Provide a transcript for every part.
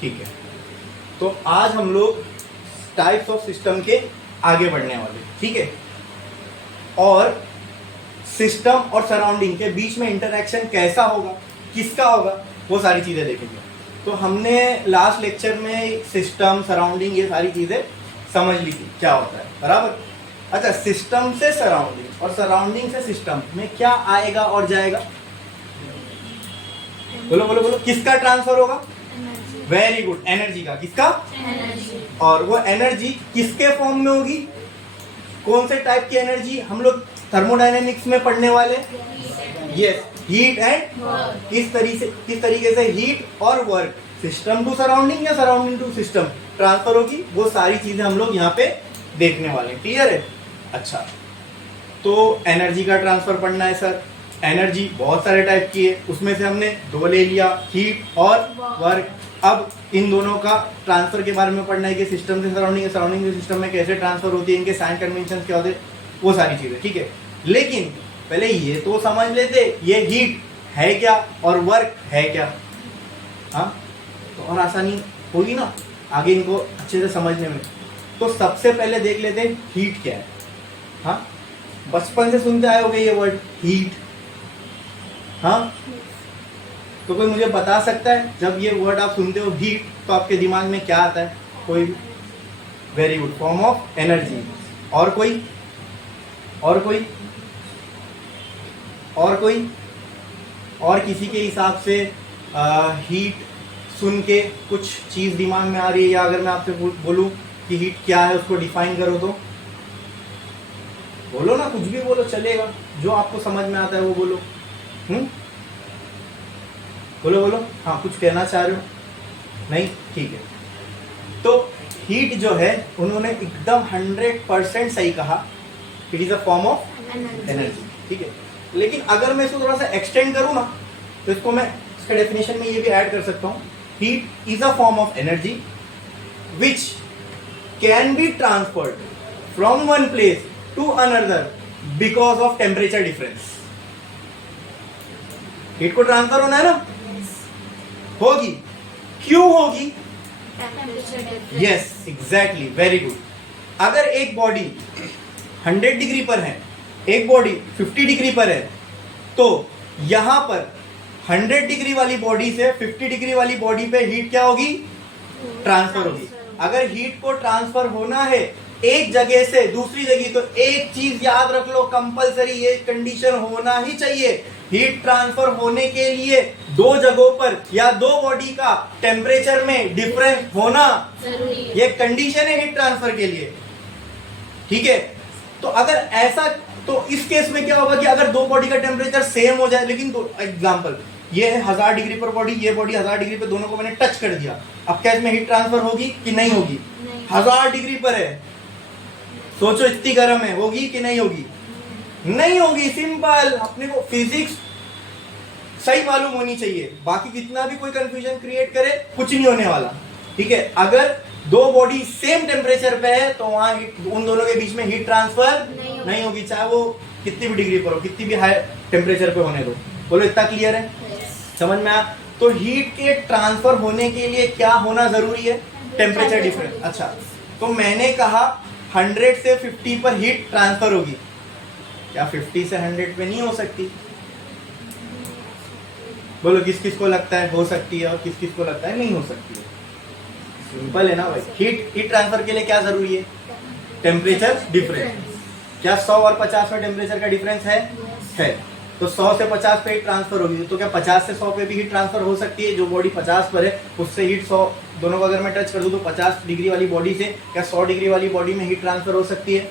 ठीक है, तो आज हम लोग टाइप्स ऑफ सिस्टम के आगे बढ़ने वाले, ठीक है। और सिस्टम और सराउंडिंग के बीच में इंटरेक्शन कैसा होगा, किसका होगा, वो सारी चीजें देखेंगे। तो हमने लास्ट लेक्चर में सिस्टम, सराउंडिंग, ये सारी चीजें समझ ली थी क्या होता है, बराबर। अच्छा, सिस्टम से सराउंडिंग और सराउंडिंग से सिस्टम में क्या आएगा और जाएगा? बोलो बोलो बोलो, किसका ट्रांसफर होगा? वेरी गुड, एनर्जी का। किसका? एनर्जी। और वो एनर्जी किसके फॉर्म में होगी? कौन से टाइप की एनर्जी हम लोग थर्मोडायनेमिक्स में पढ़ने वाले? यस, हीट एंड किस तरीके से हीट और वर्क सिस्टम टू सराउंडिंग या सराउंडिंग टू सिस्टम ट्रांसफर होगी, वो सारी चीजें हम लोग यहाँ पे देखने वाले हैं। क्लियर है? अच्छा, तो एनर्जी का ट्रांसफर पढ़ना है सर। एनर्जी बहुत सारे टाइप की है, उसमें से हमने दो ले लिया, हीट और वर्क। अब इन दोनों का ट्रांसफर के बारे में पढ़ना है कि सिस्टम से सराउंडिंग, सराउंडिंग से सिस्टम में कैसे ट्रांसफर होती है, इनके साइन कन्वेंशन क्या होते हैं, वो सारी चीजें, ठीक है। लेकिन पहले ये तो समझ लेते ये हीट है क्या और वर्क है क्या, हाँ, तो और आसानी होगी ना आगे इनको अच्छे से समझने में। तो सबसे पहले देख लेते हीट क्या है। हाँ, बचपन से सुनते आए होगे ये वर्ड हीट, हाँ। तो कोई मुझे बता सकता है जब ये वर्ड आप सुनते हो हीट तो आपके दिमाग में क्या आता है? कोई? Very good, form of energy. और कोई? और कोई? और कोई? और किसी के हिसाब से हीट सुन के कुछ चीज दिमाग में आ रही है, या अगर मैं आपसे बोलूं कि हीट क्या है उसको डिफाइन करो तो बोलो ना, कुछ भी बोलो चलेगा, जो आपको समझ में आता है वो बोलो। बोलो बोलो, हाँ, कुछ कहना चाह रहे हो? नहीं, ठीक है। तो हीट जो है उन्होंने एकदम 100% सही कहा, it is a form of energy, ठीक है। लेकिन अगर मैं इसको थोड़ा सा एक्सटेंड करूं ना, तो इसको मैं इसके डेफिनेशन में ये भी ऐड कर सकता हूं, heat is a form of energy which can be transferred from one place to another because of temperature difference. Heat को ट्रांसफर होना है ना, होगी। क्यों होगी? Yes, exactly, very good. अगर एक बॉडी 100 डिग्री पर है, एक बॉडी 50 डिग्री पर है, तो यहां पर 100 डिग्री वाली बॉडी से 50 डिग्री वाली बॉडी पे हीट क्या होगी? ट्रांसफर होगी। अगर हीट को ट्रांसफर होना है एक जगह से दूसरी जगह, तो एक चीज याद रख लो, कंपलसरी ये कंडीशन होना ही चाहिए, हीट ट्रांसफर होने के लिए दो जगहों पर या दो बॉडी का टेम्परेचर में डिफरेंस होना जरूरी है। ये कंडीशन है हीट ट्रांसफर के लिए, ठीक है। तो अगर ऐसा, तो इस केस में क्या होगा कि अगर दो बॉडी का टेम्परेचर सेम हो जाए, लेकिन दो एग्जांपल, ये है 1000 डिग्री पर बॉडी, ये बॉडी 1000 डिग्री पर, दोनों को मैंने टच कर दिया, अब क्या इसमें हीट ट्रांसफर होगी कि नहीं होगी? 1000 डिग्री पर है, सोचो इतनी गर्म है, होगी कि नहीं होगी? नहीं होगी। सिंपल, अपने को फिजिक्स सही मालूम होनी चाहिए, बाकी कितना भी कोई कंफ्यूजन क्रिएट करे कुछ नहीं होने वाला, ठीक है। अगर दो बॉडी सेम टेम्परेचर पे है तो वहां उन दोनों के बीच में हीट ट्रांसफर नहीं होगी, चाहे वो कितनी भी डिग्री पर हो, कितनी भी हाई टेम्परेचर पे होने दो। बोलो, इतना क्लियर है? समझ में आया? तो हीट के ट्रांसफर होने के लिए क्या होना जरूरी है? Temperature difference. अच्छा, तो मैंने कहा 100 से 50 पर हीट ट्रांसफर होगी, क्या 50 से 100 पे नहीं हो सकती? बोलो, किस किस को लगता है हो सकती है और किस किस को लगता है नहीं हो सकती है? सिंपल है ना भाई, हीट ट्रांसफर के लिए क्या जरूरी है? Temperature difference. क्या 100 और 50 में टेम्परेचर का डिफरेंस है? तो 100 से 50 पे हीट ट्रांसफर होगी, तो क्या 50 से 100 पे भी हीट ट्रांसफर हो सकती है? जो बॉडी 50 पर है उससे हीट 100, दोनों को अगर मैं टच कर दूं तो 50 डिग्री वाली बॉडी से क्या 100 डिग्री वाली बॉडी में हीट ट्रांसफर हो सकती है?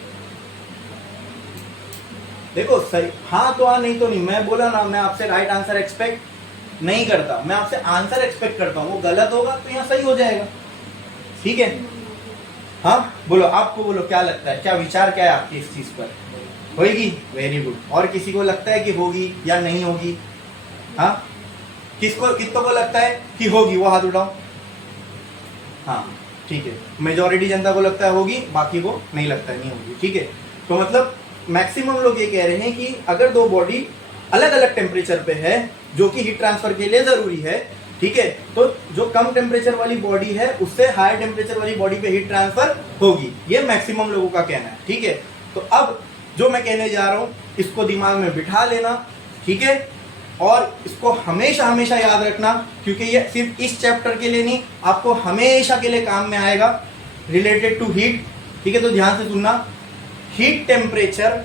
देखो सही, हाँ तो हाँ, नहीं तो नहीं। मैं बोला ना, मैं आपसे राइट आंसर एक्सपेक्ट नहीं करता, मैं आपसे आंसर एक्सपेक्ट करता हूँ, वो गलत होगा तो यहाँ सही हो जाएगा, ठीक है। हाँ बोलो, आपको बोलो क्या लगता है, क्या विचार क्या है आपकी इस चीज पर? होगी? Very good. और किसी को लगता है कि होगी या नहीं होगी? हाँ, कितनों को लगता है कि होगी, वो हाथ उठाओ। हाँ ठीक है, मेजॉरिटी जनता को लगता है होगी, बाकी को नहीं लगता है नहीं होगी, ठीक है। तो मतलब मैक्सिमम लोग ये कह रहे हैं कि अगर दो बॉडी अलग अलग टेम्परेचर पे है जो कि हीट ट्रांसफर के लिए जरूरी है, ठीक है। तो जो कम टेम्परेचर वाली बॉडी है उससे हायर टेम्परेचर वाली बॉडी पे हीट ट्रांसफर होगी, ये मैक्सिमम लोगों का कहना है, ठीक है। तो अब जो मैं कहने जा रहा हूं इसको दिमाग में बिठा लेना, ठीक है, और इसको हमेशा हमेशा याद रखना, क्योंकि ये सिर्फ इस चैप्टर के लिए नहीं, आपको हमेशा के लिए काम में आएगा, रिलेटेड टू हीट, ठीक है। तो ध्यान से सुनना, heat temperature,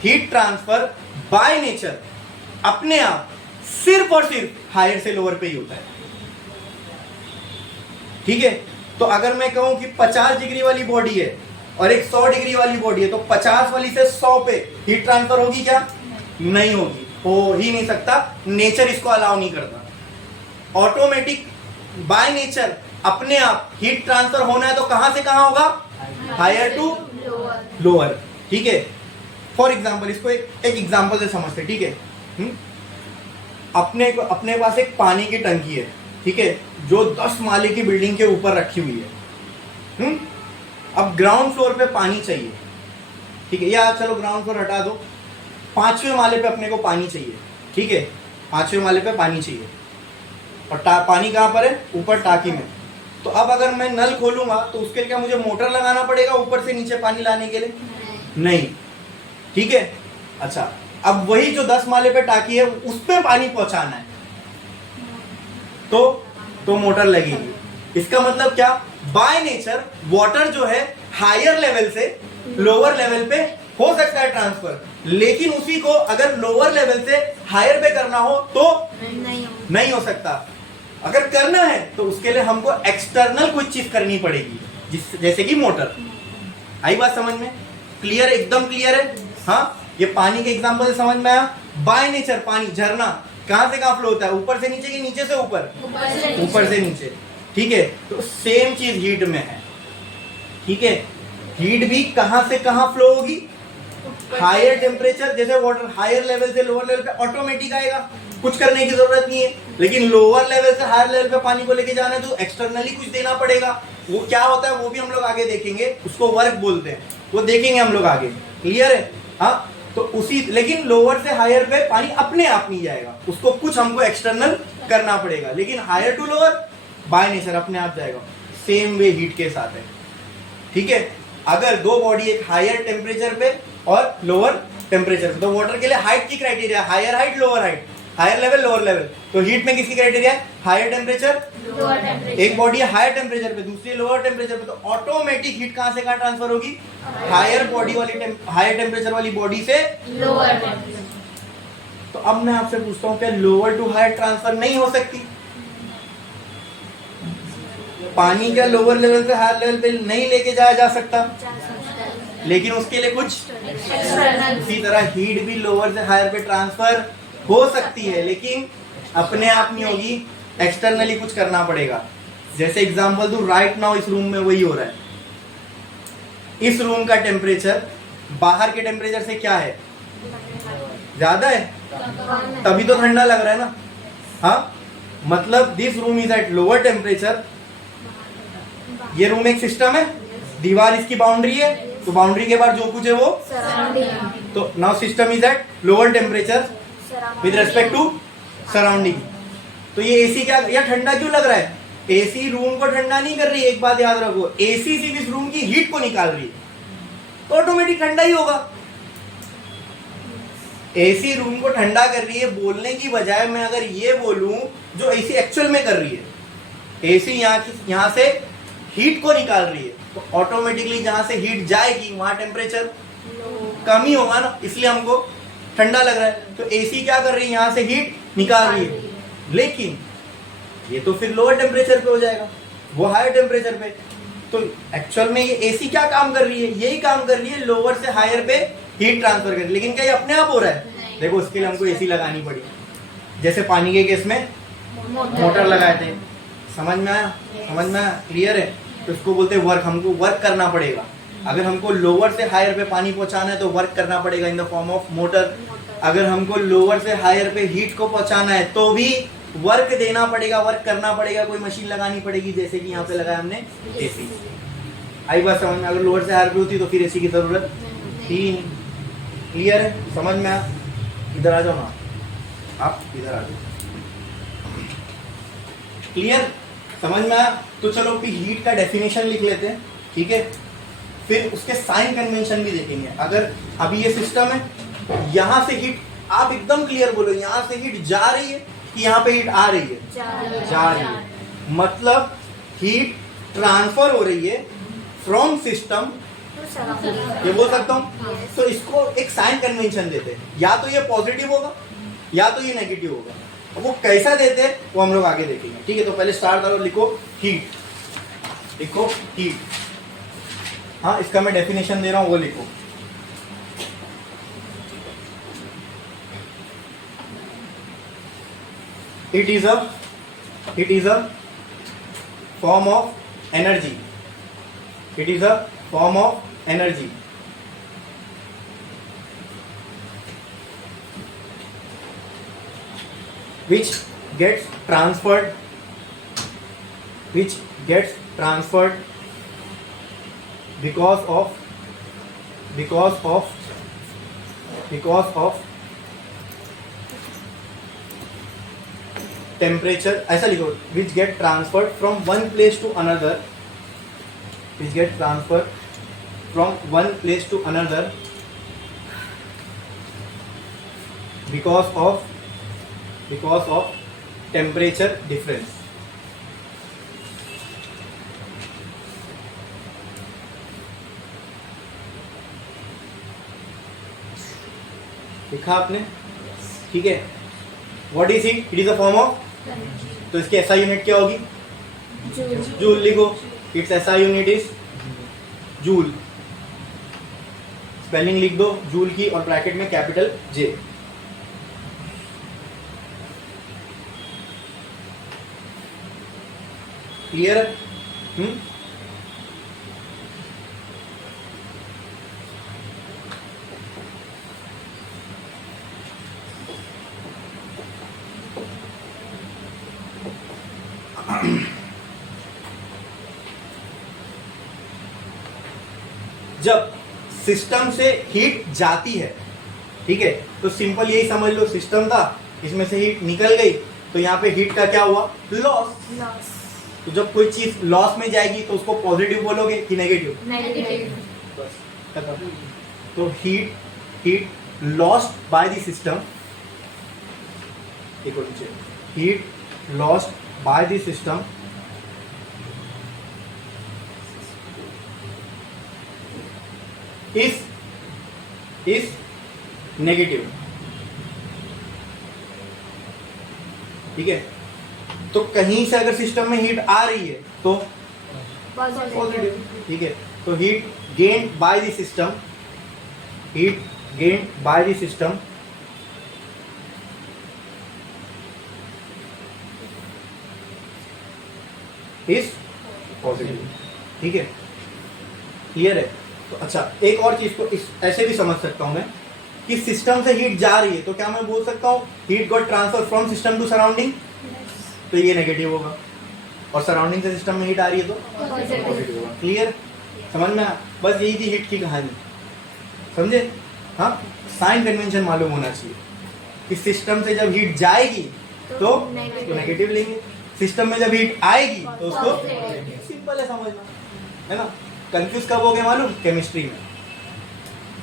heat transfer by nature अपने आप सिर्फ और सिर्फ हायर से लोअर पे ही होता है, ठीक है। तो अगर मैं कहूं कि 50 डिग्री वाली बॉडी है और एक 100 डिग्री वाली बॉडी है, तो 50 वाली से 100 पे हीट ट्रांसफर होगी क्या? नहीं होगी, हो ही नहीं सकता, नेचर इसको अलाउ नहीं करता। ऑटोमेटिक बाय नेचर अपने आप हीट ट्रांसफर होना है तो कहां से कहां होगा? हायर टू लोअर, ठीक है। फॉर एग्जाम्पल, इसको एक एग्जाम्पल से समझते, ठीक है। अपने पास एक पानी की टंकी है, ठीक है, जो 10 माले की बिल्डिंग के ऊपर रखी हुई है। अब ग्राउंड फ्लोर पे पानी चाहिए, ठीक है, या चलो ग्राउंड फ्लोर हटा दो, 5वें माले पे अपने को पानी चाहिए, ठीक है, 5वें माले पे पानी चाहिए, और पानी कहाँ पर है? ऊपर टाकी में। तो अब अगर मैं नल खोलूंगा तो उसके लिए क्या मुझे मोटर लगाना पड़ेगा ऊपर से नीचे पानी लाने के लिए? नहीं, ठीक है। अच्छा, अब वही जो 10 माले पे टाकी है उस पे पानी पहुंचाना है तो मोटर लगेगी। इसका मतलब क्या? बाय नेचर वाटर जो है हायर लेवल से लोअर लेवल पे हो सकता है ट्रांसफर, लेकिन उसी को अगर लोअर लेवल से हायर पे करना हो तो नहीं हो सकता। अगर करना है तो उसके लिए हमको एक्सटर्नल कुछ चीज करनी पड़ेगी, जैसे कि मोटर। आई बात समझ में? क्लियर, एकदम क्लियर है? हाँ, ये पानी के एग्जांपल से समझ में आया। बाय नेचर पानी, झरना कहां से कहां फ्लो होता है? ऊपर से नीचे कि नीचे से ऊपर? ऊपर से नीचे, ठीक है। तो सेम चीज हीट में है, ठीक है। हीट भी कहां से कहां फ्लो होगी? हायर टेम्परेचर, जैसे वाटर हायर लेवल से लोअर लेवल पे ऑटोमेटिक आएगा, कुछ करने की जरूरत नहीं है। लेकिन लोअर लेवल से हायर लेवल पे पानी को लेके जाना है तो एक्सटर्नली कुछ देना पड़ेगा। वो क्या होता है वो भी हम लोग आगे देखेंगे, उसको वर्क बोलते हैं, वो देखेंगे हम लोग आगे। क्लियर है? हाँ, तो उसी, लेकिन लोअर से हायर पे पानी अपने आप नहीं जाएगा, उसको कुछ हमको एक्सटर्नल करना पड़ेगा। लेकिन higher to lower by nature अपने आप जाएगा। सेम वे हीट के साथ है, ठीक है। अगर दो बॉडी एक हायर टेम्परेचर पे और लोअर टेम्परेचर पे, तो वाटर के लिए हाइट की criteria higher height lower height, higher level lower level. तो हीट में किसकी क्राइटेरिया है? हायर टेम्परेचर, एक बॉडी है हायर टेम्परेचर पे, दूसरी लोअर टेम्परेचर पे, तो ऑटोमेटिक हीट कहां से कहां ट्रांसफर होगी? हायर बॉडी वाली हायर टेम्परेचर वाली बॉडी से लोअर टेम्परेचर। तो अब मैं आपसे पूछता हूं, क्या लोअर टू हायर ट्रांसफर नहीं हो सकती? पानी का लोअर लेवल से हायर लेवल पे नहीं लेके जाया जा सकता, लेकिन उसके लिए कुछ इसी तरह हीट भी लोअर से हायर पे ट्रांसफर हो सकती है, लेकिन अपने आप नहीं होगी, एक्सटर्नली कुछ करना पड़ेगा। जैसे एग्जांपल दूं, राइट नाउ इस रूम में वही हो रहा है। इस रूम का टेम्परेचर बाहर के टेम्परेचर से क्या है? ज्यादा है, तभी तो ठंडा लग रहा है ना। हाँ, मतलब this room is at lower temperature. ये रूम एक सिस्टम है, दीवार इसकी बाउंड्री है, तो बाउंड्री के बाद जो कुछ है वो सराउंडिंग। तो now system is at lower temperature with respect to surrounding. तो ये एसी क्या, या ठंडा क्यों लग रहा है? एसी रूम को ठंडा नहीं कर रही है, एक बात याद रखो, एसी सिर्फ इस रूम की हीट को निकाल रही है, तो ऑटोमेटिक ठंडा ही होगा। एसी रूम को ठंडा कर रही है बोलने की बजाय मैं अगर ये बोलूं जो एसी एक्चुअल में कर रही है, एसी यहाँ से हीट को निकाल रही है, तो ऑटोमेटिकली जहां से हीट जाएगी वहां टेम्परेचर कम ही होगा ना, इसलिए हमको ठंडा लग रहा है। तो एसी क्या कर रही है? यहाँ से हीट निकाल रही है, लेकिन ये तो फिर लोअर टेम्परेचर पे हो जाएगा, वो हायर टेम्परेचर पे। तो एक्चुअल में ये एसी क्या काम कर रही है? यही काम कर रही है, लोअर से हायर पे हीट ट्रांसफर कर रही है। लेकिन क्या ये अपने आप हो रहा है? देखो, उसके लिए हमको एसी लगानी पड़ी, जैसे पानी के केस में मोटर लगाए थे। समझ में आया? समझ में आया? क्लियर है? तो इसको बोलते हैं वर्क, हमको वर्क करना पड़ेगा। अगर हमको लोअर से हायर पे पानी पहुंचाना है तो वर्क करना पड़ेगा in the form of motor. अगर हमको लोअर से हायर पे हीट को पहुंचाना है तो भी वर्क देना पड़ेगा, वर्क करना पड़ेगा, कोई मशीन लगानी पड़ेगी, जैसे कि यहाँ पे लगाया हमने एसी। आई बात समझ में? अगर लोअर से हायर पे होती तो फिर एसी की जरूरत थी नहीं। क्लियर है? समझ में आया? इधर आ जाओ ना, आप इधर आ जाओ। क्लियर, समझ में आया? तो चलो अभी हीट का डेफिनेशन लिख लेते हैं, ठीक है, फिर उसके साइन कन्वेंशन भी देखेंगे। अगर अभी ये सिस्टम है, यहां से हीट, आप एकदम क्लियर बोलो, यहां से हीट जा रही है कि यहाँ पे हीट आ रही है? जा रही है, मतलब हीट ट्रांसफर हो रही है फ्रॉम सिस्टम, ये बोल सकता हूँ। तो इसको एक साइन कन्वेंशन देते हैं, या तो ये पॉजिटिव होगा या तो ये नेगेटिव होगा। अब वो कैसा देते हैं वो हम लोग आगे देखेंगे, ठीक है। तो पहले स्टार्ट करो, लिखो हीट, लिखो हीट। हाँ, इसका मैं डेफिनेशन दे रहा हूं, वो लिखो। It is a form of energy. It is a form of energy. Which gets transferred because of temperature, ऐसा लिखो, which get transferred from one place to another, which get transferred from one place to another because of temperature difference. लिखा आपने, ठीक है। What is it? It is a form of, तो इसकी SI unit क्या होगी? जूल लिखो, it's SI unit is joule. Spelling लिख दो जूल की और ब्रैकेट में कैपिटल J। क्लियर है? जब सिस्टम से हीट जाती है, ठीक है, तो सिंपल यही समझ लो, सिस्टम था, इसमें से हीट निकल गई, तो यहाँ पे हीट का क्या हुआ? लॉस। तो जब कोई चीज लॉस में जाएगी तो उसको पॉजिटिव बोलोगे कि नेगेटिव? बस खत्म। तो heat lost by the system, heat lost by the system is negative, ठीक है। तो कहीं से अगर सिस्टम में हीट आ रही है तो पॉजिटिव, ठीक है। तो heat gained by the system, heat gained by the system is positive, ठीक है। क्लियर है? तो अच्छा, एक और चीज को इस ऐसे भी समझ सकता हूं मैं कि सिस्टम से हीट जा रही है, तो क्या मैं बोल सकता हूं heat got transfer from system to surrounding, तो ये नेगेटिव होगा। और सराउंडिंग से सिस्टम में हीट आ रही है तो पॉजिटिव होगा। क्लियर, समझ में? बस यही थी हीट की कहानी, समझे? हाँ, साइन कन्वेंशन मालूम होना चाहिए कि सिस्टम से जब हीट जाएगी तो नेगेटिव लेंगे, सिस्टम में जब हीट आएगी तो उसको, सिंपल है समझना, है ना। कंफ्यूज कब हो गए मालूम? केमिस्ट्री में।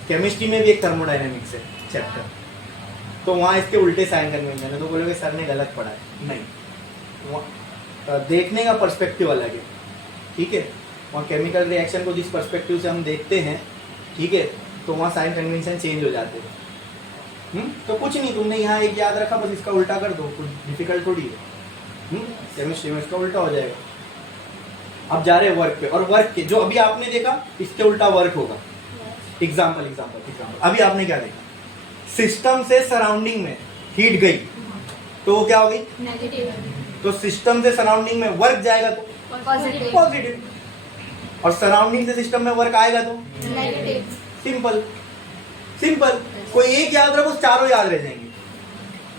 केमिस्ट्री में भी एक थर्मोडायनेमिक्स है चैप्टर, तो वहाँ इसके उल्टे साइन कन्वेंशन है, तो बोलोगे सर ने गलत पढ़ा है। नहीं, देखने का पर्सपेक्टिव अलग है, ठीक है। वहाँ केमिकल रिएक्शन को जिस पर्सपेक्टिव से हम देखते हैं, ठीक है, तो वहाँ साइन कन्वेंशन चेंज हो जाते हैं। तो कुछ नहीं, तुमने यहाँ एक याद रखा, बस इसका उल्टा कर दो, कुछ डिफिकल्ट थोड़ी है। केमिस्ट्री में इसका उल्टा हो जाएगा। अब जा रहे हैं वर्क पे, और वर्क के जो अभी आपने देखा इसके उल्टा वर्क होगा। एग्जाम्पल, अभी आपने क्या देखा? सिस्टम से सराउंडिंग में हीट गई तो वो क्या होगी? नेगेटिव। तो सिस्टम से सराउंडिंग में वर्क जाएगा तो पॉजिटिव, और सराउंडिंग से सिस्टम में वर्क आएगा तो नेगेटिव। सिंपल। कोई एक याद रखो, चारों याद रह जाएंगे,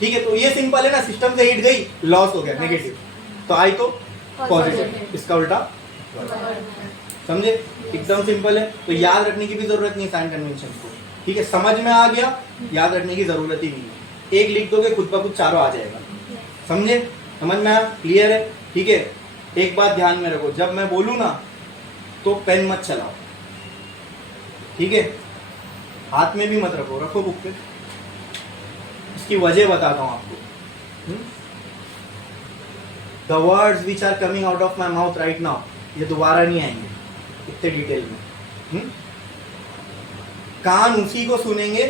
ठीक है। तो ये सिंपल है ना, सिस्टम से हीट गई, लॉस हो गया, नेगेटिव, तो आई तो पॉजिटिव, इसका उल्टा, समझे? एकदम सिंपल है। तो याद रखने की भी जरूरत नहीं साइन कन्वेंशन को, ठीक है। समझ में आ गया, याद रखने की जरूरत ही नहीं है। एक लिख दोगे खुद ब खुद चारों आ जाएगा, समझे? समझ में आया? क्लियर है? ठीक है, एक बात ध्यान में रखो, जब मैं बोलूँ ना तो पेन मत चलाओ, ठीक है? हाथ में भी मत रखो, रखो बुक पे। इसकी वजह बताता हूँ आपको। The words which are coming out of my mouth right now, ये दोबारा नहीं आएंगे इतने डिटेल में। कान उसी को सुनेंगे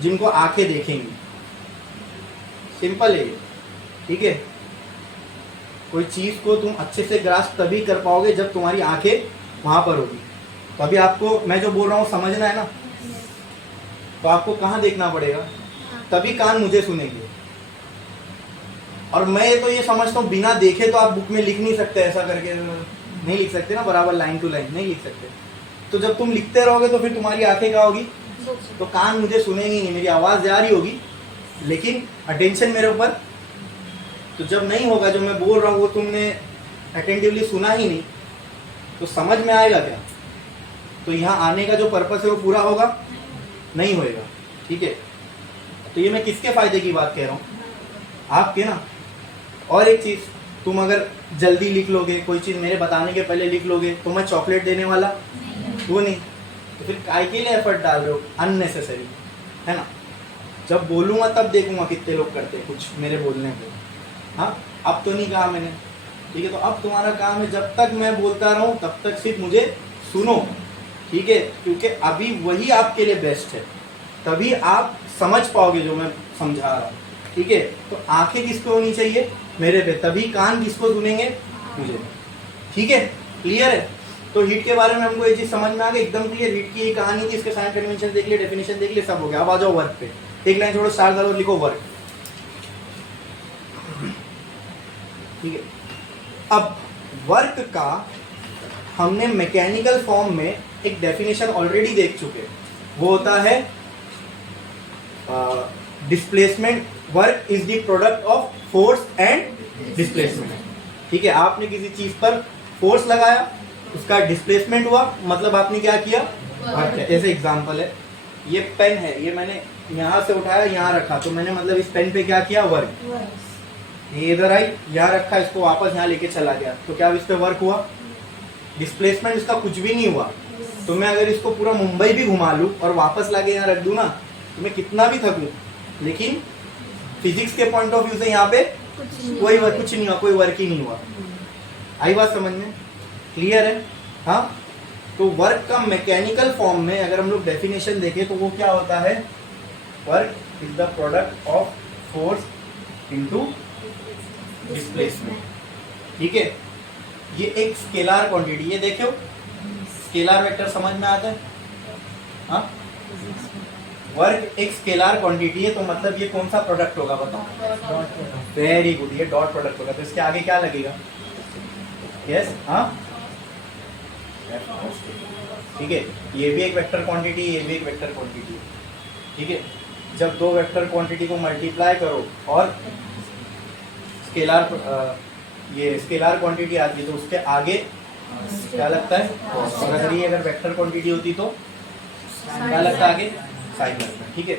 जिनको आंखें देखेंगी, सिंपल है, ठीक है? कोई चीज को तुम अच्छे से ग्रास्प तभी कर पाओगे जब तुम्हारी आंखें वहां पर होगी। तो अभी आपको मैं जो बोल रहा हूँ समझना है ना, तो आपको कहाँ देखना पड़ेगा, तभी कान मुझे सुनेंगे। और मैं तो ये समझता हूँ बिना देखे तो आप बुक में लिख नहीं सकते, ऐसा करके नहीं लिख सकते ना, बराबर लाइन टू लाइन नहीं लिख सकते। तो जब तुम लिखते रहोगे तो फिर तुम्हारी आंखें क्या होगी, तो कान मुझे सुनेंगी नहीं, मेरी आवाज जा रही होगी लेकिन अटेंशन मेरे ऊपर। तो जब नहीं होगा जो मैं बोल रहा हूँ वो तुमने अटेंटिवली सुना ही नहीं, तो समझ में आएगा क्या? तो यहाँ आने का जो पर्पस है वो पूरा होगा नहीं होएगा, ठीक है? तो ये मैं किसके फायदे की बात कह रहा हूँ, आपके ना। और एक चीज, तुम अगर जल्दी लिख लोगे, कोई चीज मेरे बताने के पहले लिख लोगे, तो मैं चॉकलेट देने वाला वो नहीं, तो फिर काय के लिए एफर्ट डाल रहे हो, अननेसेसरी, है ना? जब बोलूंगा तब देखूंगा कितने लोग करते हैं कुछ मेरे बोलने को। हाँ, अब तो नहीं कहा मैंने, ठीक है? तो अब तुम्हारा काम है जब तक मैं बोलता रहूं तब तक सिर्फ मुझे सुनो, ठीक है? क्योंकि अभी वही आपके लिए बेस्ट है, तभी आप समझ पाओगे जो मैं समझा रहा हूँ, ठीक है? तो आंखें किस पे होनी चाहिए, मेरे पे, तभी कान किसको सुनेंगे, मुझे, ठीक है? क्लियर है? तो हिट के बारे में हमको ये चीज समझ में आ गई, एकदम क्लियर। हिट की ये कहानी थी, इसके साइन कन्वेंशन देख लिए, डेफिनेशन देख लिए, सब हो गया। अब आ जाओ वर्क पे, एक लाइन छोड़ो, स्टार डालो, लिखो वर्क, ठीक है? अब वर्क का हमने मैकेनिकल फॉर्म में एक डेफिनेशन ऑलरेडी देख चुके, वो होता है displacement. Work is the product of force and displacement, ठीक है? आपने किसी चीज पर फोर्स लगाया, उसका डिस्प्लेसमेंट हुआ, मतलब आपने क्या किया, वर्क किया। जैसे एग्जांपल है, ये पेन है, ये मैंने यहाँ से उठाया, यहाँ रखा, तो मैंने मतलब इस पेन पे क्या किया, वर्क। ये इधर आई, यहाँ रखा, इसको वापस यहाँ लेके चला गया, तो क्या इस पे वर्क हुआ, डिस्प्लेसमेंट इसका कुछ भी नहीं हुआ। तो मैं अगर इसको पूरा मुंबई भी घुमा लूँ और वापस लाके यहाँ रख दूँ ना, तो मैं कितना भी थकूँ, लेकिन फिजिक्स के पॉइंट ऑफ व्यू से यहाँ पे कोई वर्क, कुछ नहीं हुआ, कोई वर्क ही नहीं हुआ। आई बात समझ में? क्लियर है? हाँ, तो वर्क का मैकेनिकल फॉर्म में अगर हम लोग डेफिनेशन देखें तो वो क्या होता है, work is the product of force into displacement, ठीक है? ये एक स्केलर क्वांटिटी, ये देखो स्केलर वेक्टर समझ में आता है? हाँ, वर्क एक स्केलर क्वांटिटी है, तो मतलब ये कौन सा प्रोडक्ट होगा बताओ? वेरी गुड, ये डॉट प्रोडक्ट होगा। तो इसके आगे क्या लगेगा, यस? हाँ, ठीक है? ये भी एक वेक्टर क्वांटिटी, ये भी एक वेक्टर क्वांटिटी, ठीक है? जब दो वेक्टर क्वांटिटी को मल्टीप्लाई करो और स्केलर ये स्केलर क्वांटिटी आती है, तो उसके आगे क्या लगता है, और अगर ये अगर वेक्टर क्वांटिटी होती तो क्या लगता है, आगे साइन लगता है, ठीक है?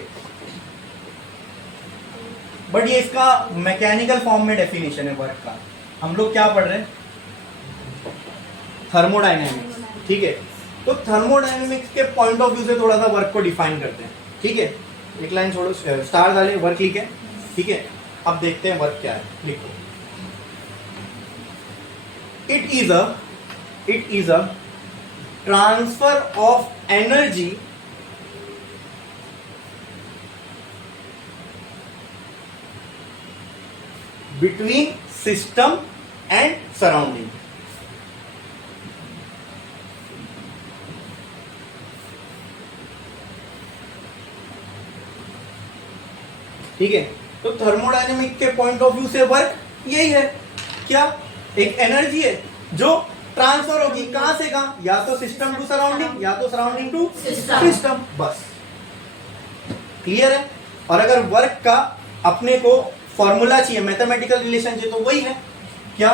बट ये इसका मैकेनिकल फॉर्म में डेफिनेशन है वर्क का। हम लोग क्या पढ़ रहे हैं, थर्मोडायनेमिक्स, ठीक है? तो थर्मोडायनेमिक्स के पॉइंट ऑफ व्यू से थोड़ा सा वर्क को डिफाइन करते हैं, ठीक है? एक लाइन छोड़ो, स्टार डाले, वर्क लिखे, ठीक है? अब देखते हैं वर्क क्या है, लिखो। It is a transfer of energy between system and surrounding. ठीक है? तो थर्मोडायनेमिक के पॉइंट ऑफ व्यू से वर्क यही है, क्या, एक एनर्जी है जो ट्रांसफर होगी, कहां से कहां, या तो सिस्टम टू सराउंडिंग या तो सराउंडिंग टू सिस्टम, बस। क्लियर है? और अगर वर्क का अपने को फॉर्मूला चाहिए, मैथमेटिकल रिलेशन चाहिए, तो वही है, क्या,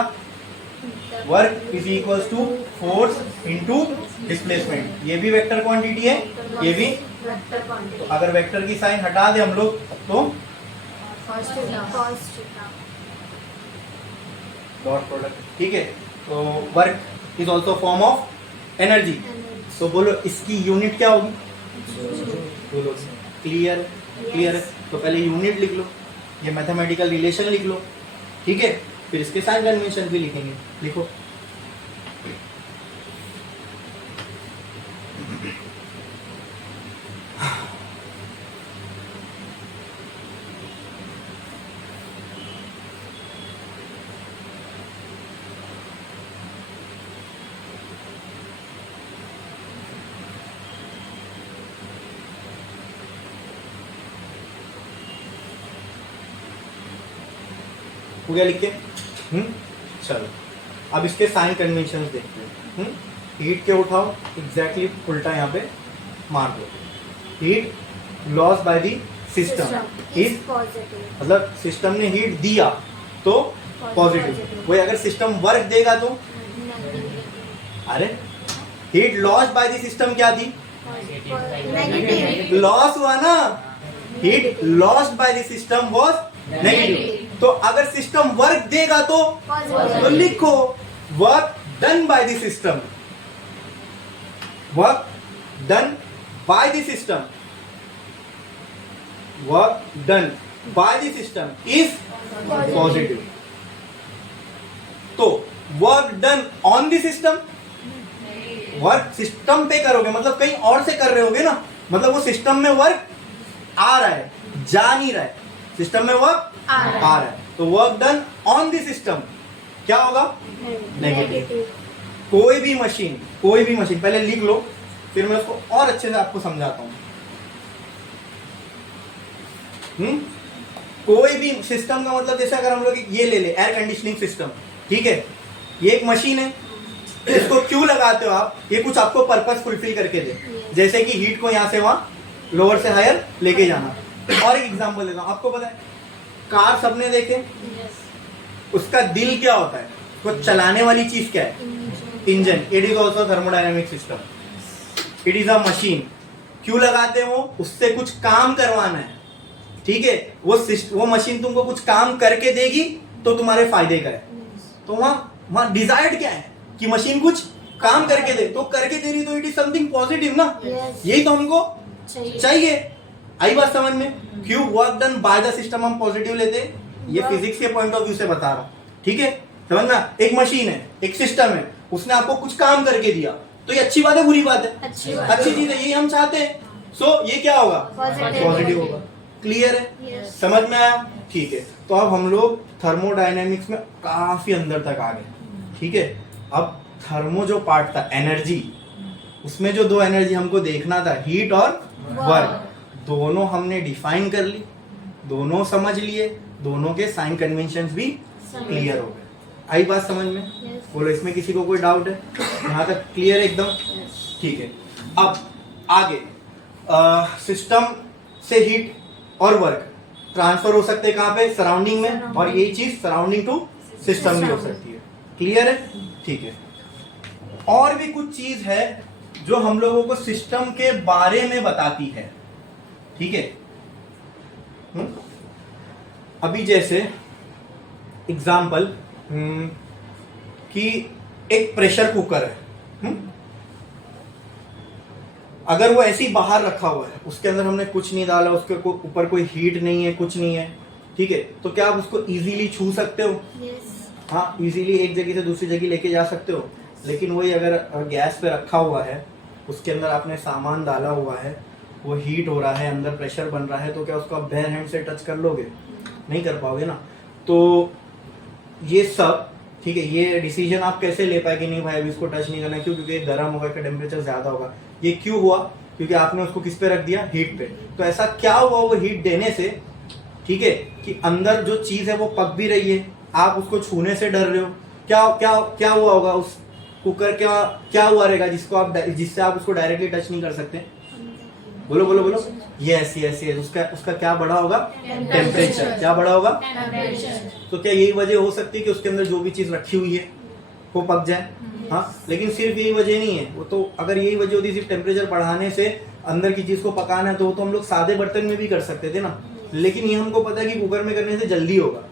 work is equal to force into displacement. ये भी वेक्टर क्वांटिटी है, ये भी। तो अगर वेक्टर की साइन हटा दे हम लोग तो डॉट प्रोडक्ट, ठीक है। तो work is also form of energy. तो बोलो इसकी यूनिट क्या होगी? बोलो। क्लियर? क्लियर है। तो पहले यूनिट लिख लो, ये मैथमेटिकल रिलेशन लिख लो, ठीक है, फिर इसके साइन कन्वेंशन भी लिखेंगे। लिखो। हो गया लिख के? चलो अब इसके साइन कन्वेंशंस देखते हैं। हीट के उठाओ, एग्जैक्टली उल्टा यहाँ पे मार दो। Heat loss by the system is मतलब सिस्टम ने हीट दिया तो पॉजिटिव। वही अगर सिस्टम वर्क देगा तो अरे heat loss by the system क्या थी? लॉस हुआ ना। Heat lost by the system was negative. तो अगर सिस्टम वर्क देगा तो लिखो work done by the system. Work done by the system, work done by the system is positive. तो work done on the system, work system पे करोगे मतलब कहीं और से कर रहे होगे ना, मतलब वो सिस्टम में वर्क आ रहा है, जा नहीं रहा है, सिस्टम में वर्क आ रहा है। तो work done on the system क्या होगा? नेगेटिव। कोई भी मशीन पहले लिख लो, फिर मैं उसको और अच्छे से आपको समझाता हूं। कोई भी सिस्टम का मतलब जैसे अगर हम लोग ये ले ले एयर कंडीशनिंग सिस्टम, ठीक है, ये एक मशीन है, इसको क्यों लगाते हो आप? ये कुछ आपको पर्पस फुलफिल करके दे, जैसे कि हीट को यहां से वहां लोअर से हायर लेके जाना। और एक एग्जांपल देता हूं, आपको पता है कार सबने देखे, उसका दिल क्या होता है? वो चलाने वाली चीज क्या है? Engine. It is also thermodynamic system, it is a machine. क्यों लगाते हो? उससे कुछ काम करवाना है, ठीक है। वो मशीन तुमको कुछ काम करके देगी तो तुम्हारे फायदे का है। तो वहां डिजायर्ड क्या है कि मशीन कुछ काम करके दे, तो करके दे रही तो इट इज समथिंग पॉजिटिव ना। यही तो हमको चाहिए। आई बात समझ में? क्यों work done by the system हम पॉजिटिव लेते? ये फिजिक्स के पॉइंट ऑफ व्यू से बता रहा हूं, ठीक है, समझना। एक मशीन है, एक सिस्टम है, उसने आपको कुछ काम करके दिया, तो ये अच्छी बात है बुरी बात है? अच्छी चीज है, यही हम चाहते हैं। सो ये क्या होगा? पॉजिटिव होगा। क्लियर है? समझ में आया? ठीक है। तो अब हम लोग थर्मोडायनेमिक्स में काफी अंदर तक आ गए, ठीक है। अब थर्मो जो पार्ट था एनर्जी, उसमें जो दो एनर्जी हमको देखना था, हीट और वर्क, दोनों हमने डिफाइन कर ली, दोनों समझ लिए, दोनों के साइन कन्वेंशंस भी क्लियर हो गए। आई बात समझ में? बोलो इसमें किसी को कोई डाउट है? यहाँ तक क्लियर एकदम? ठीक है। अब आगे सिस्टम से हीट और वर्क ट्रांसफर हो सकते हैं कहाँ पे? सराउंडिंग में, और यही चीज सराउंडिंग टू सिस्टम भी हो सकती है। क्लियर है? ठीक है। और भी कुछ चीज है जो हम लोगों को सिस्टम के बारे में बताती है, ठीक है। अभी जैसे एग्जाम्पल कि एक प्रेशर कुकर है, अगर वो ऐसे ही बाहर रखा हुआ है, उसके अंदर हमने कुछ नहीं डाला, उसके ऊपर कोई हीट नहीं है, कुछ नहीं है, ठीक है, तो क्या आप उसको इजीली छू सकते हो? हाँ, इजीली एक जगह से दूसरी जगह लेके जा सकते हो। लेकिन वही अगर गैस पे रखा हुआ है, उसके अंदर आपने सामान डाला हुआ है, वो हीट हो रहा है, अंदर प्रेशर बन रहा है, तो क्या उसको आप बेयर हैंड से टच कर लोगे? नहीं कर पाओगे ना। तो ये सब, ठीक है, ये डिसीजन आप कैसे ले पाए कि नहीं भाई अभी इसको टच नहीं करना? क्यों? क्योंकि गर्म होगा, इसका टेम्परेचर ज्यादा होगा। ये क्यों हुआ? क्योंकि आपने उसको किस पे रख दिया? हीट पे। तो ऐसा क्या हुआ वो हीट देने से, ठीक है, कि अंदर जो चीज है वो पक भी रही है, आप उसको छूने से डर रहे हो। क्या क्या क्या हुआ होगा उस कुकर? क्या हुआ रहेगा जिससे आप उसको डायरेक्टली टच नहीं कर सकते? बोलो बोलो बोलो। यस यस यस, उसका क्या बढ़ा होगा? टेम्परेचर। क्या बढ़ा होगा? तो क्या यही वजह हो सकती है कि उसके अंदर जो भी चीज रखी हुई है वो पक जाए? हाँ, लेकिन सिर्फ यही वजह नहीं है वो। तो अगर यही वजह होती सिर्फ टेम्परेचर बढ़ाने से अंदर की चीज को पकाना है, तो हम लोग सादे बर्तन में भी कर सकते थे ना। लेकिन ये हमको पता है कि कुकर में करने से जल्दी होगा,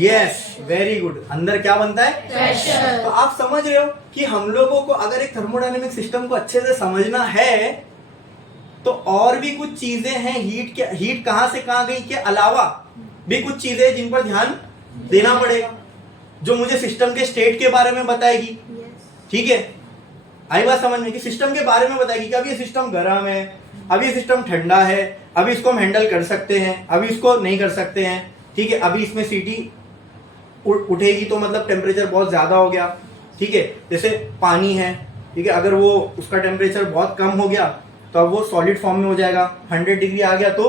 यस, वेरी गुड। अंदर क्या बनता है? प्रेशर। तो आप समझ रहे हो कि हम लोगों को अगर एक थर्मोडायनेमिक सिस्टम को अच्छे से समझना है तो और भी कुछ चीजें हैं, हीट कहां से कहां गई के अलावा भी कुछ चीजें हैं जिन पर ध्यान देना पड़ेगा, जो मुझे सिस्टम के स्टेट के बारे में बताएगी। ठीक है, आई बात समझ में कि सिस्टम के बारे में बताएगी कि अभी ये सिस्टम गर्म है, अभी ये सिस्टम ठंडा है, अभी इसको हम हैंडल कर सकते हैं, अभी इसको नहीं कर सकते हैं। ठीक है, अभी इसमें सीटी उठेगी तो मतलब टेम्परेचर बहुत ज्यादा हो गया। ठीक है, जैसे पानी है, ठीक है, अगर वो उसका टेम्परेचर बहुत कम हो गया तो अब वो सॉलिड फॉर्म में हो जाएगा, 100 डिग्री आ गया तो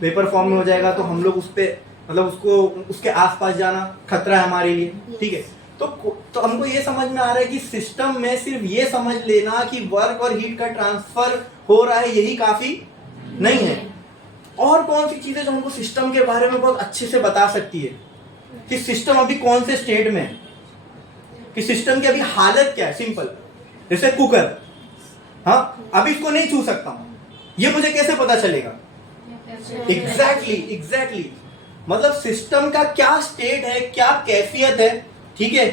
वेपर फॉर्म में हो जाएगा, तो हम लोग उस पे मतलब उसको उसके आसपास जाना खतरा है हमारे लिए। ठीक है, तो हमको ये समझ में आ रहा है कि सिस्टम में सिर्फ ये समझ लेना कि वर्क और हीट का ट्रांसफर हो रहा है यही काफी नहीं है। और कौन सी चीजें जो हमको सिस्टम के बारे में बहुत अच्छे से बता सकती है कि सिस्टम अभी कौन से स्टेट में है, कि सिस्टम की अभी हालत क्या है। सिंपल, जैसे कुकर, हाँ अभी इसको नहीं छू सकता हूं, ये मुझे कैसे पता चलेगा? एग्जैक्टली मतलब सिस्टम का क्या स्टेट है, क्या कैफियत है। ठीक है,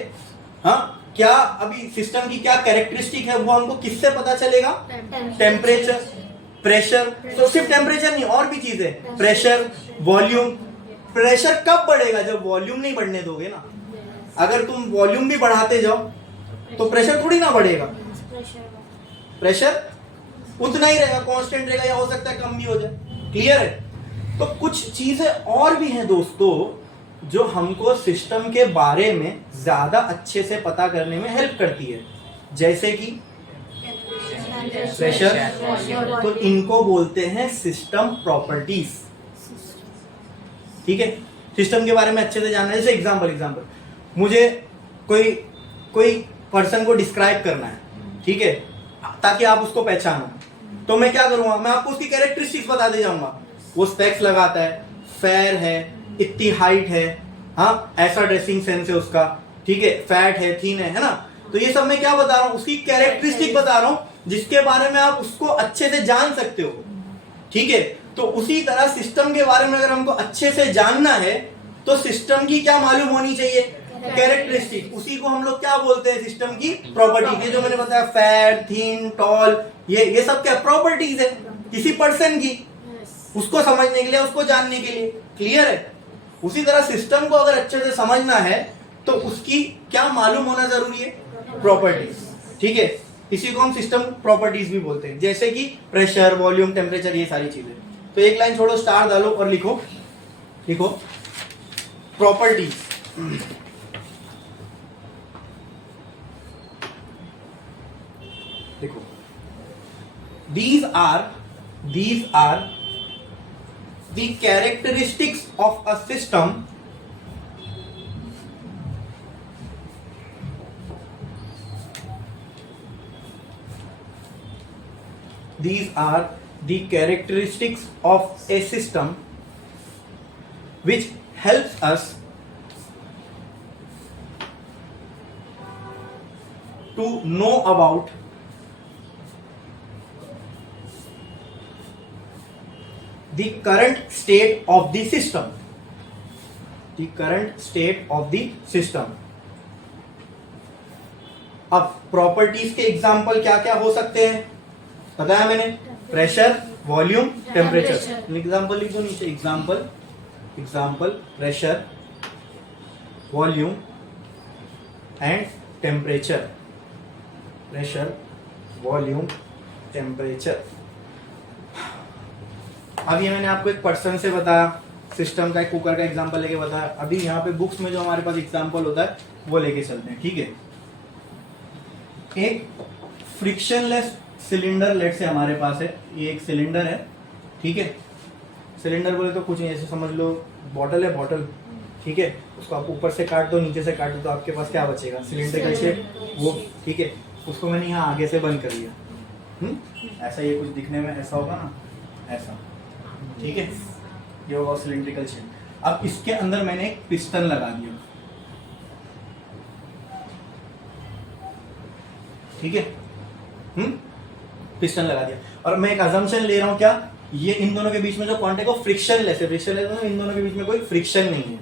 हाँ क्या अभी सिस्टम की क्या कैरेक्टरिस्टिक है वो हमको किससे पता चलेगा? Temperature, pressure. तो सिर्फ टेम्परेचर नहीं, और भी चीजें, प्रेशर, वॉल्यूम। प्रेशर कब बढ़ेगा? जब वॉल्यूम नहीं बढ़ने दोगे ना। अगर तुम वॉल्यूम भी बढ़ाते जाओ तो प्रेशर थोड़ी ना बढ़ेगा, प्रेशर उतना ही रहेगा, कांस्टेंट रहेगा, या हो सकता है कम भी हो जाए। क्लियर है? तो कुछ चीजें और भी हैं दोस्तों जो हमको सिस्टम के बारे में ज्यादा अच्छे से पता करने में हेल्प करती है, जैसे कि प्रेशर। तो इनको बोलते हैं सिस्टम प्रॉपर्टीज। ठीक है, सिस्टम के बारे में अच्छे से जानना है। जैसे एग्जांपल मुझे कोई पर्सन को डिस्क्राइब करना है, ठीक है, ताकि आप उसको पहचानो, तो मैं क्या करूंगा? मैं आपको उसकी कैरेक्टरिस्टिक्स बताते जाऊंगा। वो स्पेक्स लगाता है, फेयर है, इतनी हाइट है, हाँ ऐसा ड्रेसिंग सेंस है उसका, ठीक है, फैट है, थीन है ना। तो ये सब मैं क्या बता रहा हूँ? उसकी कैरेक्टरिस्टिक बता रहा हूँ जिसके बारे में आप उसको अच्छे से जान सकते हो। ठीक है, तो उसी तरह सिस्टम के बारे में अगर हमको अच्छे से जानना है तो सिस्टम की क्या मालूम होनी चाहिए? कैरेक्टरिस्टिक। उसी को हम लोग क्या बोलते हैं? सिस्टम की प्रॉपर्टी। ये जो मैंने बताया, फैट, थीन, टॉल, ये सब क्या प्रॉपर्टीज है किसी पर्सन की, उसको समझने के लिए, उसको जानने के लिए। क्लियर है? उसी तरह सिस्टम को अगर अच्छे से समझना है तो उसकी क्या मालूम होना जरूरी है? प्रॉपर्टीज। ठीक है, इसी को हम सिस्टम प्रॉपर्टीज भी बोलते हैं, जैसे कि प्रेशर, वॉल्यूम, टेम्परेचर, ये सारी चीजें। तो एक लाइन छोड़ो, स्टार डालो और लिखो प्रॉपर्टीज। देखो, these are the characteristics of a system which helps us to know about the current state of the system. अब प्रॉपर्टीज के एग्जाम्पल क्या क्या हो सकते हैं बताया मैंने? Pressure, volume, temperature. एग्जाम्पल लिख दो नीचे, example pressure, volume and temperature. Pressure, volume, temperature. अब ये मैंने आपको एक पर्सन से बताया, सिस्टम का, एक कुकर का एग्जांपल लेके बताया। अभी यहाँ पे बुक्स में जो हमारे पास एग्जांपल होता है वो लेके चलते हैं। ठीक है, एक फ्रिक्शनलेस सिलेंडर लेट से हमारे पास है। ये एक सिलेंडर है, ठीक है। सिलेंडर बोले तो कुछ नहीं, ऐसे समझ लो बॉटल है, बॉटल, ठीक है। उसको आप ऊपर से काट दो, नीचे से काट दो, तो आपके पास क्या बचेगा? सिलेंडर शेप वो, ठीक है। उसको मैंने यहाँ आगे से बंद कर दिया। ऐसा ये कुछ दिखने में ऐसा होगा ना, ऐसा, ठीक है। ये होगा सिलेंड्रिकल शेप। अब इसके अंदर मैंने एक पिस्टन लगा दिया, ठीक है। पिस्टन लगा दिया, और मैं एक अजम्पशन ले रहा हूं, क्या? ये इन दोनों के बीच में जो कांटेक्ट है वो फ्रिक्शनलेस है। फ्रिक्शनलेस मतलब इन दोनों के बीच में कोई फ्रिक्शन नहीं है,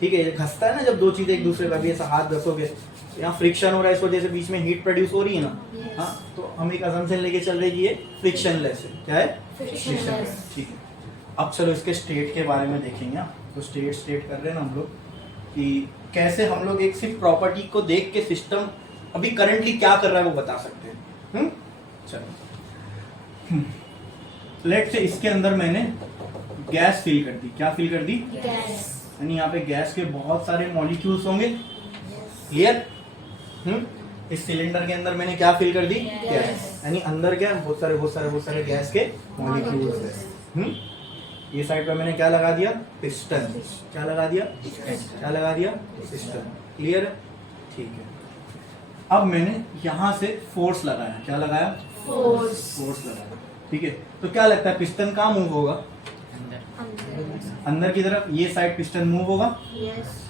ठीक है, ये घसता है ना जब दो चीजें एक दूसरे का, भी ऐसा हाथ घसोगे, यहाँ फ्रिक्शन हो रहा है, इस वजह से बीच में हीट प्रोड्यूस हो रही है ना। हाँ, तो हम एक असम्पशन लेके चल रहे कि ये फ्रिक्शनलेस है। क्या है? फ्रिक्शनलेस। ठीक है, अब चलो इसके स्टेट के बारे में देखेंगे। तो स्टेट कर रहे हैं ना हम लोग कि कैसे हम लोग एक सिर्फ प्रॉपर्टी को देख के सिस्टम अभी करंटली क्या कर रहा है वो बता सकते हैं। चलो लेट से इसके अंदर मैंने गैस फिल कर दी। क्या फिल कर दी? गैस। यानी यहाँ पे गैस के बहुत सारे मॉलिक्यूल्स होंगे। क्लियर? इस सिलेंडर के अंदर मैंने क्या फिल कर दी? गैस। यानी अंदर क्या? बहुत सारे गैस के मॉलिक्यूल्स है। ये साइड पे मैंने क्या लगा दिया? पिस्टन। क्या लगा दिया? क्या लगा दिया? पिस्टन। क्लियर है? ठीक है, अब मैंने यहां से फोर्स लगाया। क्या लगाया? फोर्स लगाया। ठीक है, तो क्या लगता है पिस्टन कहाँ मूव होगा? अंदर की तरफ। ये साइड पिस्टन मूव होगा।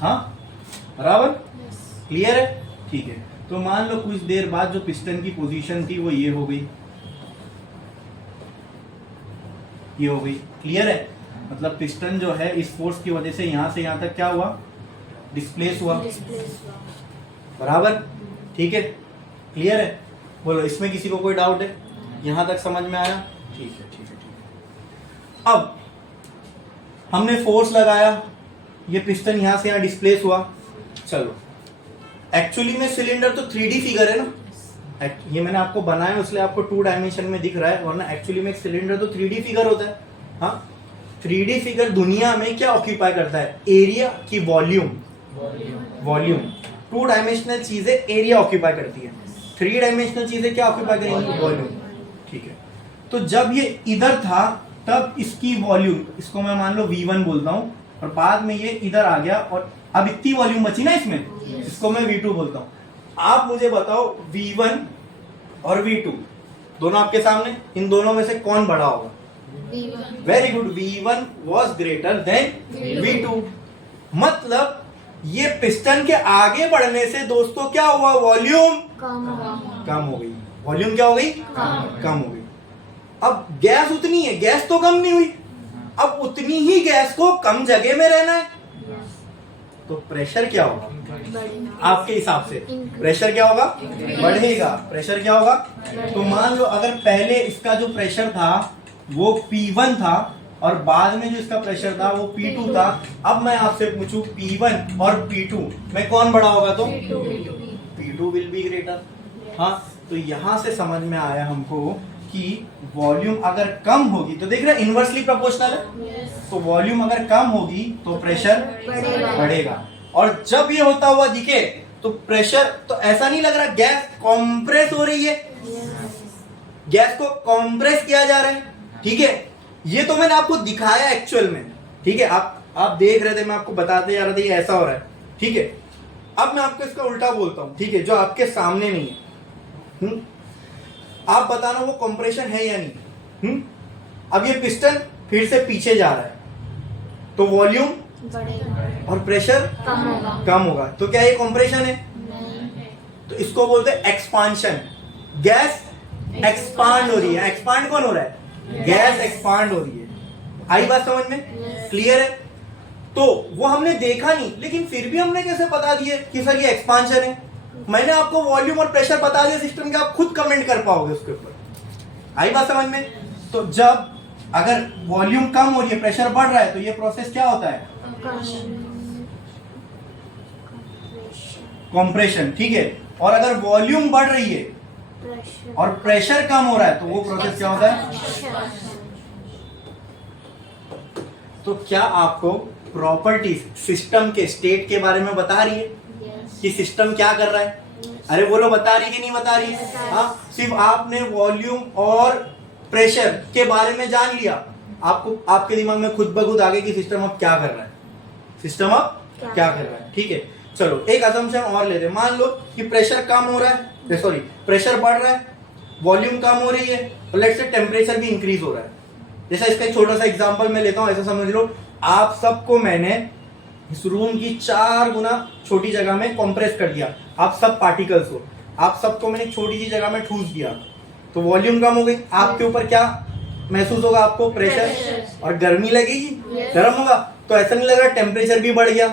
हाँ, बराबर। क्लियर है? ठीक है, तो मान लो कुछ देर बाद जो पिस्टन की पोजीशन थी वो ये हो गई, ये हो गई। क्लियर है? मतलब पिस्टन जो है इस फोर्स की वजह से यहां से यहां तक क्या हुआ? डिस्प्लेस हुआ। बराबर। ठीक है, क्लियर है? बोलो, इसमें किसी को कोई डाउट है? यहां तक समझ में आया? ठीक है, ठीक है, ठीक है। अब हमने फोर्स लगाया, ये पिस्टन यहां से यहां डिस्प्लेस हुआ। चलो, एक्चुअली में सिलेंडर तो 3D फिगर है ना, ये मैंने आपको बनाया इसलिए आपको 2 डायमेंशन में दिख रहा है, वरना एक्चुअली में एक सिलेंडर तो 3D फिगर होता है। हाँ, 3D फिगर दुनिया में क्या ऑक्यूपाई करता है? एरिया की वॉल्यूम। 2 डायमेंशनल चीजें एरिया ऑक्यूपाई करती है, 3 डायमेंशनल चीजें क्या ऑक्यूपाई करेंगी? वॉल्यूम। ठीक है, तो जब ये इधर था तब इसकी वॉल्यूम, इसको मैं मान लो V1 बोलता हूं, और बाद में ये इधर आ गया और अब इतनी वॉल्यूम बची ना इसमें, इसको मैं V2 बोलता हूं। आप मुझे बताओ V1 और V2 दोनों आपके सामने, इन दोनों में से कौन बड़ा होगा? Very good, V1 was greater than V2। मतलब ये पिस्टन के आगे बढ़ने से दोस्तों क्या हुआ? वॉल्यूम कम हो गई। वॉल्यूम क्या हो गई? कम हो गई। अब गैस उतनी है, गैस तो कम नहीं हुई, अब उतनी ही गैस को कम जगह में रहना है, तो प्रेशर क्या होगा आपके हिसाब से? प्रेशर क्या होगा? बढ़ेगा। प्रेशर क्या होगा? तो मान लो अगर पहले इसका जो प्रेशर था वो P1 था और बाद में जो इसका प्रेशर था वो P2 था, अब मैं आपसे पूछूं P1 और P2 में कौन बड़ा होगा? तो P2 विल बी ग्रेटर। हाँ, तो यहां से समझ में आया हमको कि वॉल्यूम अगर कम होगी तो देख रहे इनवर्सली प्रोपोर्शनल है, तो वॉल्यूम अगर कम होगी तो प्रेशर बढ़ेगा। और जब ये होता हुआ दिखे तो प्रेशर, तो ऐसा नहीं लग रहा गैस कॉम्प्रेस हो रही है, गैस को कॉम्प्रेस किया जा रहा है। ठीक है, ये तो मैंने आपको दिखाया एक्चुअल में। ठीक है, आप देख रहे थे, मैं आपको बताते जा रहा था ये ऐसा हो रहा है। ठीक है, अब मैं आपको इसका उल्टा बोलता हूं। ठीक है, जो आपके सामने नहीं है, आप बताना वो कंप्रेशन है या नहीं। अब ये पिस्टन फिर से पीछे जा रहा है तो वॉल्यूम और प्रेशर कम होगा, तो क्या ये कंप्रेशन है? तो इसको बोलते हैं एक्सपांशन। गैस एक्सपांड हो रही है। एक्सपांड कौन हो रहा है? गैस एक्सपांड हो रही है। आई बात समझ में? क्लियर है? तो वो हमने देखा नहीं, लेकिन फिर भी हमने कैसे बता दिए कि सर ये एक्सपांशन है? मैंने आपको वॉल्यूम और प्रेशर बता दिया सिस्टम के, आप खुद कमेंट कर पाओगे उसके ऊपर। आई बात समझ में? तो जब अगर वॉल्यूम कम हो रही है, प्रेशर बढ़ रहा है, तो ये प्रोसेस क्या होता है? कंप्रेशन। ठीक है, और अगर वॉल्यूम बढ़ रही है और प्रेशर कम हो रहा है तो वो प्रोसेस क्या होता है? तो क्या आपको प्रॉपर्टीज सिस्टम के स्टेट के बारे में बता रही है कि सिस्टम क्या कर रहा है? अरे बोलो, बता रही कि नहीं बता रही है? हाँ, सिर्फ आपने वॉल्यूम और प्रेशर के बारे में जान लिया, आपको आपके दिमाग में खुद ब खुद आ गया कि सिस्टम अब क्या कर रहा है, सिस्टम अब क्या कर रहा है। ठीक है, चलो एक असम्पशन और लेते हैं। मान लो कि प्रेशर कम हो रहा है, सॉरी प्रेशर बढ़ रहा है, वॉल्यूम कम हो रही है, और लेट्स से टेम्परेचर भी इंक्रीज हो रहा है। जैसा इसका एक छोटा सा एग्जांपल मैं लेता हूं, ऐसा समझ लो आप सबको मैंने इस रूम की 4 गुना छोटी जगह में कंप्रेस कर दिया, आप सब पार्टिकल्स हो, आप सबको मैंने छोटी सी जगह में ठूस दिया, तो वॉल्यूम कम हो गई। आपके ऊपर क्या महसूस होगा? आपको प्रेशर और गर्मी लगेगी, गर्म होगा। तो ऐसा नहीं लग रहा टेम्परेचर भी बढ़ गया?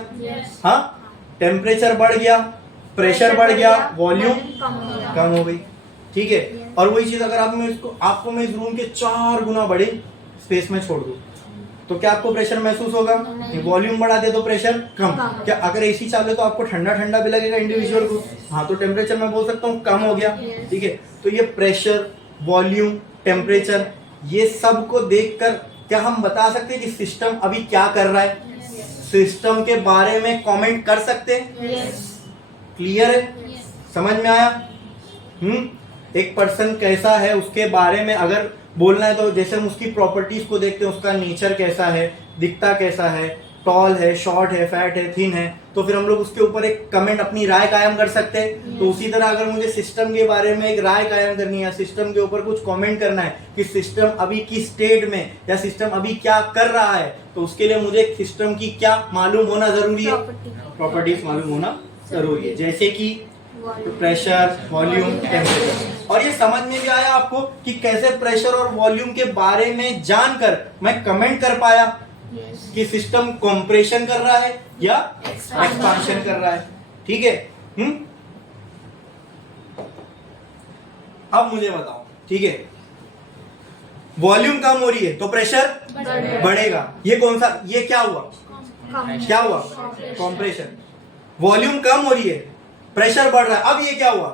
हाँ, टेम्परेचर बढ़ गया, प्रेशर बढ़ गया, वॉल्यूम कम हो गई। ठीक है, और वही चीज अगर आपको मैं इस रूम के 4 गुना बड़े स्पेस में छोड़ दूं तो क्या आपको प्रेशर महसूस होगा? वॉल्यूम बढ़ा दे तो प्रेशर कम। क्या अगर एसी चालू है तो आपको ठंडा ठंडा भी लगेगा इंडिविजुअल को? हाँ, तो टेम्परेचर मैं बोल सकता हूँ कम हो गया। ठीक है, तो ये प्रेशर, वॉल्यूम, टेम्परेचर, ये सब को देखकर क्या हम बता सकते हैं कि सिस्टम अभी क्या कर रहा है? सिस्टम के बारे में कमेंट कर सकते हैं? क्लियर है? समझ में आया? एक पर्सन कैसा है उसके बारे में अगर बोलना है तो जैसे हम उसकी प्रॉपर्टीज को देखते हैं, उसका नेचर कैसा है, दिखता कैसा है, टॉल है, शॉर्ट है, फैट है, थिन है, तो फिर हम लोग उसके ऊपर एक कमेंट, अपनी राय कायम कर सकते हैं। तो उसी तरह अगर मुझे सिस्टम के बारे में एक राय कायम करनी है, सिस्टम के ऊपर कुछ कमेंट करना है कि सिस्टम अभी किस स्टेट में या सिस्टम अभी क्या कर रहा है, तो उसके लिए मुझे सिस्टम की क्या मालूम होना जरूरी है? प्रॉपर्टीज मालूम होना जरूरी है, जैसे कि प्रेशर, वॉल्यूम, टेम्परेचर। और ये समझ में भी आया आपको कि कैसे प्रेशर और वॉल्यूम के बारे में जानकर मैं कमेंट कर पाया कि सिस्टम कंप्रेशन कर रहा है या एक्सपांशन कर रहा है। ठीक है, अब मुझे बताओ, ठीक है, वॉल्यूम कम हो रही है तो प्रेशर बढ़ेगा। ये कौन सा, ये क्या हुआ? क्या हुआ? कंप्रेशन। वॉल्यूम कम हो रही है, प्रेशर बढ़ रहा है, अब ये क्या हुआ?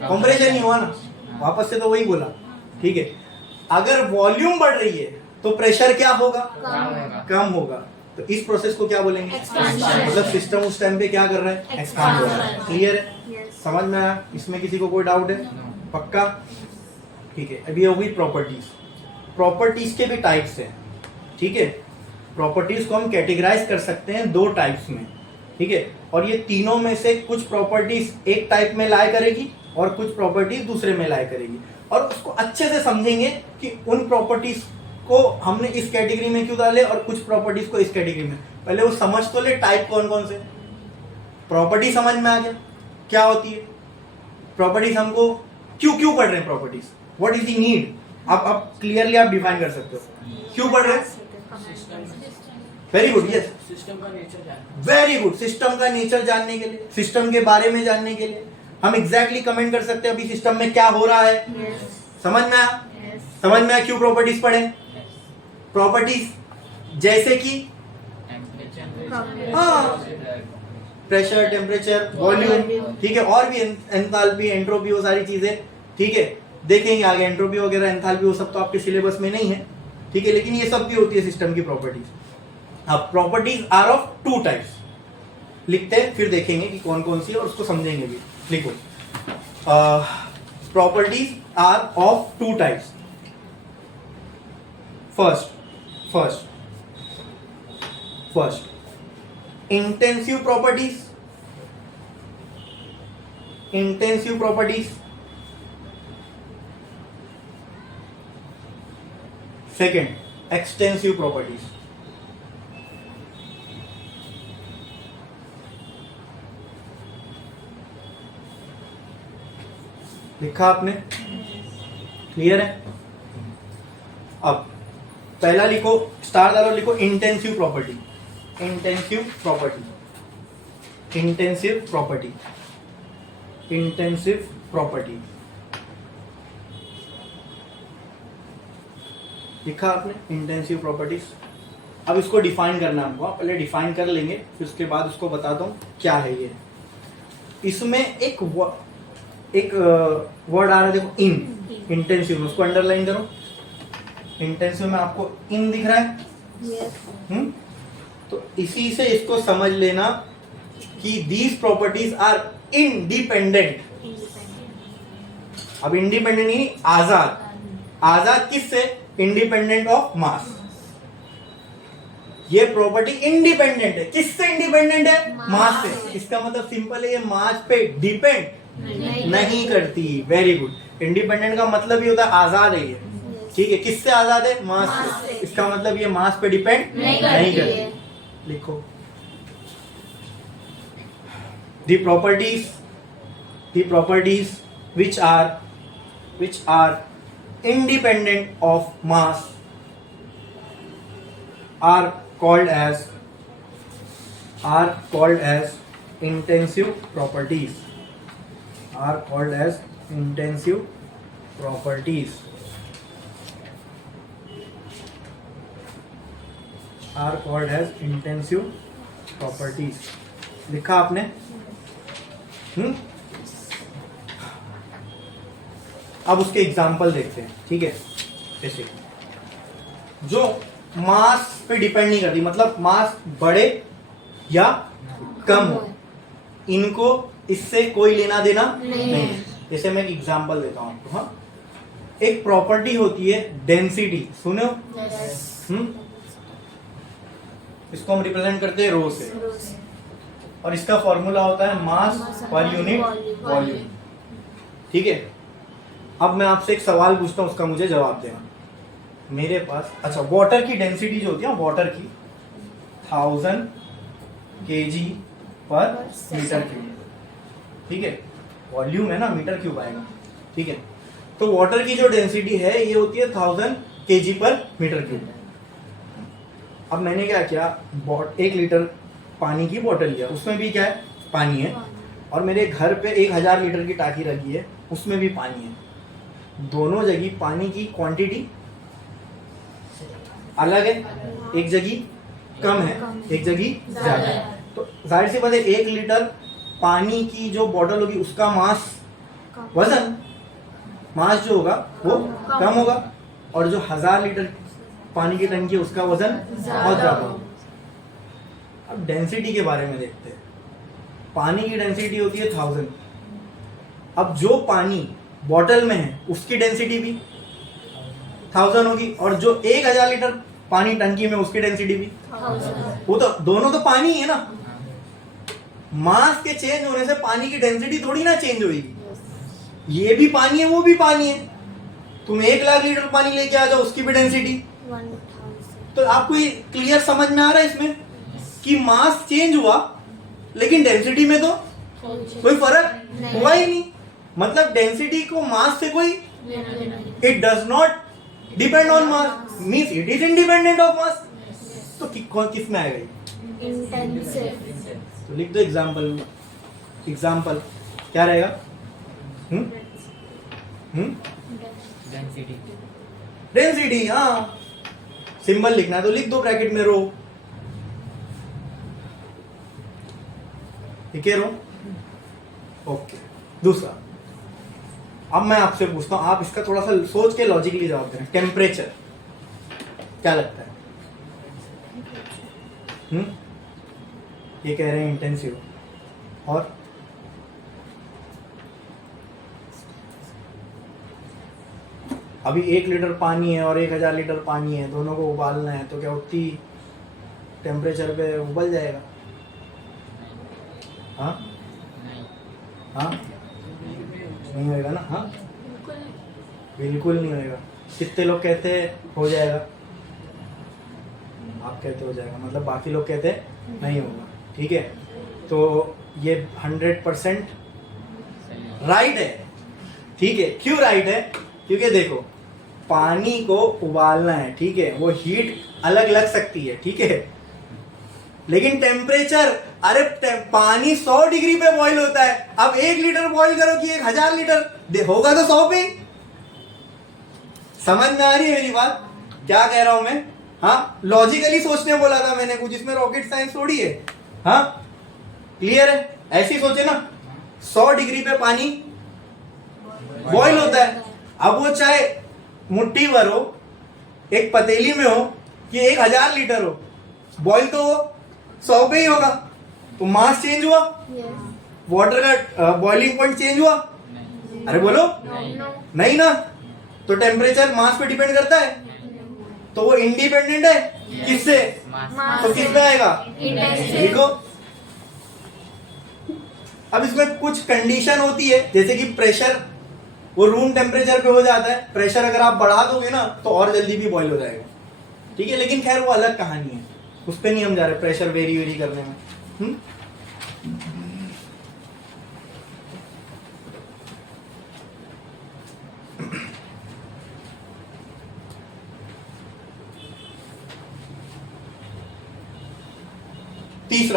कंप्रेशन ही हुआ ना, वापस से तो वही बोला। ठीक है, अगर वॉल्यूम बढ़ रही है तो प्रेशर क्या होगा? कम होगा। तो इस प्रोसेस को क्या बोलेंगे? मतलब सिस्टम उस टाइम पे क्या कर रहा है? एक्सपांड हो रहा है। क्लियर है? समझ में आया? इसमें किसी को कोई डाउट है? पक्का? ठीक है, अभी होगी प्रॉपर्टीज। प्रॉपर्टीज के भी टाइप्स हैं। ठीक है, प्रॉपर्टीज को हम कैटेगराइज कर सकते हैं 2 टाइप्स में। ठीक है, और ये तीनों में से कुछ प्रॉपर्टीज एक टाइप में लाए करेगी और कुछ प्रॉपर्टीज दूसरे में लाए करेगी, और उसको अच्छे से समझेंगे कि उन प्रॉपर्टीज को हमने इस कैटेगरी में क्यों डाले और कुछ प्रॉपर्टीज को इस कैटेगरी में। पहले वो समझ तो ले टाइप कौन कौन से। प्रॉपर्टी समझ में आ गया क्या होती है? प्रॉपर्टीज हमको क्यों पढ़ रहे हैं? Properties what is the need? आप क्लियरली आप डिफाइन कर सकते हो क्यों पढ़ रहे हैं। वेरी गुड, यस, सिस्टम का नेचर जानने, वेरी गुड, सिस्टम का नेचर जानने के लिए, सिस्टम के बारे में जानने के लिए हम एग्जैक्टली कमेंट कर सकते हैं अभी सिस्टम में क्या हो रहा है। समझ में आया? समझ में आया क्यों प्रॉपर्टीज पढ़े? प्रॉपर्टीज जैसे कि प्रेशर, टेम्परेचर, वॉल्यूम, ठीक है, और भी एंथैल्पी, एंट्रोपी, वो सारी चीजें। ठीक है, देखेंगे आगे एंट्रोपी वगैरह, एंथैल्पी, वो सब तो आपके सिलेबस में नहीं है। ठीक है, लेकिन ये सब भी होती है सिस्टम की प्रॉपर्टीज। अब प्रॉपर्टीज आर ऑफ 2 टाइप्स लिखते हैं, फिर देखेंगे कि कौन कौन सी है और उसको समझेंगे भी। लिखो, properties are of 2 types. First intensive properties, second extensive properties. लिखा आपने? क्लियर है? अब पहला लिखो, स्टार डालो, लिखो intensive property. Intensive property, intensive property, intensive property. लिखा आपने? Intensive properties. अब इसको डिफाइन करना हमको, पहले डिफाइन कर लेंगे, फिर उसके बाद उसको बताता हूं क्या है ये। इसमें एक वर्ड आ रहा है, देखो, इन। इंटेंसिव में उसको अंडरलाइन करो। इंटेंसिव में आपको इन दिख रहा है? yes. तो इसी से इसको समझ लेना कि दीज प्रॉपर्टीज आर इंडिपेंडेंट। अब इंडिपेंडेंट नहीं, आजाद। आजाद किससे? Independent of mass. ये प्रॉपर्टी इंडिपेंडेंट है। किससे इंडिपेंडेंट है? मास से। इसका मतलब सिंपल है, ये मास पे डिपेंड नहीं करती। Very good. इंडिपेंडेंट का मतलब ये होता है आजाद है ये। ठीक है, किससे आजाद है? मास से। इसका मतलब ये मास पे डिपेंड नहीं करती। लिखो, the properties which are independent of mass are called as intensive properties, are called as intensive properties, are called as intensive properties. लिखा आपने? अब उसके एग्जाम्पल देखते हैं, ठीक है। जैसे जो मास पे डिपेंड नहीं करती, मतलब मास बढ़े या कम हो, इनको इससे कोई लेना देना नहीं। जैसे मैं एक एग्जांपल देता हूं आपको। हाँ, एक प्रॉपर्टी होती है डेंसिटी, सुनो। इसको हम रिप्रेजेंट करते हैं रो से, और इसका फॉर्मूला होता है मास पर यूनिट वॉल्यूम, ठीक है। अब मैं आपसे एक सवाल पूछता हूं, उसका मुझे जवाब देना। मेरे पास, अच्छा, वाटर की डेंसिटी जो होती है वाटर की 1000 kg पर मीटर क्यूब, ठीक है। वॉल्यूम है ना, मीटर क्यूब आएगा, ठीक है। तो वाटर की जो डेंसिटी है ये होती है 1000 kg पर मीटर क्यूब। अब मैंने क्या किया, 1 लीटर पानी की बोतल लिया, उसमें भी क्या है, पानी है, और मेरे घर पे 1000 लीटर की टाकी रखी है, उसमें भी पानी है। दोनों जगह पानी की क्वांटिटी अलग है, एक जगह कम है, एक जगह ज्यादा है। तो जाहिर सी बात है 1 लीटर पानी की जो बोतल होगी उसका मास, वजन, मास जो होगा वो कम होगा, और जो 1000 लीटर पानी की टंकी है उसका वजन बहुत ज्यादा होगा। अब डेंसिटी के बारे में देखते हैं। पानी की डेंसिटी होती है 1000। अब जो पानी बोतल में है उसकी डेंसिटी भी 1000 होगी, और जो 1000 लीटर पानी टंकी में उसकी डेंसिटी भी 1000। वो तो दोनों तो पानी ही है ना। मास के चेंज होने से पानी की डेंसिटी थोड़ी ना चेंज होगी। ये भी पानी है, वो भी पानी है। तुम 1,00,000 लीटर पानी लेके आ जाओ, उसकी भी डेंसिटी 1000। तो आपको ये क्लियर समझ में आ रहा है इसमें कि मास चेंज हुआ लेकिन डेंसिटी में तो कोई फर्क हुआ ही नहीं। मतलब डेंसिटी को मास से कोई, it does not depend on mass, means it is independent of mass. तो किस में आएगा ये? इंटेंसिव। तो लिख दो एग्जांपल। एग्जांपल क्या रहेगा? डेंसिटी। डेंसिटी, हाँ, सिंबल लिखना है तो लिख दो ब्रैकेट में रो, ठीक है, रो। ओके, दूसरा। अब मैं आपसे पूछता हूं, आप इसका थोड़ा सा सोच के लॉजिकली जवाब देना। टेम्परेचर क्या लगता है? ये कह रहे हैं इंटेंसिव, और अभी 1 लीटर पानी है और 1000 लीटर पानी है, दोनों को उबालना है, तो क्या उतनी टेम्परेचर पे उबल जाएगा? हाँ, हाँ, नहीं होएगा ना। हाँ, बिल्कुल नहीं होएगा। कितने लोग कहते हैं हो जाएगा? आप कहते हो जाएगा, मतलब बाकी लोग कहते हैं नहीं होगा, ठीक है। तो ये 100% राइट है, ठीक है। क्यों राइट है? क्योंकि देखो, पानी को उबालना है, ठीक है, वो हीट अलग लग सकती है, ठीक है, लेकिन टेम्परेचर, अरे पानी 100 डिग्री पे बॉईल होता है। अब 1 लीटर बॉईल करो कि 1000 लीटर, होगा तो 100 पे। समझ में आ रही है मेरी बात? क्या कह रहा हूं मैं? हाँ, लॉजिकली सोचने बोला था मैंने, कुछ इसमें रॉकेट साइंस थोड़ी है। हाँ, क्लियर है? ऐसे ही सोचे ना, 100 डिग्री पे पानी बॉईल होता है। अब वो चाहे मुट्ठी भर हो, एक पतीली में हो, कि 1000 लीटर हो, बॉईल तो वो 100 पे ही होगा। तो मास चेंज हुआ, वाटर का बॉइलिंग पॉइंट चेंज हुआ? अरे बोलो, नहीं ना। तो टेम्परेचर मास पे डिपेंड करता है, तो वो इंडिपेंडेंट है किससे? तो किस में आएगा? देखो, अब इसमें कुछ कंडीशन होती है, जैसे कि प्रेशर, वो रूम टेम्परेचर पे हो जाता है। प्रेशर अगर आप बढ़ा दोगे ना तो और जल्दी भी बॉईल हो जाएगा, ठीक है। लेकिन खैर वो अलग कहानी है, उस पर नहीं हम जा रहे प्रेशर वेरी करने में।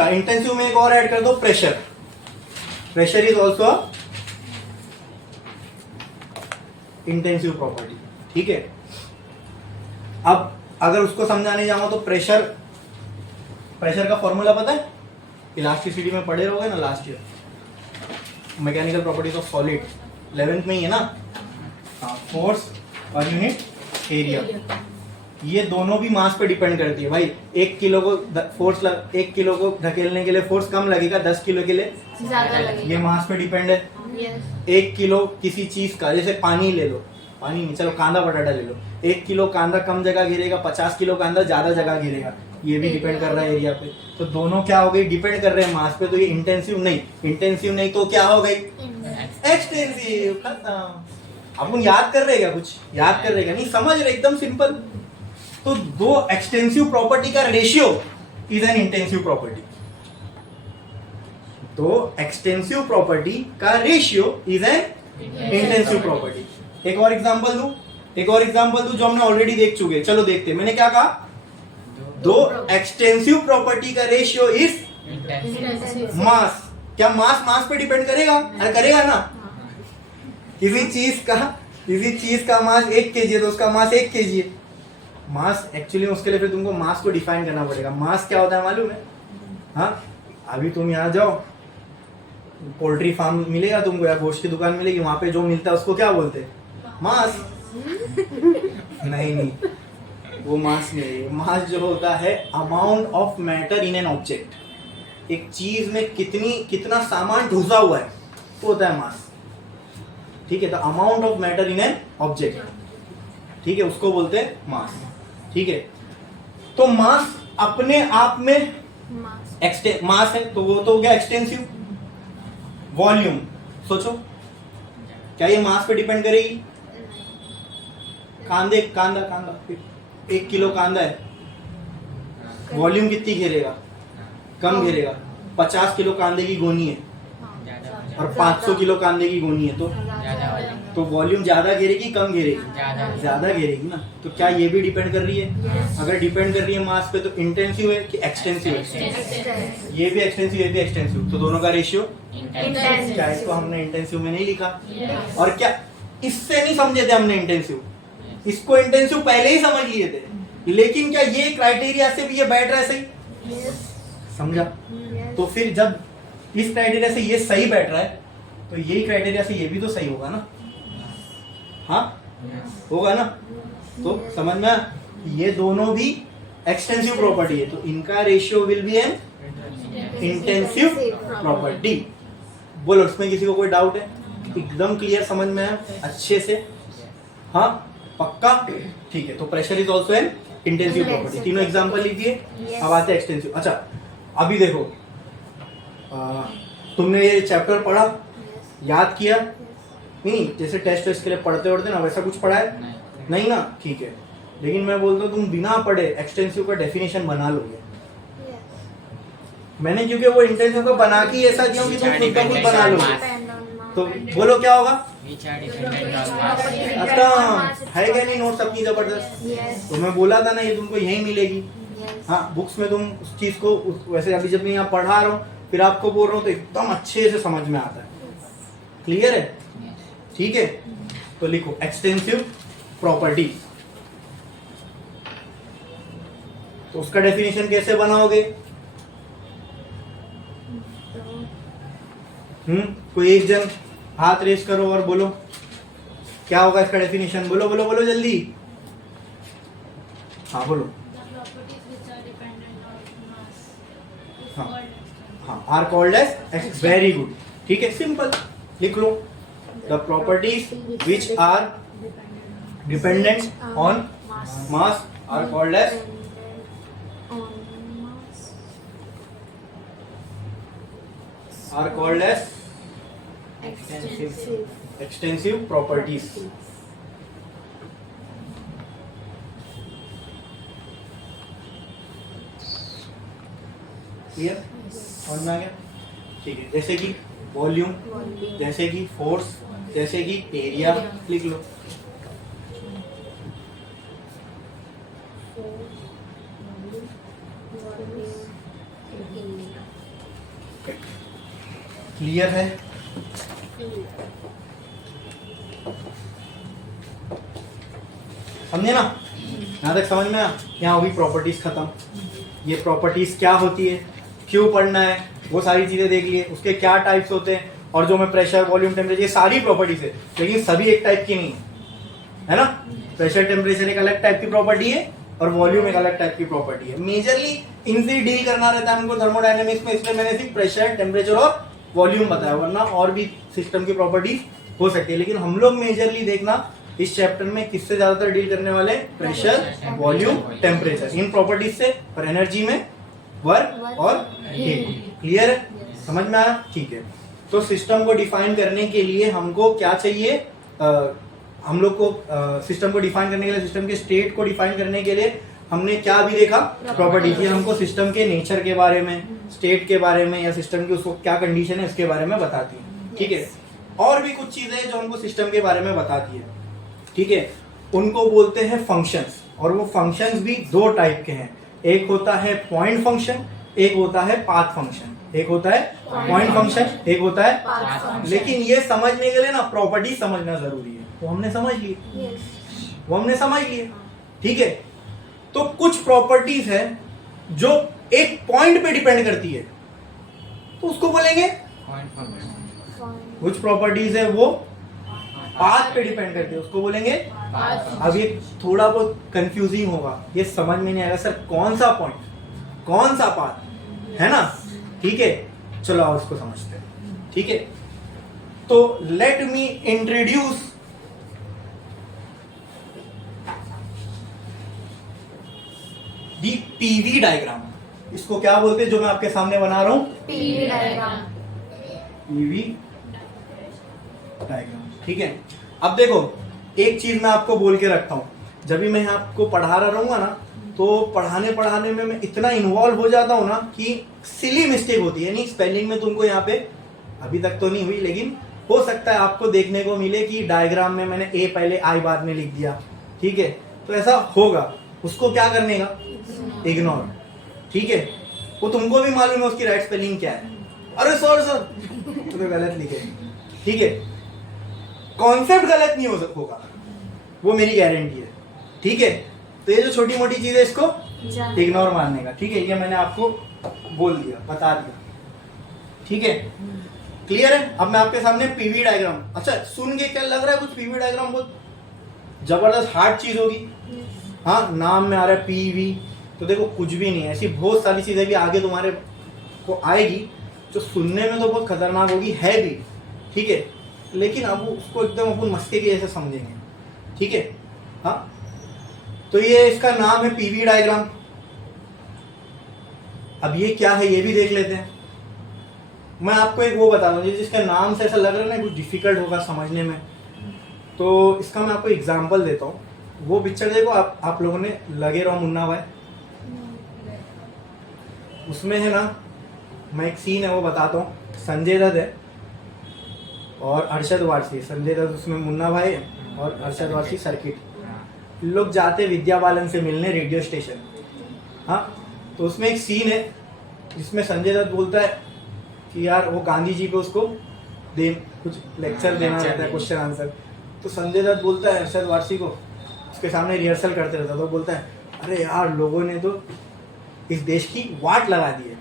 दूसरा इंटेंसिव में एक और ऐड कर दो, pressure. Pressure is also intensive property. ठीक है. अब अगर उसको समझाने जाऊं तो प्रेशर का फॉर्मूला पता है? इलास्टिसिटी में पढ़े रहोगे ना last year, mechanical properties of solid 11th में ही है ना. हाँ, फोर्स पर यूनिट एरिया. ये दोनों भी मास पे डिपेंड करती है भाई. 1 किलो को फोर्स 1 किलो को धकेलने के लिए फोर्स कम लगेगा, 10 किलो के लिए ज्यादा लगेगा. ये मास पे डिपेंड है. Yes. 1 किलो किसी चीज का, जैसे पानी ले लो, पानी नहीं, चलो कांदा बटाटा ले लो. 1 किलो कांदा कम जगह गिरेगा, 50 किलो कांदा ज्यादा जगह गिरेगा. ये भी डिपेंड कर रहा है एरिया पे. तो दोनों क्या हो गई, डिपेंड कर रहे हैं मास पे. तो ये इंटेंसिव नहीं तो क्या हो गई, एक्सटेंसिव. खत्म. अपन याद कर रहे क्या? कुछ याद कर रहे क्या? नहीं समझ रहे, एकदम सिंपल. तो दो एक्सटेंसिव प्रॉपर्टी का ratio is an intensive property. तो एक्सटेंसिव प्रॉपर्टी का ratio is an intensive property. एक और एग्जांपल दूं जो हमने ऑलरेडी देख चुके. चलो देखते. मैंने क्या कहा? दो एक्सटेंसिव प्रॉपर्टी का रेशियो इज मास. क्या मास पे डिपेंड करेगा? अरे करेगा ना. किसी चीज का मास 1 kg है तो उसका मास 1 kg है. मास एक्चुअली उसके लिए फिर तुमको मास को डिफाइन करना पड़ेगा. मास क्या होता है मालूम है? हाँ, अभी तुम यहाँ जाओ, पोल्ट्री फार्म मिलेगा तुमको या गोश्त की दुकान मिलेगी, वहां पे जो मिलता है उसको क्या बोलते हैं? मांस. नहीं, वो मांस नहीं है. मास जो होता है amount of matter in an object. एक चीज में कितना सामान घुसा हुआ है वो होता है मास. ठीक है. तो amount of matter in an object, ठीक है, उसको बोलते हैं मास. ठीक है. तो मास अपने आप में मास है, तो वो तो हो गया एक्सटेंसिव. वॉल्यूम सोचो, क्या ये मास पे डिपेंड करेगी? कांदा 1 किलो कांदा है, वॉल्यूम कितनी घेरेगा? कम घेरेगा. 50 किलो कांदे की गोनी है और 500 किलो कांदे की गोनी है, तो वॉल्यूम ज्यादा घेरेगी कम घेरेगी? ज्यादा घेरेगी ना. तो क्या ये भी डिपेंड कर रही है? अगर डिपेंड कर रही है मास पे तो इंटेंसिव है कि एक्सटेंसिव है? ये भी एक्सटेंसिव. तो दोनों का रेशियो क्या? इसको हमने इंटेंसिव में नहीं लिखा. और क्या इससे नहीं समझे थे हमने इंटेंसिव? इसको इंटेंसिव पहले ही समझ लिए थे, लेकिन क्या ये क्राइटेरिया से भी ये बैठ रहा है सही? समझा? तो फिर जब इस क्राइटेरिया से ये सही बैठ रहा है तो यही क्राइटेरिया से ये भी तो सही होगा ना. हाँ, होगा ना. तो समझ में, ये दोनों भी एक्सटेंसिव प्रॉपर्टी है, तो इनका ratio will be N intensive property. बोलो, उसमें किसी को कोई डाउट है? एकदम क्लियर, समझ में आया अच्छे से? हाँ, पक्का. ठीक है. तो pressure is also an intensive property. तीनों एग्जांपल लीजिए. अब आते हैं एक्सटेंसिव. अच्छा, अभी देखो, तुमने ये चैप्टर पढ़ा, याद किया? नहीं, जैसे टेस्ट के लिए पढ़ते ना वैसा कुछ पढ़ा है? नहीं ना. ठीक है. लेकिन मैं बोलता हूँ तुम बिना पढ़े एक्सटेंसिव का डेफिनेशन बना लोगे. मैंने क्योंकि वो इंटेंसिव को बना के ऐसा किया कि तुम खुद का खुद बना लोगे. तो बोलो क्या होगा? अच्छा, है क्या नहीं नोट्स अपनी जबरदस्त? तो मैं बोला था ना ये तुमको यही मिलेगी. हाँ, बुक्स में तुम उस चीज को वैसे अभी जब मैं यहाँ पढ़ा रहा हूँ फिर आपको बोल रहा हूँ तो एकदम अच्छे से समझ में आता है. क्लियर है? ठीक है. तो लिखो एक्सटेंसिव प्रॉपर्टी. तो उसका डेफिनेशन कैसे बनाओगे? कोई एक जन हाथ रेस करो और बोलो क्या होगा इसका डेफिनेशन. बोलो बोलो बोलो जल्दी. हाँ बोलो. हाँ, are called as. Very good. ठीक है, सिंपल लिख लो. The properties which are dependent on mass are called as extensive properties. Clear? समझ में आ गया? ठीक है. जैसे कि वॉल्यूम, जैसे कि फोर्स, जैसे कि एरिया लिख लो. क्लियर है? समझे ना? यहां तक समझ में आया? यहाँ हुई प्रॉपर्टीज खत्म। ये प्रॉपर्टीज क्या होती है, क्यों पढ़ना है, वो सारी चीजें देख लिए। उसके क्या टाइप्स होते हैं, और जो मैं प्रेशर, वॉल्यूम, टेम्परेचर, ये सारी प्रॉपर्टीज है, लेकिन सभी एक टाइप की नहीं है ना? प्रेशर टेम्परेचर एक अलग टाइप की प्रॉपर्टी है और वॉल्यूम एक अलग टाइप की प्रॉपर्टी है। मेजरली इनसे डील करना रहता है हमको थर्मोडायनेमिक्स में, इसलिए मैंने सिर्फ प्रेशर, टेम्परेचर और वॉल्यूम बताया, वरना और भी सिस्टम की प्रॉपर्टीज हो सकती है। लेकिन हम लोग मेजरली देखना इस चैप्टर में किससे ज्यादातर डील करने वाले, प्रेशर, वॉल्यूम, टेम्परेचर, इन प्रॉपर्टीज से, और एनर्जी में वर्क और हीट। क्लियर है? समझ में आया? ठीक है। तो सिस्टम को डिफाइन करने के लिए हमको क्या चाहिए, हम लोग को सिस्टम को डिफाइन करने के लिए, सिस्टम के स्टेट को डिफाइन करने के लिए हमने क्या भी देखा, प्रॉपर्टी थी। हमको सिस्टम के नेचर के बारे में, स्टेट के बारे में, या सिस्टम की उसको क्या कंडीशन है इसके बारे में बताती है। ठीक है। और भी कुछ चीजें जो हमको सिस्टम के बारे में बताती है, ठीक है, उनको बोलते हैं फंक्शंस। और वो फंक्शंस भी दो टाइप के हैं, एक होता है पॉइंट फंक्शन, एक होता है पाथ फंक्शन। एक होता है पॉइंट फंक्शन, एक होता है पाथ। लेकिन ये समझने के लिए ना प्रॉपर्टी समझना जरूरी है। वो हमने समझ ली, वो हमने समझ लिया। ठीक है। तो कुछ प्रॉपर्टीज है जो एक पॉइंट पे डिपेंड करती है, तो उसको बोलेंगे पॉइंट फंक्शन। कुछ प्रॉपर्टीज है वो पाथ पे डिपेंड करती है, उसको बोलेंगे पाथ। अब ये थोड़ा बहुत कंफ्यूजिंग होगा, ये समझ में नहीं आएगा सर कौन सा पॉइंट, कौन सा पाथ, है ना? ठीक है, चलो आओ इसको समझते हैं। ठीक है, तो लेट मी इंट्रोड्यूस दी पीवी डायग्राम। इसको क्या बोलते हैं जो मैं आपके सामने बना रहा हूं, पीवी डायग्राम। पीवी डायग्राम, ठीक है। अब देखो, एक चीज मैं आपको बोल के रखता हूं, जब भी मैं आपको पढ़ा रहा रहूंगा ना, तो पढ़ाने में मैं इतना इन्वॉल्व हो जाता हूं ना कि सिली मिस्टेक होती है। नहीं, स्पेलिंग में तुमको यहाँ पे अभी तक तो नहीं हुई, लेकिन हो सकता है आपको देखने को मिले कि डायग्राम में मैंने ए पहले आई बाद में लिख दिया। ठीक है, तो ऐसा होगा, उसको क्या करने का, इग्नोर। ठीक है, वो तुमको भी मालूम है उसकी राइट स्पेलिंग क्या है। अरे सर तो गलत लिखे। ठीक है, कॉन्सेप्ट गलत नहीं होगा, वो मेरी गारंटी है। ठीक है, तो ये जो छोटी मोटी चीज है इसको इग्नोर मारने का। ठीक है, ये मैंने आपको बोल दिया, बता दिया। ठीक है, क्लियर है? अब मैं आपके सामने पीवी डायग्राम, अच्छा सुन के क्या लग रहा है कुछ, पीवी डायग्राम बहुत जबरदस्त हार्ड चीज होगी। हाँ, नाम में आ रहा है पीवी, तो देखो कुछ भी नहीं है, ऐसी बहुत सारी चीजें भी आगे तुम्हारे को आएगी जो सुनने में तो बहुत खतरनाक होगी, है भी। ठीक है, लेकिन अब उसको एकदम अपन मस्ती के जैसे समझेंगे। ठीक है, हाँ, तो ये इसका नाम है पीवी डायग्राम। अब ये क्या है ये भी देख लेते हैं। मैं आपको एक वो बता दूं, जिसका नाम से ऐसा लग रहा है ना कुछ डिफिकल्ट होगा समझने में, तो इसका मैं आपको एग्जांपल देता हूँ। वो पिक्चर देखो आप लोगों ने, लगे रहो मुन्ना भाई, उसमें है ना, मैं एक सीन है वो बताता हूँ। संजय दत्त है और अरशद वारसी, संजय दत्त उसमें मुन्ना भाई है और अरशद वारसी सर्किट। लोग जाते विद्या बालन से मिलने रेडियो स्टेशन। हाँ, तो उसमें एक सीन है जिसमें संजय दत्त बोलता है कि यार वो गांधी जी को उसको कुछ लेक्चर देना रहता है, क्वेश्चन आंसर। तो संजय दत्त बोलता है अरशद वारसी को, उसके सामने रिहर्सल करते रहता, तो बोलता है अरे यार लोगों ने तो इस देश की वाट लगा दी है।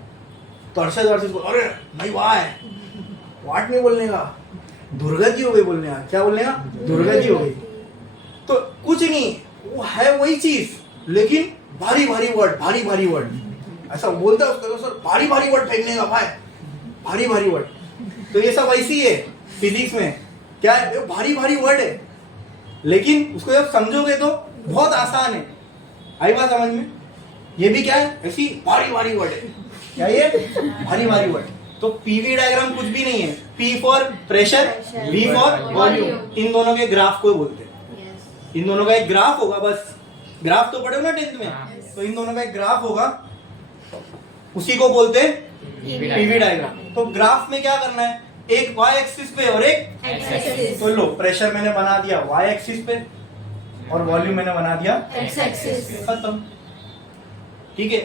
तो अरशद वारसी को, अरे भाई वाह है, वाट नहीं बोलने का, दुर्गति हो गई बोलने का। क्या बोलने का? दुर्गति हो गई। तो कुछ नहीं, वो है वही चीज, लेकिन भारी भारी वर्ड, भारी भारी वर्ड ऐसा बोलता है उसका, सर भारी भारी वर्ड फेंकने का भाई, भारी भारी वर्ड। तो ये सब ऐसी है फिजिक्स में, क्या है, भारी भारी वर्ड है, लेकिन उसको जब समझोगे तो बहुत आसान है। आई बात समझ में? ये भी क्या है, ऐसी भारी भारी वर्ड है। क्या ये? भारी भारी वर्ड। तो पीवी डायग्राम कुछ भी नहीं है, P for pressure, V for volume, इन दोनों के ग्राफ को बोलते हैं। इन दोनों का एक ग्राफ होगा, बस ग्राफ तो पढ़े हो ना 10th में, तो इन दोनों का एक ग्राफ होगा, उसी को बोलते हैं पीवी डायग्राम। तो ग्राफ में क्या करना है, एक y एक्सिस पे और एक x एक्सिस। तो लो, प्रेशर मैंने बना दिया y एक्सिस पे और वॉल्यूम मैंने बना दिया x एक्सिस, खत्म। ठीक है,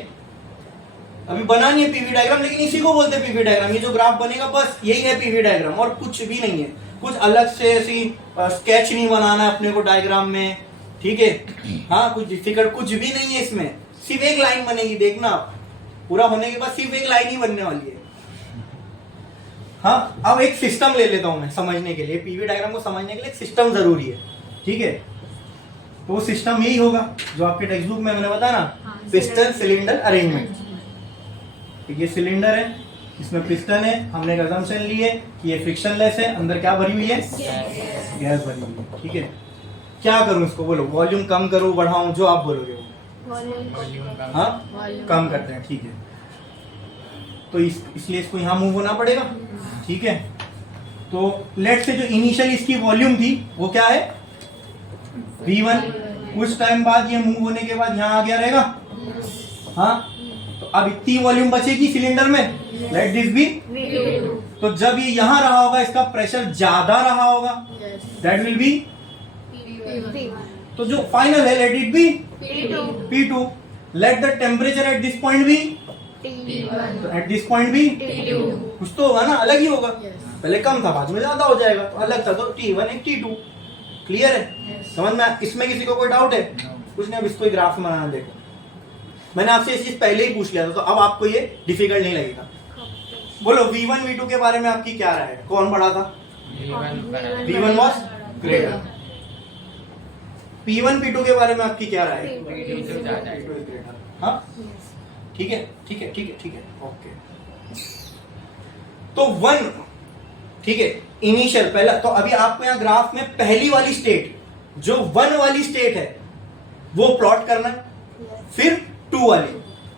अभी बना नहीं है पीवी डायग्राम, लेकिन इसी को बोलते हैं पीवी डायग्राम। ये जो ग्राफ बनेगा बस यही है पीवी डायग्राम, और कुछ भी नहीं है। कुछ अलग से ऐसी स्केच नहीं बनाना है अपने को डायग्राम में, ठीक है। हाँ, कुछ डिफिकल्ट कुछ भी नहीं है इसमें, सिर्फ एक लाइन बनेगी, देखना आप पूरा होने के बाद सिर्फ एक लाइन ही बनने वाली है। हाँ, अब एक सिस्टम ले लेता हूं मैं समझने के लिए, पीवी डायग्राम को समझने के लिए एक सिस्टम जरूरी है, ठीक है। तो वो सिस्टम यही होगा जो आपके टेक्स्ट बुक में मैंने बताया ना, पिस्टन सिलेंडर अरेंजमेंट। ये सिलेंडर है, इसमें पिस्टन है, हमने एक असम्पशन ली है कि ये फ्रिक्शनलेस है, अंदर क्या भरी हुई है, गैस भरी हुई है, ठीक है। क्या करूं इसको, बोलो, वॉल्यूम कम करूं बढ़ाऊं, जो आप बोलोगे वो। हाँ, कम करते हैं, ठीक है। तो इसलिए इसको यहाँ मूव होना पड़ेगा, ठीक है। तो लेट से जो इनिशियल इसकी वॉल्यूम थी वो क्या है, V1। कुछ टाइम बाद ये मूव होने के बाद यहाँ आ गया रहेगा। हाँ, तो अब इतनी वॉल्यूम बचेगी सिलेंडर में, लेट दिस बी। तो जब ये यहाँ रहा होगा इसका प्रेशर ज्यादा रहा होगा, दैट विल बी। तो जो फाइनल है, let it be P2। Let the temperature at this point be, तो एट दिस पॉइंट भी कुछ तो होगा ना, अलग ही होगा। पहले कम था, बाद में ज्यादा हो जाएगा, तो अलग था, तो T1 एक T2। क्लियर है, समझ में? इसमें किसी को कोई डाउट है? कुछ नहीं, अब इसको ग्राफ में बनाना देखो। मैंने आपसे ये चीज पहले ही पूछ लिया था, तो अब आपको ये डिफिकल्ट नहीं लगेगा। बोलो, V1 V2 के बारे में आपकी क्या राय है? कौन बड़ा था? V1 was greater. P1 P2 के बारे में आपकी क्या राय है? हाँ, ठीक है, ठीक है, ठीक है, ठीक है, ओके। तो 1, ठीक है, इनिशियल पहला। तो अभी आपको यहाँ ग्राफ में पहली वाली स्टेट, जो 1 वाली स्टेट है, वो प्लॉट करना है। फिर 2 वाली।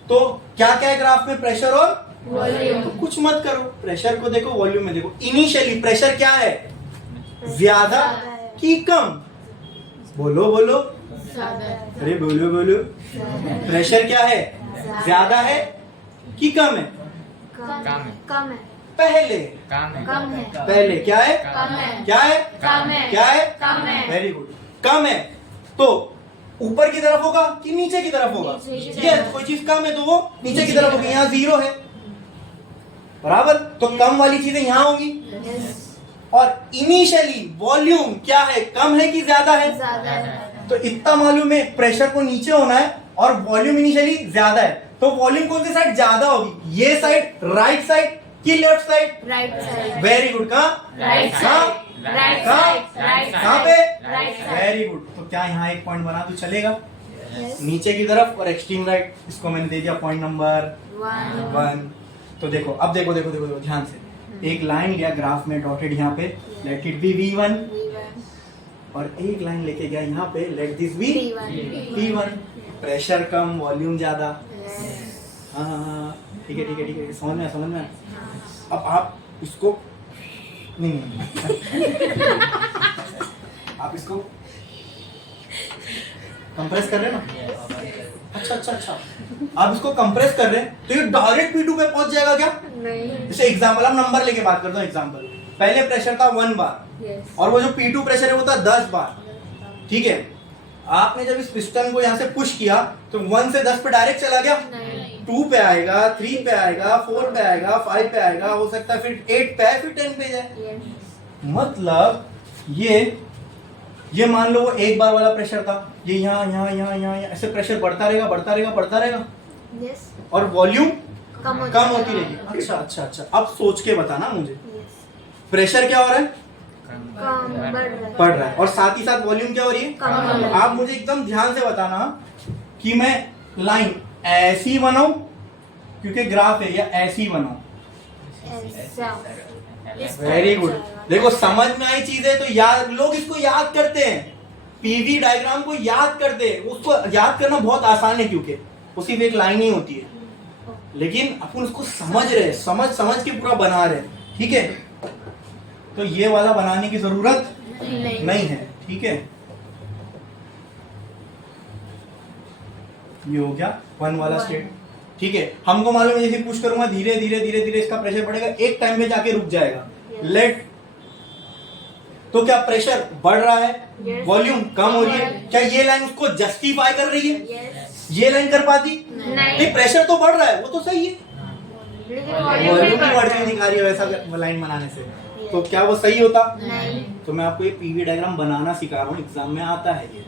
तो क्या क्या है ग्राफ में, प्रेशर और वॉल्यूम। तो कुछ मत करो, प्रेशर को देखो, वॉल्यूम में देखो। इनिशियली प्रेशर क्या है, ज्यादा कि कम? बोलो बोलो, अरे बोलो बोलो। प्रेशर क्या है, ज्यादा है कि कम है? कम है। पहले कम है। पहले क्या है, कम है। क्या है, कम है। क्या है, कम है। Very good. कम है तो ऊपर की तरफ होगा कि नीचे की तरफ होगा? नीचे की यस, कोई चीज कम है तो वो नीचे की तरफ होगी। यहाँ 0 है, बराबर। तो कम वाली चीजें यहाँ होगी। और इनिशियली वॉल्यूम क्या है, कम है कि ज्यादा है? ज्यादा है। तो इतना मालूम है प्रेशर को नीचे होना है और वॉल्यूम इनिशियली ज्यादा है। तो वॉल्यूम कौन सी साइड ज्यादा होगी, ये साइड, राइट साइड कि left side? Right side. Very good. कहाँ? Right side. Right side. Right कहाँ पे? Right side. Very good. तो क्या यहाँ एक पॉइंट बना तो चलेगा? नीचे की तरफ और एक्सट्रीम राइट, इसको मैंने दे दिया पॉइंट नंबर 1। तो देखो, अब देखो देखो देखो देखो ध्यान से। एक लाइन लिया ग्राफ में डॉटेड यहाँ पे, लेट इट बी V1, और एक लाइन लेके गया यहाँ पे, let this be P1। Pressure कम, वॉल्यूम ज्यादा। हाँ, ठीक है, ठीक है, ठीक है, समझ में, समझ में। अब आप इसको नहीं आप इसको कंप्रेस कर रहे हैं ना? अच्छा अच्छा अच्छा, आप इसको कंप्रेस कर रहे हैं तो ये डायरेक्ट P2 पे पहुंच जाएगा क्या? नहीं। जैसे एग्जांपल, हम नंबर लेके बात करता हूँ। एग्जांपल, पहले प्रेशर था 1 बार और वो जो P2 प्रेशर है वो था 10 बार, ठीक है। आपने जब इस पिस्टन को यहाँ से पुश किया तो 1 से 10 पे डायरेक्ट चला गया? 2 पे आएगा, 3 पे आएगा, 4 पे आएगा, 5 पे आएगा, हो सकता है फिर 8 पे आए, फिर 10 पे जाए। मतलब ये मान लो वो 1 बार वाला प्रेशर था, ये यहाँ यहाँ यहाँ यहाँ ऐसे प्रेशर बढ़ता रहेगा, बढ़ता रहेगा, बढ़ता रहेगा, और वॉल्यूम कम होती रहेगी। अच्छा अच्छा अच्छा, अब सोच के बताना मुझे, प्रेशर क्या हो रहा है? बढ़ रहा है, और साथ ही साथ वॉल्यूम क्या हो रही है? आप मुझे एकदम ध्यान से बताना कि मैं लाइन ऐसी बनाऊं क्योंकि ग्राफ है, या ऐसी बनाऊं? Very good. देखो, समझ में आई चीजें तो याद, लोग इसको याद करते हैं, पीवी डायग्राम को याद करते हैं। उसको याद करना बहुत आसान है क्योंकि वो सिर्फ एक लाइन ही होती है, लेकिन अपन उसको समझ रहे, समझ के पूरा बना रहे, ठीक है। तो ये वाला बनाने की जरूरत नहीं है, ठीक है। ये हो गया 1 वाला स्टेट, ठीक है। हमको मालूम है जैसे पुश करूंगा धीरे धीरे धीरे धीरे इसका प्रेशर बढ़ेगा, एक टाइम में जाके रुक जाएगा। लेट, तो क्या प्रेशर बढ़ रहा है, वॉल्यूम कम हो रही है? क्या ये लाइन उसको जस्टिफाई कर रही है? ये लाइन कर पाती? नहीं। प्रेशर तो बढ़ रहा है, वो तो सही है, लेकिन वॉल्यूम वॉल्यूम की भी बढ़ती दिखा रही है वैसा लाइन बनाने से, तो क्या वो सही होता? नहीं। तो मैं आपको ये पीवी डायग्राम बनाना सिखा रहा हूँ, एग्जाम में आता है ये।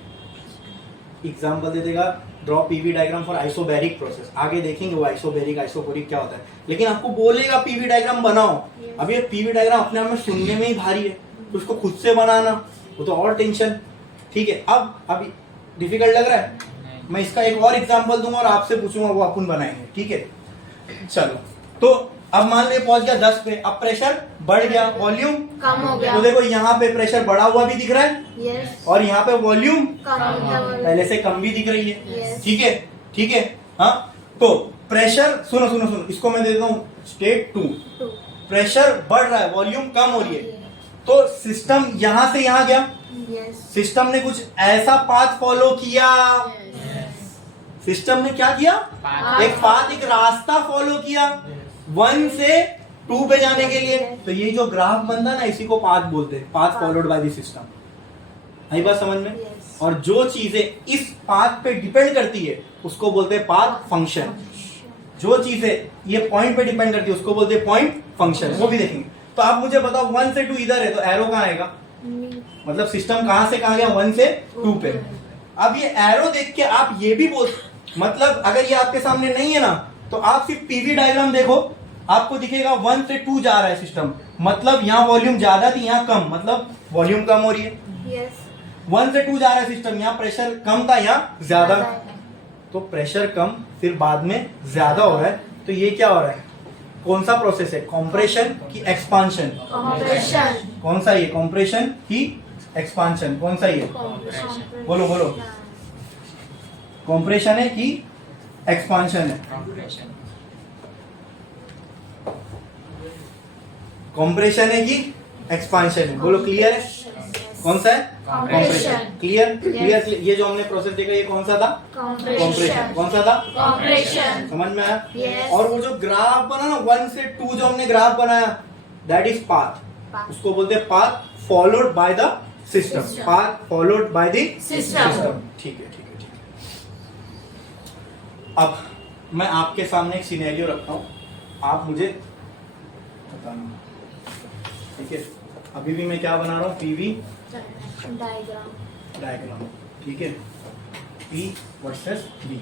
एग्जाम्पल दे देगा, draw PV diagram for isobaric process, आगे देखेंगे वो आइसोबैरिक आइसोकोरिक क्या होता है, लेकिन आपको बोलेगा पीवी डायग्राम बनाओ। अब ये पीवी डायग्राम अपने आप में सुनने में ही भारी है, तो उसको खुद से बनाना वो तो और टेंशन। ठीक है, अब अभी डिफिकल्ट लग रहा है, मैं इसका एक और एग्जांपल दूंगा और आपसे पूछूंगा, वो अपन बनाएंगे। ठीक है, चलो। तो अब मान लो पहुंच गया 10 पे, अब प्रेशर बढ़ गया, वॉल्यूम कम हो गया। तो देखो यहाँ पे प्रेशर बढ़ा हुआ भी दिख रहा है, यस। और यहाँ पे वॉल्यूम कम हो गया। पहले से कम भी दिख रही है। Yes. ठीक है, ठीक है। हाँ, तो प्रेशर, सुनो सुनो सुनो, इसको मैं दे देता हूँ स्टेट 2। प्रेशर बढ़ रहा है, वॉल्यूम कम हो रही है, तो सिस्टम यहां से यहां गया, यस। सिस्टम ने कुछ ऐसा पाथ फॉलो किया। सिस्टम ने क्या किया? एक पाथ, एक रास्ता फॉलो किया 1 से 2 पे जाने के लिए। तो ये जो ग्राफ बनता है ना, इसी को पाथ बोलते हैं, path followed by the system. आई बात समझ में? Yes. और जो चीजें इस पाथ पे डिपेंड करती है उसको बोलते हैं पाथ फंक्शन। जो चीजें ये पॉइंट पे डिपेंड करती है उसको बोलते हैं पॉइंट फंक्शन, वो भी देखेंगे। तो आप मुझे बताओ 1 से 2 इधर है, तो एरो कहाँ आएगा? मतलब सिस्टम कहां से कहां गया? 1 से 2 पे। अब ये एरो देख के आप ये भी बोल, मतलब अगर ये आपके सामने नहीं है ना, तो आप सिर्फ पीवी डायग्राम देखो, आपको दिखेगा 1 से 2 जा रहा है सिस्टम, मतलब यहाँ वॉल्यूम ज्यादा थी, यहाँ कम, मतलब वॉल्यूम कम हो रही है। यस। 1 से 2 जा रहा है सिस्टम, यहाँ प्रेशर कम था, यहाँ ज्यादा। तो प्रेशर कम, फिर बाद में ज्यादा हो रहा है, तो ये क्या हो रहा है? कौन सा प्रोसेस है? कॉम्प्रेशन की एक्सपांशन? कंप्रेशन। कौन सा ये? कॉम्प्रेशन की एक्सपांशन? कौन सा ये? बोलो बोलो। कॉम्प्रेशन है कि एक्सपांशन है? कॉम्प्रेशन है कि एक्सपांशन है? बोलो, क्लियर है? कौन सा है? Compression. Clear clear. ये जो हमने प्रोसेस देखा, ये कौन सा था? कॉम्प्रेशन। कौन सा था? कंप्रेशन। समझ में आया? Yes. और वो जो ग्राफ बना ना 1 से 2, जो हमने ग्राफ बनाया, दैट इज पाथ। उसको बोलते हैं path followed by the system. System. Path followed by the System. ठीक है, ठीक है, ठीक है। अब मैं आपके सामने एक सिनेरियो रखता हूं, आप मुझे बताना। ठीक है, अभी भी मैं क्या बना रहा हूं? PV diagram. ठीक है, P वर्सेस V।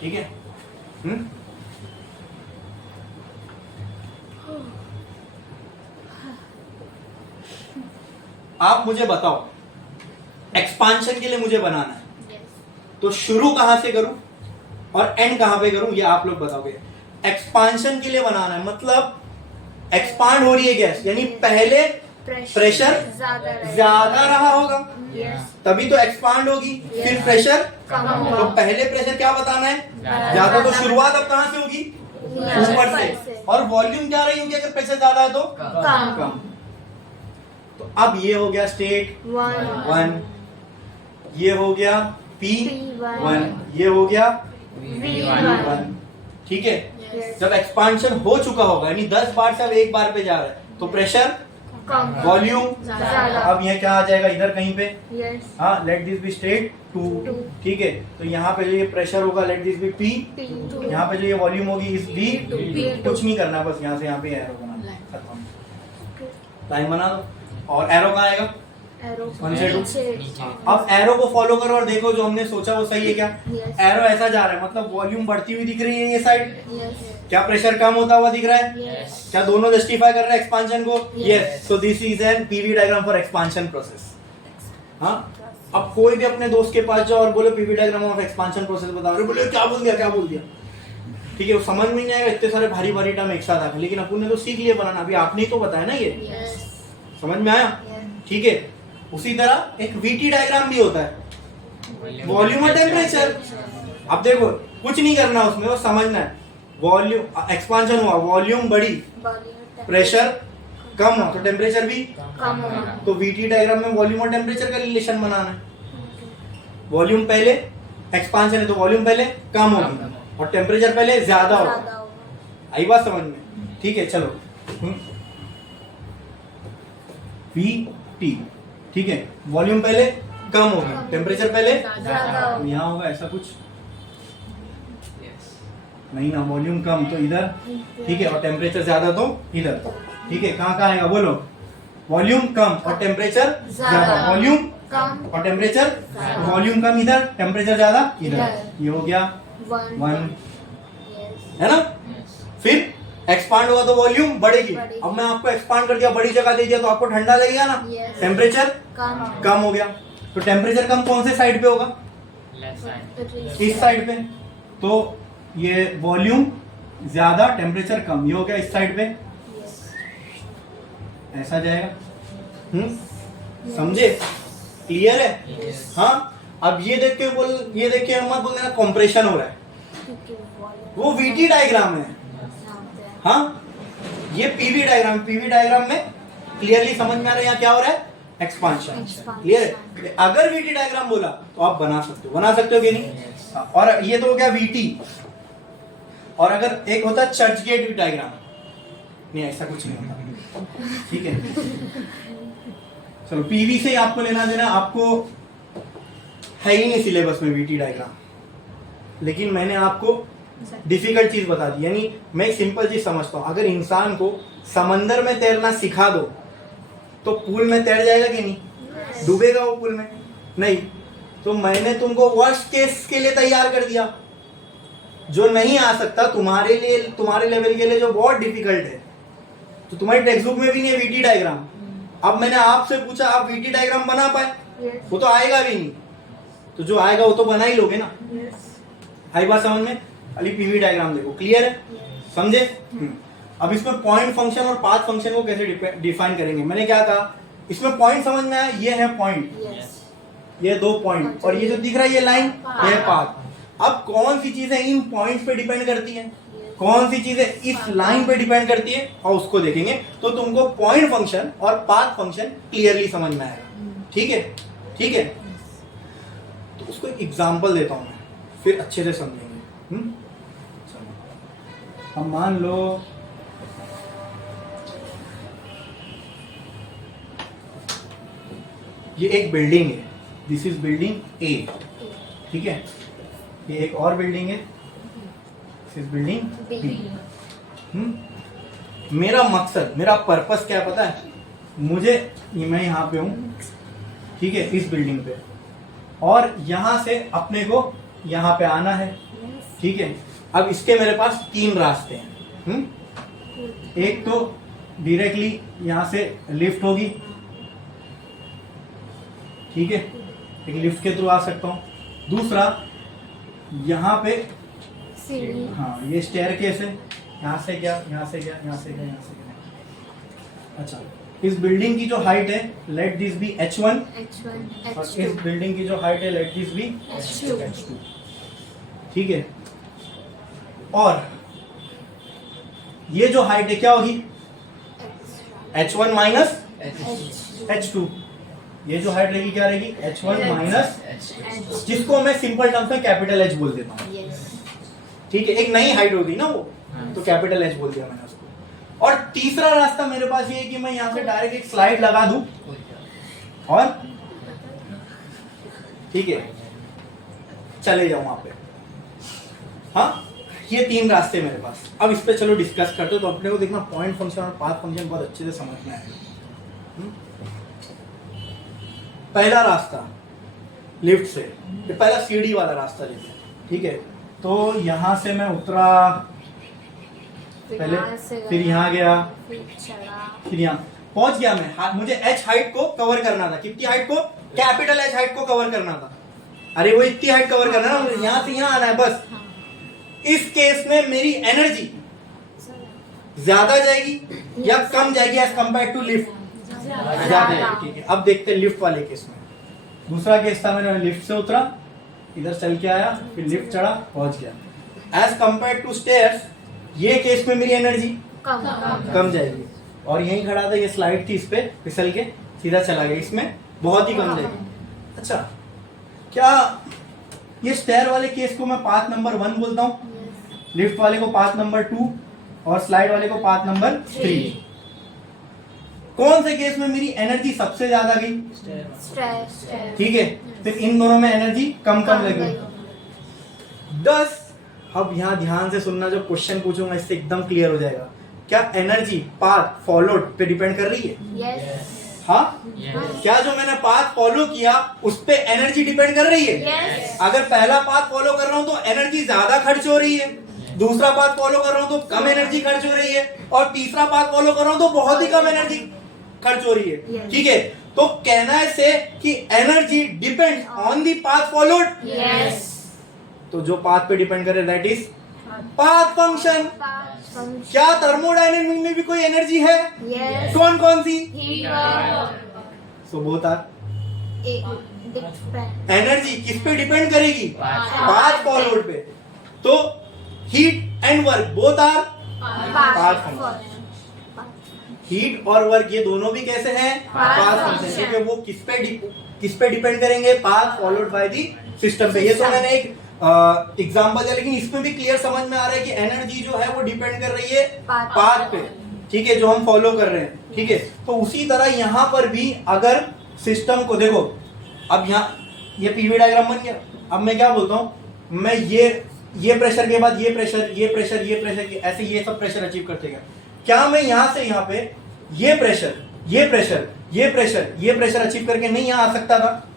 ठीक है। आप मुझे बताओ, एक्सपांशन के लिए मुझे बनाना है, तो शुरू कहां से करूं और एंड कहां पे करूं, ये आप लोग बताओगे। एक्सपांशन के लिए बनाना है, मतलब एक्सपांड हो रही है गैस, यानी पहले प्रेशर ज्यादा रहा होगा, तभी तो एक्सपांड होगी, फिर प्रेशर कम तो होगा। पहले प्रेशर क्या बताना है? ज्यादा। तो शुरुआत अब कहां से होगी? ऊपर से। और वॉल्यूम क्या रही होगी अगर प्रेशर ज्यादा है तो? कम। तो अब ये हो गया स्टेट 1, ये हो गया P1, ये हो गया V1। ठीक है, जब एक्सपांशन हो चुका होगा, यानी 10 बार से अब एक बार पे जा रहा है, तो प्रेशर, वॉल्यूम, अब ये क्या आ जाएगा इधर कहीं पे? हाँ, लेट दिस बी स्टेट 2। ठीक है, तो यहाँ पे जो ये प्रेशर होगा, लेट दिस बी P। यहाँ पे जो ये वॉल्यूम होगी इस V। कुछ नहीं करना, बस यहाँ से यहाँ पे एरो बनाना, खत्म। लाइन बना दो, और एरो कहाँ आएगा? 1 से 2। अब एरो को फॉलो करो और देखो जो हमने सोचा वो सही है क्या? एरो ऐसा जा रहा है, मतलब वॉल्यूम बढ़ती हुई दिख रही है ये साइड, क्या प्रेशर कम होता हुआ दिख रहा है? क्या दोनों जस्टिफाई कर रहे हैं एक्सपांशन को? Yes. So this is an PV diagram for expansion process. हाँ, अब कोई भी अपने दोस्त के पास जाओ और बोले PV diagram of expansion process बताओ, अरे बोले क्या बोल दिया, क्या बोल दिया? ठीक है, वो समझ में नहीं आएगा, इतने सारे भारी भारी टर्म एक साथ आए, लेकिन अपन ने तो सीख लिया बनाना, अभी आपने ही तो बताया ना ये। समझ में आया? ठीक है। उसी तरह एक VT डायग्राम भी होता है, वॉल्यूम और टेम्परेचर। अब देखो कुछ नहीं करना उसमें, वो समझना है। वॉल्यूम एक्सपांशन हुआ, वॉल्यूम बढ़ी, प्रेशर कम हो, तो टेम्परेचर भी कम होगा। तो VT डायग्राम में वॉल्यूम और टेम्परेचर का रिलेशन बनाना है। वॉल्यूम पहले, एक्सपांशन है तो वॉल्यूम पहले कम होगी और टेम्परेचर पहले ज्यादा होगा। आई बात समझ में? ठीक है, चलो। VT, ठीक है, वॉल्यूम पहले कम होगी, टेम्परेचर पहले ज्यादा तो यहाँ होगा ऐसा कुछ, नहीं ना, वॉल्यूम कम तो इधर, ठीक है, और टेम्परेचर ज्यादा तो इधर, ठीक है। कहाँ कहाँ आएगा बोलो, वॉल्यूम कम और टेम्परेचर ज्यादा, वॉल्यूम कम और टेम्परेचर, ज्यादा। वॉल्यूम कम इधर, टेम्परेचर ज्यादा इधर, इधर। ये हो गया 1, Yes. है ना। फिर एक्सपांड होगा तो वॉल्यूम बढ़ेगी। बढ़ेगी। अब मैं आपको एक्सपांड कर दिया, बड़ी जगह दे दिया तो आपको ठंडा लगेगा ना, Yes. टेम्परेचर कम कम हो गया। तो टेम्परेचर कम कौन से साइड पे होगा, इस साइड पे, तो ये वॉल्यूम ज्यादा टेम्परेचर कम, ये हो गया इस साइड पे, Yes. ऐसा जाएगा। समझे, क्लियर है। हाँ, अब ये देख के मत बोल देना कंप्रेशन हो रहा है, क्योंकि volume वो वीटी डायग्राम है। जानते हैं। हाँ, ये पीवी डायग्राम में क्लियरली समझ में आ रहा है यहाँ क्या हो रहा है, एक्सपांशन। Expansion. क्लियर है। अगर वीटी डायग्राम बोला तो आप बना सकते हो कि नहीं। हाँ, और ये तो हो गया वीटी। और अगर एक होता चर्च गेट डायग्राम, नहीं ऐसा कुछ नहीं होता, ठीक है। चलो पीवी से आपको लेना देना, आपको है ही नहीं सिलेबस में वीटी डायग्राम, लेकिन मैंने आपको डिफिकल्ट चीज बता दी। यानी मैं एक सिंपल चीज समझता हूं, अगर इंसान को समंदर में तैरना सिखा दो तो पूल में तैर जाएगा कि नहीं, डूबेगा वो पूल में नहीं। तो मैंने तुमको वर्स्ट केस के लिए तैयार कर दिया, जो नहीं आ सकता तुम्हारे लिए, तुम्हारे लेवल के लिए जो बहुत डिफिकल्ट है। तो तुम्हारी टेक्स्ट बुक में भी नहीं है वीटी डायग्राम। अब मैंने आपसे पूछा, आप वीटी डायग्राम बना पाए, वो तो आएगा भी नहीं, तो जो आएगा वो तो बना ही लोगे ना। आई बात समझ में, खाली पीवी डायग्राम देखो, क्लियर है, समझे। अब इसमें पॉइंट फंक्शन और पाथ फंक्शन को कैसे डिफाइन करेंगे। मैंने क्या कहा, इसमें पॉइंट समझ में आया, ये है पॉइंट, Yes. ये 2 पॉइंट, और ये जो दिख रहा है ये लाइन, ये है पाथ। अब कौन सी चीजें इन पॉइंट्स पे डिपेंड करती हैं, कौन सी चीजें इस लाइन पे डिपेंड करती है, और उसको देखेंगे तो तुमको पॉइंट फंक्शन और पाथ फंक्शन क्लियरली समझ में आएगा। ठीक है, ठीक है। तो उसको एक एग्जांपल देता हूं मैं, फिर अच्छे से समझेंगे। चलो, अब मान लो ये एक बिल्डिंग है, दिस इज बिल्डिंग ए, ठीक है। ये एक और बिल्डिंग है, दिस इज बिल्डिंग बी। मेरा मकसद, मेरा पर्पस क्या है पता है मुझे, मैं यहाँ पे हूँ, ठीक है, इस बिल्डिंग पे, और यहाँ से अपने को यहाँ पे आना है, ठीक है। अब इसके मेरे पास 3 रास्ते हैं। एक तो डायरेक्टली यहाँ से लिफ्ट होगी, ठीक है, एक लिफ्ट के थ्रू आ सकता हूँ। दूसरा यहाँ पे, सीढ़ी। हाँ ये स्टेयरकेस है, यहाँ से क्या, यहाँ से क्या, यहाँ से क्या, यहाँ से क्या। अच्छा, इस बिल्डिंग की जो हाइट है let this B h1, H1, और इस H2, बिल्डिंग की जो हाइट है let this B H2. h2, ठीक है। और ये जो हाइट है क्या होगी, h1 माइनस h2। ये जो हाइट रहेगी क्या रहेगी, h1 माइनस, H2. जिसको मैं सिंपल टर्म्स में कैपिटल H बोल देता हूँ, Yes. ठीक है। एक नई हाइट होगी ना वो, तो कैपिटल H बोल दिया मैंने उसको। और तीसरा रास्ता मेरे पास ये है कि मैं यहाँ से डायरेक्ट एक स्लाइड लगा दूं, और ठीक है चले जाऊं वहां पे। हाँ, ये 3 रास्ते मेरे पास। अब इस पे चलो डिस्कस करते हो, तो अपने को देखना पॉइंट फंक्शन और पाथ फंक्शन बहुत अच्छे से समझ में आएगा। पहला रास्ता लिफ्ट से, ये पहला सीढ़ी वाला रास्ता लेते हैं, ठीक है। तो यहाँ से मैं उतरा पहले, यहाँ से फिर यहाँ गया, फिर चढ़ा, फिर यहाँ पहुंच गया मैं। मुझे h हाइट को कवर करना था, कितनी हाइट को, कैपिटल H हाइट को कवर करना था। अरे वो इतनी हाइट कवर करना है ना, मुझे यहाँ से यहाँ आना है बस। हाँ, इस केस में मेरी एनर्जी चला। ज्यादा जाएगी या कम जाएगी एज कंपेयर टू लिफ्ट, ज्यादा जाएगी, ठीक है। अब देखते हैं लिफ्ट वाले केस में। दूसरा केस था, मैंने लिफ्ट से उतरा, इधर चल के आया, फिर लिफ्ट चढ़ा, पहुंच गया। एज कंपेयर टू स्टेयर्स, ये केस में मेरी एनर्जी कम जाएगी, और यहीं खड़ा था, ये स्लाइड थी, इस पे फिसल के सीधा चला गया, इसमें बहुत ही कम जाएगी। अच्छा, क्या ये स्टेयर वाले केस को मैं पाथ नंबर 1 बोलता हूँ, लिफ्ट वाले को पाथ नंबर 2, और स्लाइड वाले को पाथ नंबर 3। कौन से केस में मेरी एनर्जी सबसे ज्यादा गई, स्ट्रेस, ठीक है, फिर इन दोनों में एनर्जी कम कम लगी। 10 अब यहाँ ध्यान से सुनना, जो क्वेश्चन पूछूंगा इससे एकदम क्लियर हो जाएगा। क्या एनर्जी पाथ फॉलोड पे डिपेंड कर रही है? यस हाँ, क्या जो मैंने पाथ फॉलो किया उस पे एनर्जी डिपेंड कर रही है? यस अगर पहला पाथ फॉलो कर रहा हूं तो एनर्जी ज्यादा खर्च हो रही है, दूसरा पाथ फॉलो कर रहा हूं तो कम एनर्जी खर्च हो रही है, और तीसरा पाथ फॉलो कर रहा हूं तो बहुत ही कम एनर्जी खर्च हो रही है। Yes. ठीक है, तो कहना है से कि energy depends on the path followed. Yes तो जो पाथ पे डिपेंड करे दैट इज पाथ फंक्शन। क्या थर्मोडायनेमिक में भी कोई एनर्जी है? यस कौन कौन सी? Heat so both are. Depend energy किस पे डिपेंड करेगी? पाथ फॉलोड पे। तो heat and work both are path function. Heat और वर्क ये दोनों भी कैसे हैं? Path function. ठीक है, वो किस पे डिपेंड करेंगे? Path followed by the system पे। ये तो मैंने एक एग्जांपल है, लेकिन इसमें भी क्लियर समझ में आ रहा है कि एनर्जी जो है वो डिपेंड कर रही है पाथ पे। ठीक है, जो हम फॉलो कर रहे हैं। ठीक है, तो उसी तरह यहाँ पर भी अगर सिस्टम को देखो, अब यहाँ ये पीवी डायग्राम बन गया। अब मैं क्या बोलता हूँ, मैं ये प्रेशर के बाद ये प्रेशर, ये प्रेशर, ये प्रेशर, ऐसे ये सब प्रेशर अचीव करते गया। क्या मैं यहाँ से यहाँ पे ये प्रेशर, ये प्रेशर, ये प्रेशर, ये प्रेशर अचीव करके नहीं यहाँ आ सकता था?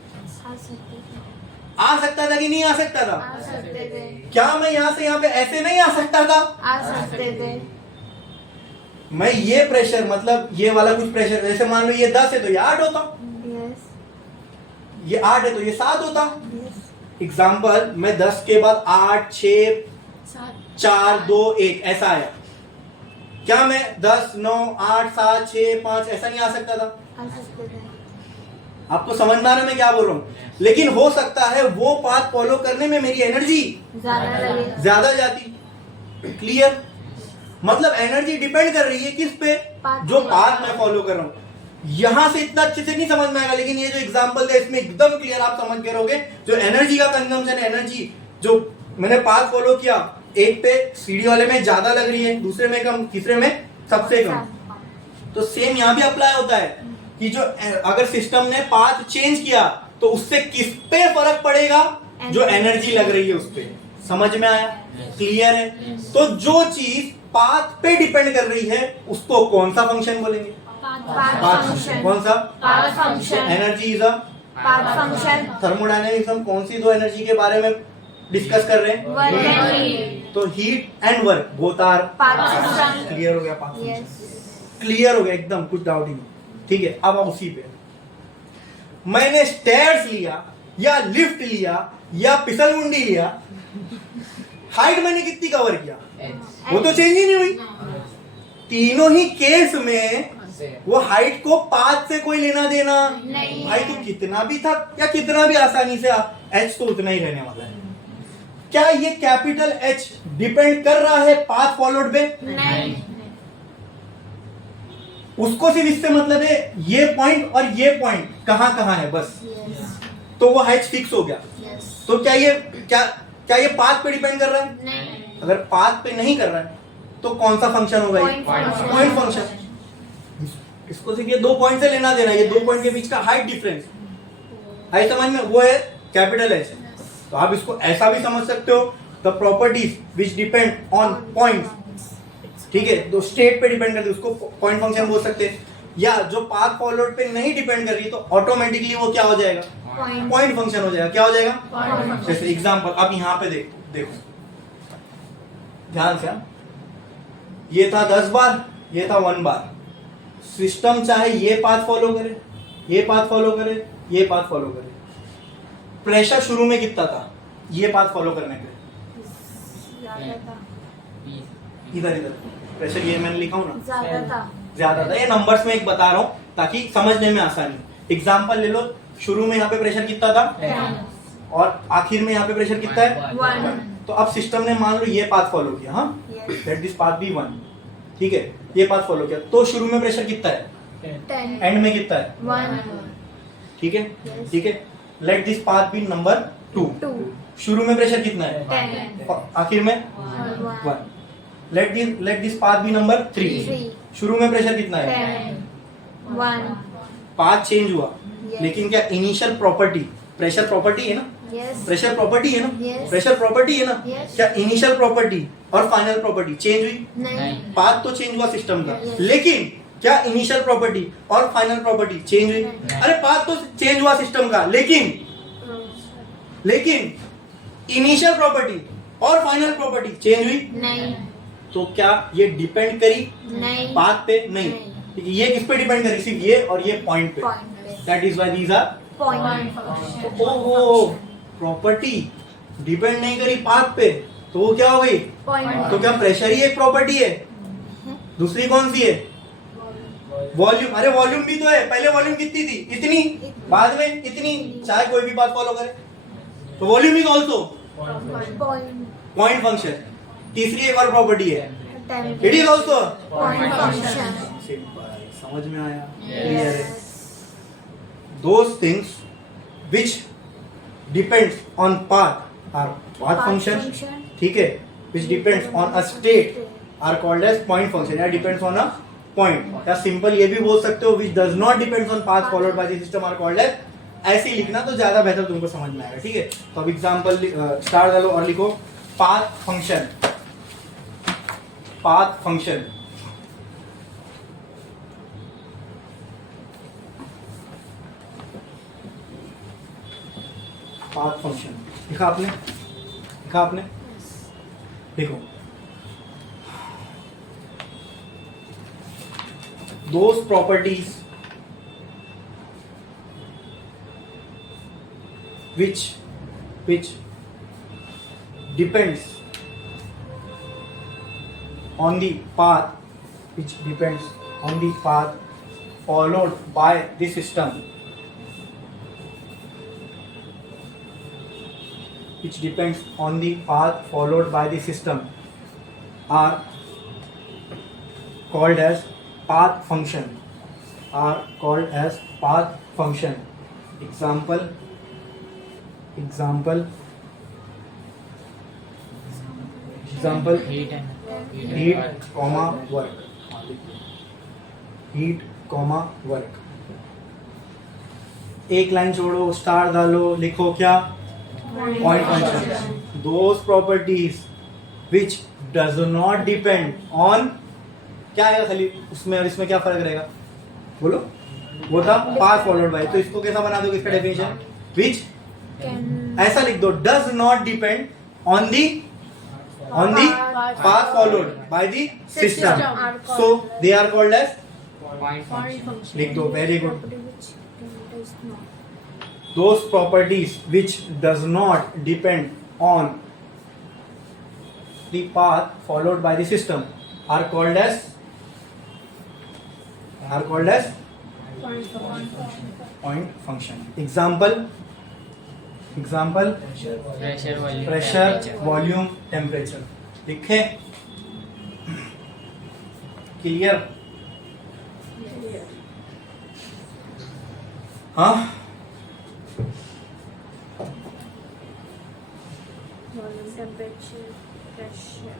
आ सकता था कि नहीं आ सकता था? आ सकते थे क्या मैं यहाँ से यहाँ पे ऐसे नहीं आ सकता था? आ सकते थे मैं ये प्रेशर, मतलब ये वाला कुछ प्रेशर, जैसे मान लो ये 10 है तो ये 8 होता, यस ये 8 है तो ये 7 होता। यस एग्जाम्पल, मैं 10 के बाद 8, 6, 4, 2, 1 ऐसा आया। क्या मैं 10, 9, 8, 7, 6, 5 ऐसा नहीं आ सकता था? आ सकते थे आपको समझ में आ रहा है मैं क्या बोल रहा हूँ? लेकिन हो सकता है वो पाथ फॉलो करने में मेरी एनर्जी ज्यादा लगेगा ज्यादा जाती। क्लियर? मतलब एनर्जी डिपेंड कर रही है किस पे? जो पाथ मैं फॉलो कर रहा हूँ। यहां से इतना अच्छे से नहीं समझ में आएगा, लेकिन ये जो एग्जांपल है इसमें एकदम क्लियर आप समझ के रहोगे। जो एनर्जी का कंजम्पशन, एनर्जी जो मैंने पाथ फॉलो किया, एक पे सीढ़ी वाले में ज्यादा लग रही है, दूसरे में कम, तीसरे में सबसे कम। तो सेम यहाँ भी अप्लाई होता है कि जो अगर सिस्टम ने पाथ चेंज किया तो उससे किस पे फर्क पड़ेगा? जो एनर्जी लग रही है उस पे। समझ में आया? क्लियर है? तो जो चीज पाथ पे डिपेंड कर रही है उसको कौन सा फंक्शन बोलेंगे? Path function. कौन सा? Path function energy is a path function thermodynamics. हम कौन सी दो एनर्जी के बारे में डिस्कस कर रहे वर्क एंड हैं? हीट तो heat and work both are path function clear हो गया? पाथ फंक्शन यस क्लियर हो गया एकदम, कुछ डाउट ही नहीं। ठीक है, अब आप उसी पे, मैंने स्टेयर्स लिया या लिफ्ट लिया या फिसलगुंडी लिया, हाइट मैंने कितनी कवर किया? वो तो चेंज ही नहीं हुई। तीनों ही केस में वो हाइट को पाथ से कोई लेना देना नहीं। भाई, तू कितना भी था या कितना भी आसानी से एच तो उतना ही रहने वाला है। क्या ये कैपिटल एच डिपेंड कर रहा है पाथ फॉलोड पे? नहीं उसको सिर्फ इससे मतलब है ये पॉइंट और ये पॉइंट कहां कहां है बस, यस तो वो हाइट फिक्स हो गया। यस तो क्या ये पाथ पे डिपेंड कर रहा है? नहीं अगर पाथ पे नहीं कर रहा है तो कौन सा फंक्शन होगा? Point function। Point function. इसको सिर्फ ये 2 पॉइंट से लेना देना, ये 2 पॉइंट के बीच का हाइट डिफरेंस हाइट समझ में, वो है कैपिटल एच। तो आप इसको ऐसा भी समझ सकते हो, the properties which depend on point. ठीक है, तो स्टेट पे डिपेंड करती है उसको पॉइंट फंक्शन बोल सकते हैं। या जो पाथ फॉलोड पे नहीं डिपेंड कर रही तो ऑटोमेटिकली वो क्या हो जाएगा? पॉइंट पॉइंट फंक्शन हो जाएगा। क्या हो जाएगा? Point जैसे एग्जांपल, अब यहाँ पे देखो ध्यान से, ये था 10 बार, ये था 1 बार। सिस्टम चाहे ये पाथ फॉलो करे, ये पाथ फॉलो करे, ये पाथ फॉलो करे, प्रेशर शुरू में कितना था ये पाथ फॉलो करने पे? ज्यादा था इधर प्रेशर ये मैंने लिखा हूं ना, ज्यादा था ये नंबर्स में एक बता रहा हूं ताकि समझने में आसानी। एग्जांपल ले लो, शुरू में यहाँ पे प्रेशर कितना था और आखिर में यहाँ पे प्रेशर कितना है? 1 तो अब सिस्टम ने मान लो ये पाथ फॉलो किया, हाँ, yes let this path be 1। ठीक है, ये पाथ फॉलो किया तो शुरू में प्रेशर कितना है? 10 एंड में कितना है? 1 ठीक है, Yes. ठीक है, let this path be number 2। 2 शुरू में प्रेशर कितना है? 10 और आखिर में 1 1। Let this path be number 3। 3 शुरू में प्रेशर कितना है? 10 1 पाथ चेंज हुआ, Yes. लेकिन क्या इनिशियल प्रॉपर्टी, प्रेशर प्रॉपर्टी है ना, Yes. प्रेशर प्रॉपर्टी है ना, Yes. प्रेशर प्रॉपर्टी है ना। Yes. क्या इनिशियल प्रॉपर्टी और फाइनल प्रॉपर्टी चेंज हुई? नहीं। पाथ तो चेंज हुआ सिस्टम का, Yes. लेकिन क्या इनिशियल प्रॉपर्टी और फाइनल प्रॉपर्टी चेंज हुई? नहीं। अरे पाथ तो चेंज हुआ सिस्टम का, लेकिन इनिशियल प्रॉपर्टी और फाइनल प्रॉपर्टी चेंज हुई? नहीं। तो क्या ये डिपेंड करी नहीं। पाथ पे? नहीं। ये किस पे डिपेंड करी? सिर्फ ये और ये पॉइंट पे। Point पे। That is why these are Point। ओहो, प्रॉपर्टी डिपेंड नहीं करी पाथ पे, तो वो क्या हो गई? Point। तो क्या प्रेशर ही एक प्रॉपर्टी है? दूसरी कौन सी है? वॉल्यूम। अरे वॉल्यूम भी तो है, पहले वॉल्यूम कितनी थी? इतनी, बाद में इतनी, चाहे कोई भी बात फॉलो करे। तो volume is also Point। Point function. तीसरी एक और प्रॉपर्टी है, it is also Point function। Simple, समझ में आया? क्लियर है? Those things which depends on path are path function, ठीक है? Which depends on a state are called as point function या depends on a point। या simple ये भी बोल सकते हो which does not depends on path followed by the system are called as। ऐसे ही लिखना तो ज्यादा बेहतर तुमको समझ में आएगा, ठीक है? तो अब एग्जांपल स्टार डालो और लिखो path function. Path function path function लिखा आपने? लिखा आपने? देखो, those properties which depends on the path followed by the system, which depends on the path followed by the system are called as path function, are called as path function। example heat comma work। एक line छोड़ो, star डालो, लिखो क्या? Point function. Those properties which does not depend on, क्या आएगा खाली उसमें और इसमें क्या फर्क रहेगा? बोलो। वो था पाथ फॉलोड बाय, तो इसको कैसा बना दोगे? इसका डेफिनेशन विच ऐसा लिख दो, does not depend on the path followed by the system, so they are called as Point function. लिख दो। Very good. those properties which does not depend on the path followed by the system are called as point function। example pressure volume temperature लिखे? Clear? हाँ, temperature, pressure।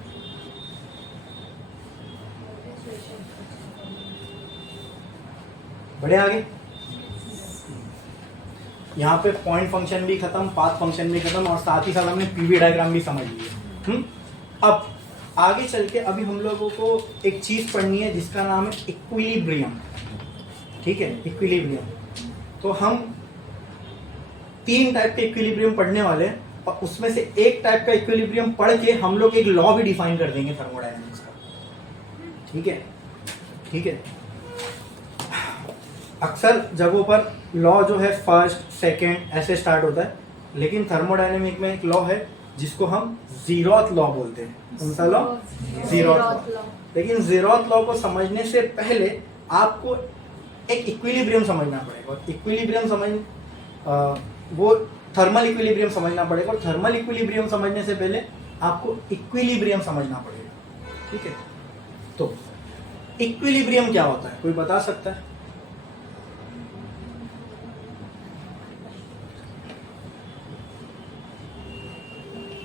बढ़े आगे। यहाँ पे point function भी खत्म, पाथ फंक्शन भी खत्म, और साथ ही साथ हमने पीवी डायग्राम भी समझ लिया। अब आगे चल के अभी हम लोगों को एक चीज पढ़नी है जिसका नाम है इक्विलिब्रियम, ठीक है? इक्विलिब्रियम। तो हम 3 टाइप के इक्विलिब्रियम पढ़ने वाले हैं, और उसमें से एक टाइप का इक्विलिब्रियम पढ़ के हम लोग एक लॉ भी डिफाइन कर देंगे थर्मोडायनेमिक्स का, ठीक है? ठीक है। अक्सर जगहों पर लॉ जो है फर्स्ट सेकंड ऐसे स्टार्ट होता है, लेकिन थर्मोडायनेमिक में एक लॉ है जिसको हम जीरोथ लॉ बोलते हैं। कौन सा लॉ? Zeroth law. लेकिन जीरोथ लॉ को समझने से पहले आपको एक इक्विलिब्रियम समझना पड़ेगा। इक्विलिब्रियम वो थर्मल इक्विलिब्रियम समझना पड़ेगा, और थर्मल इक्विलिब्रियम समझने से पहले आपको इक्विलिब्रियम समझना पड़ेगा, ठीक है? तो इक्विलिब्रियम क्या होता है, कोई बता सकता है?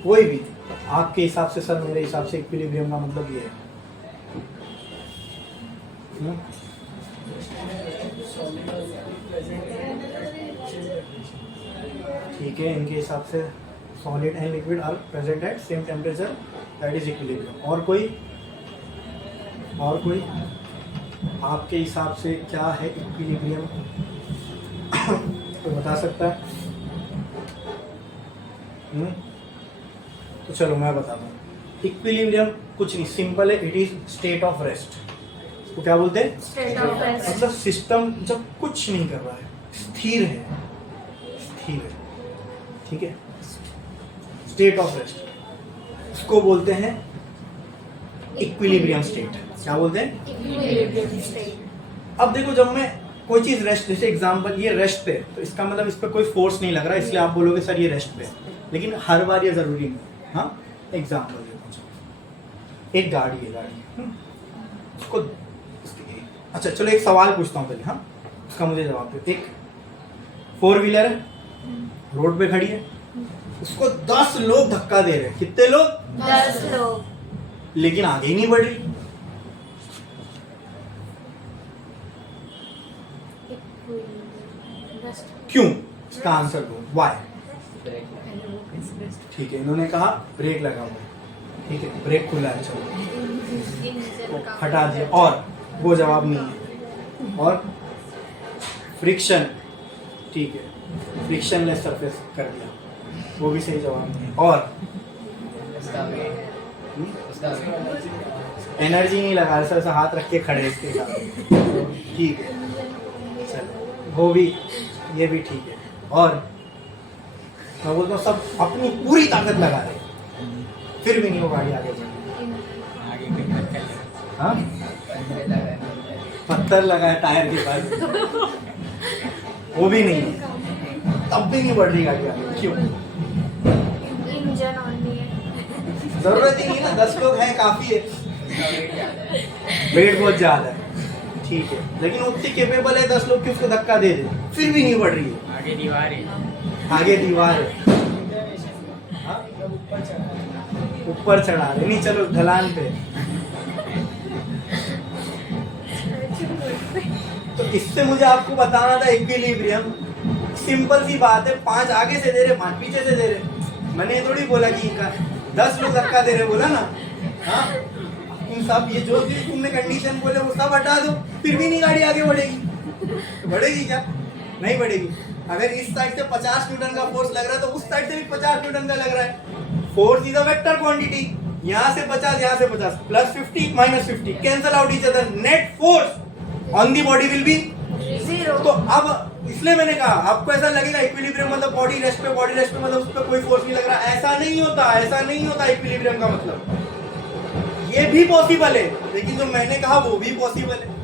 कोई भी आपके हिसाब से? सर मेरे हिसाब से इक्विलिब्रियम का मतलब ये है। ठीक है, इनके हिसाब से solid and liquid are present at same temperature, that is equilibrium. और कोई आपके हिसाब से क्या है इक्विलिब्रियम? तो बता सकता है? तो चलो मैं बताता हूँ। इक्विलिब्रियम कुछ नहीं, सिंपल है, it is state of rest. तो क्या बोलते हैं? State of rest. मतलब सिस्टम जब कुछ नहीं कर रहा है, स्थिर है, ठीक है, स्टेट ऑफ रेस्ट, उसको बोलते हैं इक्विलिब्रियम स्टेट। क्या बोलते हैं? Equilibrium state. अब देखो, जब मैं कोई चीज रेस्ट, जैसे एग्जांपल ये रेस्ट पे, तो इसका मतलब इस पर कोई फोर्स नहीं लग रहा, इसलिए आप बोलोगे सर ये रेस्ट पे, लेकिन हर बार ये जरूरी नहीं है। हाँ, एग्जांपल देखो, एक गाड़ी है, उसको, अच्छा चलो एक सवाल पूछता हूँ पहले, हाँ उसका मुझे जवाब दो। एक 4 व्हीलर है, रोड पे खड़ी है, उसको 10 लोग धक्का दे रहे हैं। कितने लोग? 10 लोग। लेकिन आगे ही नहीं बढ़ रही। Equilibrium rest. क्यों? इसका आंसर दो, वाई। ब्रेक ठीक है, इन्होंने कहा ब्रेक लगा हुआ है, ठीक है, ब्रेक खुला है, चलो Engine का- हटा दिया, और वो जवाब नहीं है। और फ्रिक्शन, ठीक है, फ्रिक्शनलेस सरफेस कर दिया, वो भी सही जवाब नहीं है। और उसका वेट एनर्जी नहीं लगा, ऐसा हाथ रख के खड़े इसके साथ, ठीक है, चलो वो भी, ये भी ठीक है। और मैं बोलता हूँ सब अपनी पूरी ताकत लगा रहे, फिर भी नहीं वो गाड़ी आगे चल रही। आगे कोई टक्कर हाँ, लगा पत्थर लगा है टायर के पास, वो भी नहीं है, तब भी नहीं बढ़ रही गाड़ी आगे। क्यों? इंजन ऑन नहीं है। जरूरत ही नहीं ना, 10 लोग हैं, काफी है, वेट बहुत ज्यादा है, ठीक है, लेकिन उतनी केपेबल है 10 लोग कि उसको धक्का दे दे, फिर भी नहीं बढ़ रही है। आगे दीवार है, आगे दीवार है, हाँ? ऊपर चढ़ा रहे, नहीं चलो ढलान पे। तो इससे मुझे आपको बताना था इक्विलिब्रियम, सिंपल सी बात है, 5 आगे से दे रहे, 5 पीछे से दे रहे। मैंने ये थोड़ी बोला कि इनका 10 लोग धक्का दे रहे, बोला ना। हाँ, तुम सब ये जो भी तुमने कंडीशन बोले वो सब हटा दो, फिर भी नहीं गाड़ी आगे बढ़ेगी। तो बढ़ेगी क्या? नहीं बढ़ेगी। अगर इस साइड से 50 न्यूटन का फोर्स लग रहा है तो उस साइड से भी 50 न्यूटन का लग रहा है। Force is a vector quantity, यहाँ से 50, यहाँ से 50, +50 -50 cancel out each other, net force on the body will be 0. तो अब इसलिए मैंने कहा आपको ऐसा लगेगा इक्विलिब्रियम मतलब बॉडी रेस्ट पे मतलब उस पर कोई फोर्स नहीं लग रहा, ऐसा नहीं होता, ऐसा नहीं होता इक्विलिब्रियम का मतलब। ये भी पॉसिबल है, लेकिन जो मैंने कहा वो भी पॉसिबल है।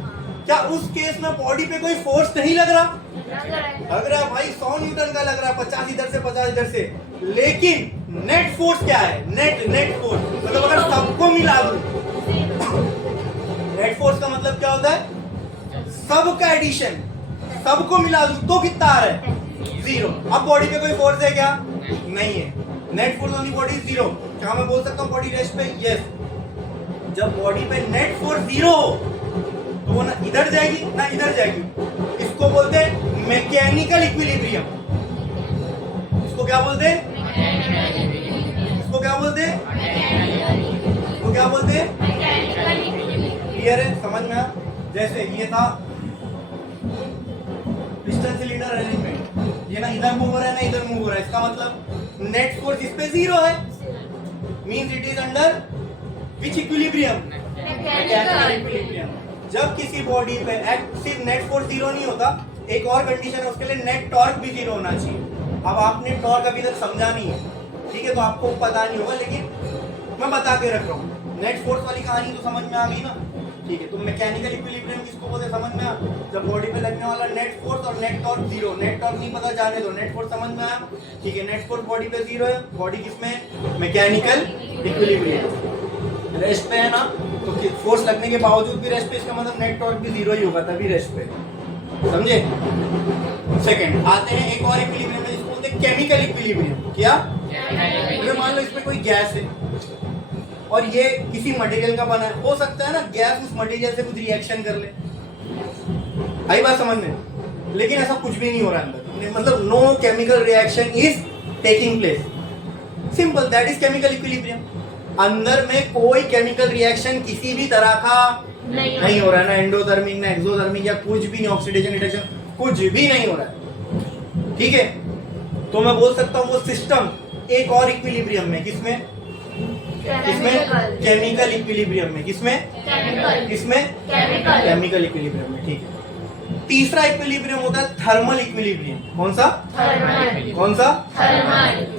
क्या उस केस में बॉडी पे कोई फोर्स नहीं लग रहा? लग रहा है भाई, 100 न्यूटन का लग रहा है, 50 इधर से 50 इधर से, लेकिन नेट फोर्स क्या है? नेट फोर्स मतलब अगर सबको मिला दूं, नेट फोर्स का मतलब क्या होता है? सबका एडिशन, सबको मिला दूं तो कितना आ रहा है? 0। अब बॉडी पे कोई फोर्स है क्या? नहीं है। Net force on the body 0। क्या मैं बोल सकता हूँ बॉडी रेस्ट पे? यस। जब बॉडी पे नेट फोर्स 0 हो तो वो ना इधर जाएगी ना इधर जाएगी, इसको बोलते हैं मैकेनिकल इक्विलिब्रियम। इसको क्या बोलते हैं? इसको क्या बोलते हैं? इसको क्या बोलते हैं? क्लियर है? समझ में आया? जैसे ये था पिस्टन सिलेंडर अरेंजमेंट, ये ना इधर मूव हो रहा है ना इधर मूव हो रहा है, इसका मतलब नेट फोर्स इस पे 0 है, means it is under which equilibrium? Mechanical equilibrium. जब किसी बॉडी पे सिर्फ नेट फोर्स 0 नहीं होता, एक और कंडीशन है उसके लिए, नेट टॉर्क भी 0 होना चाहिए। अब आपने टॉर्क अभी तक समझा नहीं है, ठीक है, तो आपको पता नहीं होगा, लेकिन मैं बता के रख रहा हूँ। नेट फोर्स वाली कहानी तो समझ में आ गई ना, ठीक है। तो मैकेनिकल इक्विलिब्रियम किसको बोलते समझ में आ? जब बॉडी पे लगने वाला नेट फोर्स और नेट टॉर्क 0, नेट टॉर्क नहीं पता जाने दो, नेट फोर्स समझ में आया, ठीक है। नेट फोर्स बॉडी पे 0 है, बॉडी किसमें? मैकेनिकल इक्विलिब्रियम, रेस्ट पे है ना, तो फोर्स लगने के बावजूद भी रेस्ट पे, इसका मतलब नेट टॉर्क भी 0 ही होगा, तभी रेस्ट पे, समझे? सेकंड आते हैं एक और इक्विलिब्रियम है जिसको बोलते हैं केमिकल इक्विलिब्रियम। क्या? मान लो इसमें कोई गैस है और ये किसी मटेरियल का बना है, हो सकता है ना गैस उस मटेरियल से कुछ रिएक्शन कर ले, आई बात समझ में? लेकिन ऐसा कुछ भी नहीं हो रहा अंदर, मतलब no chemical reaction is taking place, simple, that is chemical equilibrium. अंदर में कोई केमिकल रिएक्शन किसी भी तरह का नहीं हो रहा है, ना एंडोथर्मिक ना एक्सोथर्मिक या कुछ भी नहीं, ऑक्सीडेशन रिडक्शन कुछ भी नहीं हो रहा है, ठीक है। तो मैं बोल सकता हूँ वो सिस्टम एक और इक्विलिब्रियम में, किसमें? केमिकल इक्विलिब्रियम में, किसमें? केमिकल इक्विलिब्रियम में, ठीक है। तीसरा इक्विलिब्रियम होता है थर्मल इक्विलिब्रियम। कौन सा?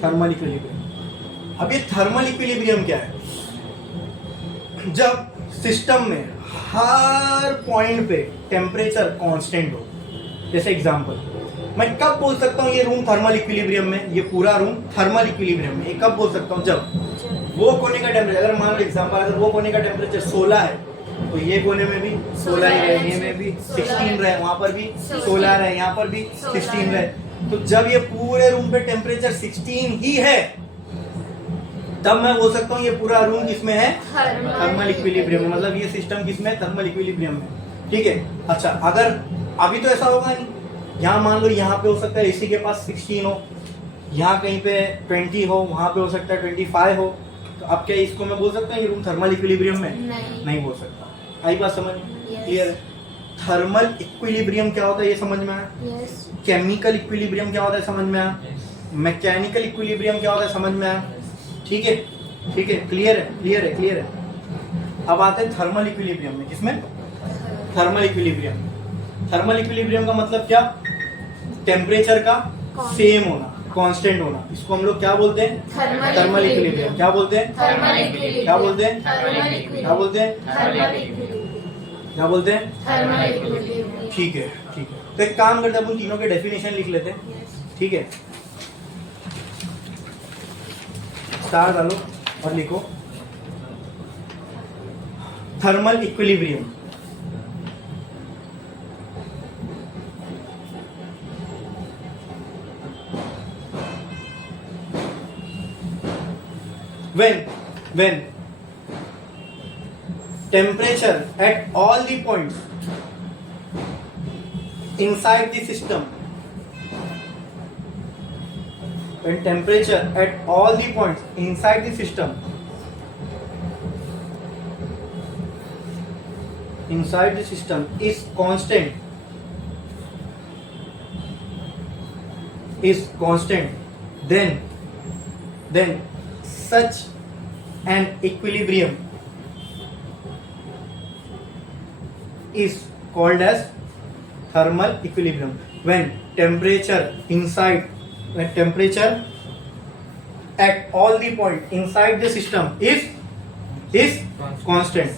Thermal equilibrium. अब ये थर्मल इक्विलिब्रियम क्या है? जब सिस्टम में हर पॉइंट पे टेम्परेचर कांस्टेंट हो, जैसे एग्जांपल, मैं कब बोल सकता हूँ ये रूम थर्मल इक्विलिब्रियम में, ये पूरा रूम थर्मल इक्विलिब्रियम में, ये कब बोल सकता हूँ? जब वो कोने का टेम्परेचर, अगर मान लो एग्जांपल, अगर वो कोने का टेम्परेचर 16 है तो ये कोने में भी 16 ही रहे, ये में भी 16 रहे, वहां पर भी 16 रहे, यहाँ पर भी 16 रहे। तो जब ये पूरे रूम पे टेम्परेचर 16 ही है, तब मैं बोल सकता हूँ ये पूरा रूम किसमें है? थर्मल इक्विलिब्रियम में। मतलब ये सिस्टम किसमें? थर्मल इक्विलिब्रियम में, ठीक है। अच्छा, अगर अभी तो ऐसा होगा नहीं, यहाँ मान लो यहाँ पे हो सकता है इसी के पास 16 हो, यहाँ कहीं पे 20 हो, वहां पे हो सकता है 25 हो, तो अब क्या इसको मैं बोल सकता हूँ ये रूम थर्मल इक्विलिब्रियम में? नहीं बोल सकता। आई बात समझ? क्लियर? थर्मल इक्विलिब्रियम क्या होता है ये समझ में आया? केमिकल इक्विलिब्रियम क्या होता है समझ में आया? मैकेनिकल इक्विलिब्रियम क्या होता है समझ में आया? ठीक है, ठीक है, क्लियर है। अब आते हैं थर्मल इक्विलिब्रियम में, किसमें? थर्मल इक्विलिब्रियम का मतलब क्या? टेम्परेचर का सेम होना, कांस्टेंट होना, इसको हम लोग क्या बोलते हैं? Thermal equilibrium. क्या बोलते हैं? क्या बोलते हैं? ठीक है। तो एक काम करते हैं, अपन तीनों के डेफिनेशन लिख लेते हैं, ठीक है। स्टार डालो और लिखो thermal equilibrium. when temperature at all the points inside the system, when temperature at all the points inside the system is constant, then such an equilibrium is called as thermal equilibrium. When temperature at all the point inside the system is constant,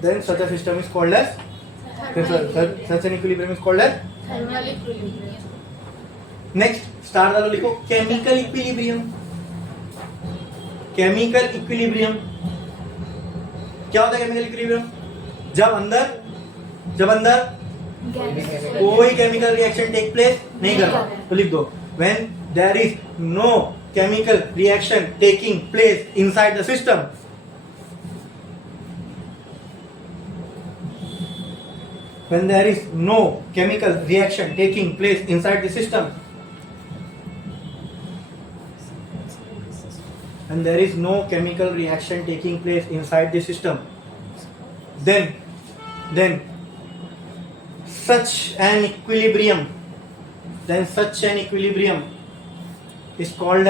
then such a system is called as such an equilibrium is called as thermal equilibrium. Next star डालो, लिखो chemical equilibrium. Chemical equilibrium क्या होता है? Chemical equilibrium जब अंदर कोई chemical reaction take place नहीं कर रहा, तो लिख दो when there is no chemical reaction taking place inside the system, when there is no chemical reaction taking place inside the system, when there is no chemical reaction taking place inside the system, then such an equilibrium is called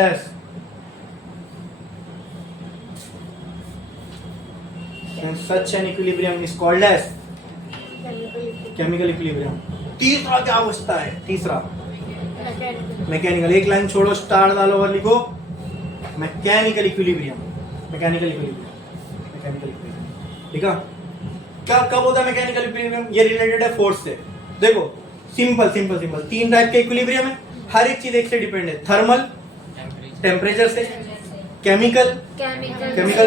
as chemical equilibrium. तीसरा क्या बचता है? तीसरा mechanical. एक line छोड़ो, star डालो और लिखो मैकेनिकल इक्विलिब्रियम। ठीक है, क्या कब होता है मैकेनिकल इक्विलिब्रियम? ये रिलेटेड है फोर्स से। देखो सिंपल 3 टाइप के इक्विलिब्रियम है, हर एक चीज एक से डिपेंड है। थर्मल टेम्परेचर से, केमिकल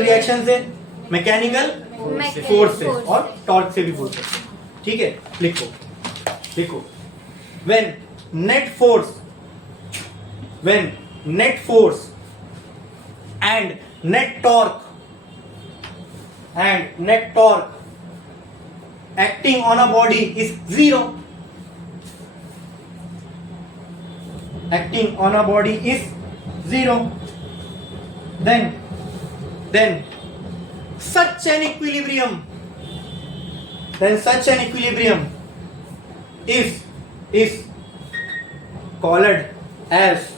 रिएक्शन से, मैकेनिकल फोर्स से और टॉर्क से भी बोल सकते हैं। ठीक है, लिखो when net force and net torque acting on a body is 0. Acting on a body is 0. Then such an equilibrium is called as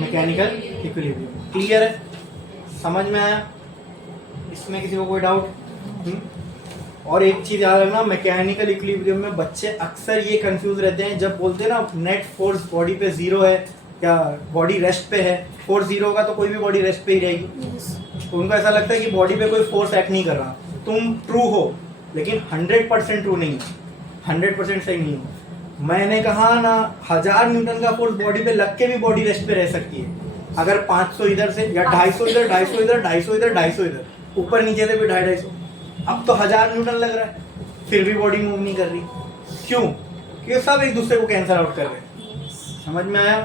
mechanical equilibrium. Clear है? समझ में आया? इसमें किसी को कोई डाउट? और एक चीज याद रखना, मैकेनिकल इक्विलिब्रियम में बच्चे अक्सर ये कंफ्यूज रहते हैं जब बोलते हैं ना नेट फोर्स बॉडी पे 0 है या बॉडी रेस्ट पे है. फोर्स 0 होगा तो कोई भी बॉडी रेस्ट पे ही रहेगी. तो उनको ऐसा लगता है कि बॉडी पे कोई फोर्स एक्ट नहीं कर रहा. तुम ट्रू हो, लेकिन 100% ट्रू नहीं हो, 100% सही नहीं हो. मैंने कहा ना 1000 न्यूटन का फोर्स बॉडी पे लग के भी बॉडी रेस्ट पे रह सकती है. अगर 500 इधर से या 250 इधर, 250 इधर, 250 इधर, 250 इधर, ऊपर नीचे से भी 250. अब तो 1000 न्यूटन लग रहा है, फिर भी बॉडी मूव नहीं कर रही. क्यों? क्योंकि सब एक दूसरे को कैंसल आउट कर रहे हैं. समझ में आया?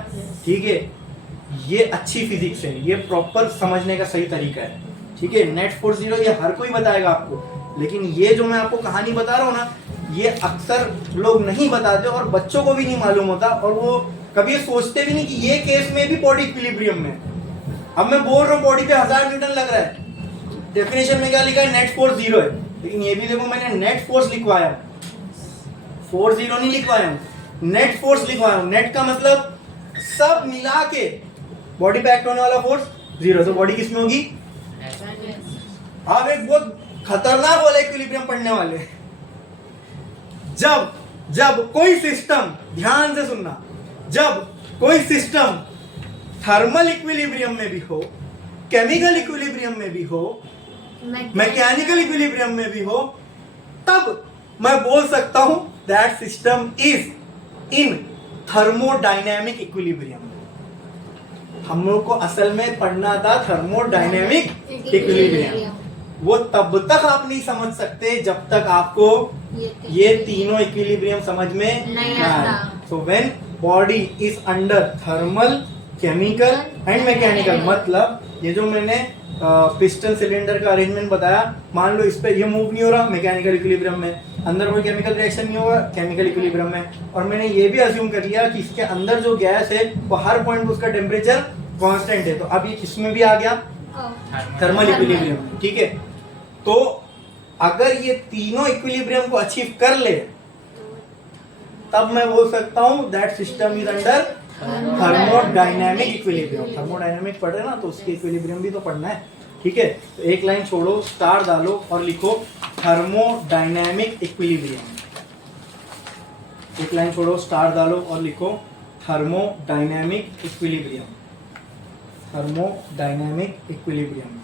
ठीक है, ये अच्छी फिजिक्स है, ये प्रॉपर समझने का सही तरीका है. ठीक है, नेट फोर्स 0 ये हर कोई बताएगा आपको, लेकिन ये जो मैं आपको कहानी बता रहा हूँ ना, ये अक्सर लोग नहीं बताते और बच्चों को भी नहीं मालूम होता, और वो कभी ये सोचते भी नहीं कि ये केस में भी बॉडी इक्विलिब्रियम में. अब मैं बोल रहा हूँ बॉडी पे 1000 न्यूटन लग रहा है, डेफिनेशन में क्या लिखा है? नेट फोर्स 0 है. लेकिन ये भी देखो मैंने नेट फोर्स लिखवाया, फोर्स 0 नहीं लिखवाया, नेट फोर्स लिखवाया. नेट का मतलब सब मिला के बॉडी पे एक्ट होने वाला फोर्स 0. तो बॉडी किसमें होगी? अब एक बहुत खतरनाक वाला इक्विलिब्रियम पढ़ने वाले. जब कोई सिस्टम, ध्यान से सुनना, जब कोई सिस्टम थर्मल इक्विलिब्रियम में भी हो, केमिकल इक्विलिब्रियम में भी हो, मैकेनिकल इक्विलिब्रियम में भी हो, तब मैं बोल सकता हूं that system is in thermodynamic equilibrium. हम लोग को असल में पढ़ना था थर्मोडायनेमिक इक्विलिब्रियम. वो तब तक आप नहीं समझ सकते जब तक आपको ये तीनों इक्विलिब्रियम समझ में नहीं आए. So when body is under thermal, chemical and mechanical, मतलब ये जो मैंने पिस्टन सिलेंडर का अरेंजमेंट बताया, मान लो इस पे ये मूव नहीं हो रहा मैकेनिकल इक्विलिब्रियम में, अंदर कोई केमिकल रिएक्शन नहीं होगा केमिकल इक्विलिब्रियम में, और मैंने ये भी अज्यूम कर लिया कि इसके अंदर जो गैस है वो हर पॉइंट पे उसका टेम्परेचर कांस्टेंट है. तो अब ये किसमें भी आ गया? Thermal equilibrium. ठीक है, तो अगर ये तीनों इक्विलिब्रियम को अचीव कर ले, तब मैं बोल सकता हूं that system is under thermodynamic equilibrium. Thermodynamic पढ़े ना, तो उसके इक्विलिब्रियम भी तो पढ़ना है. ठीक है, तो एक लाइन छोड़ो, स्टार डालो और लिखो थर्मोडायनेमिक इक्विलिब्रियम. एक लाइन छोड़ो, स्टार डालो और लिखो थर्मोडायनेमिक इक्विलिब्रियम. Thermodynamic equilibrium.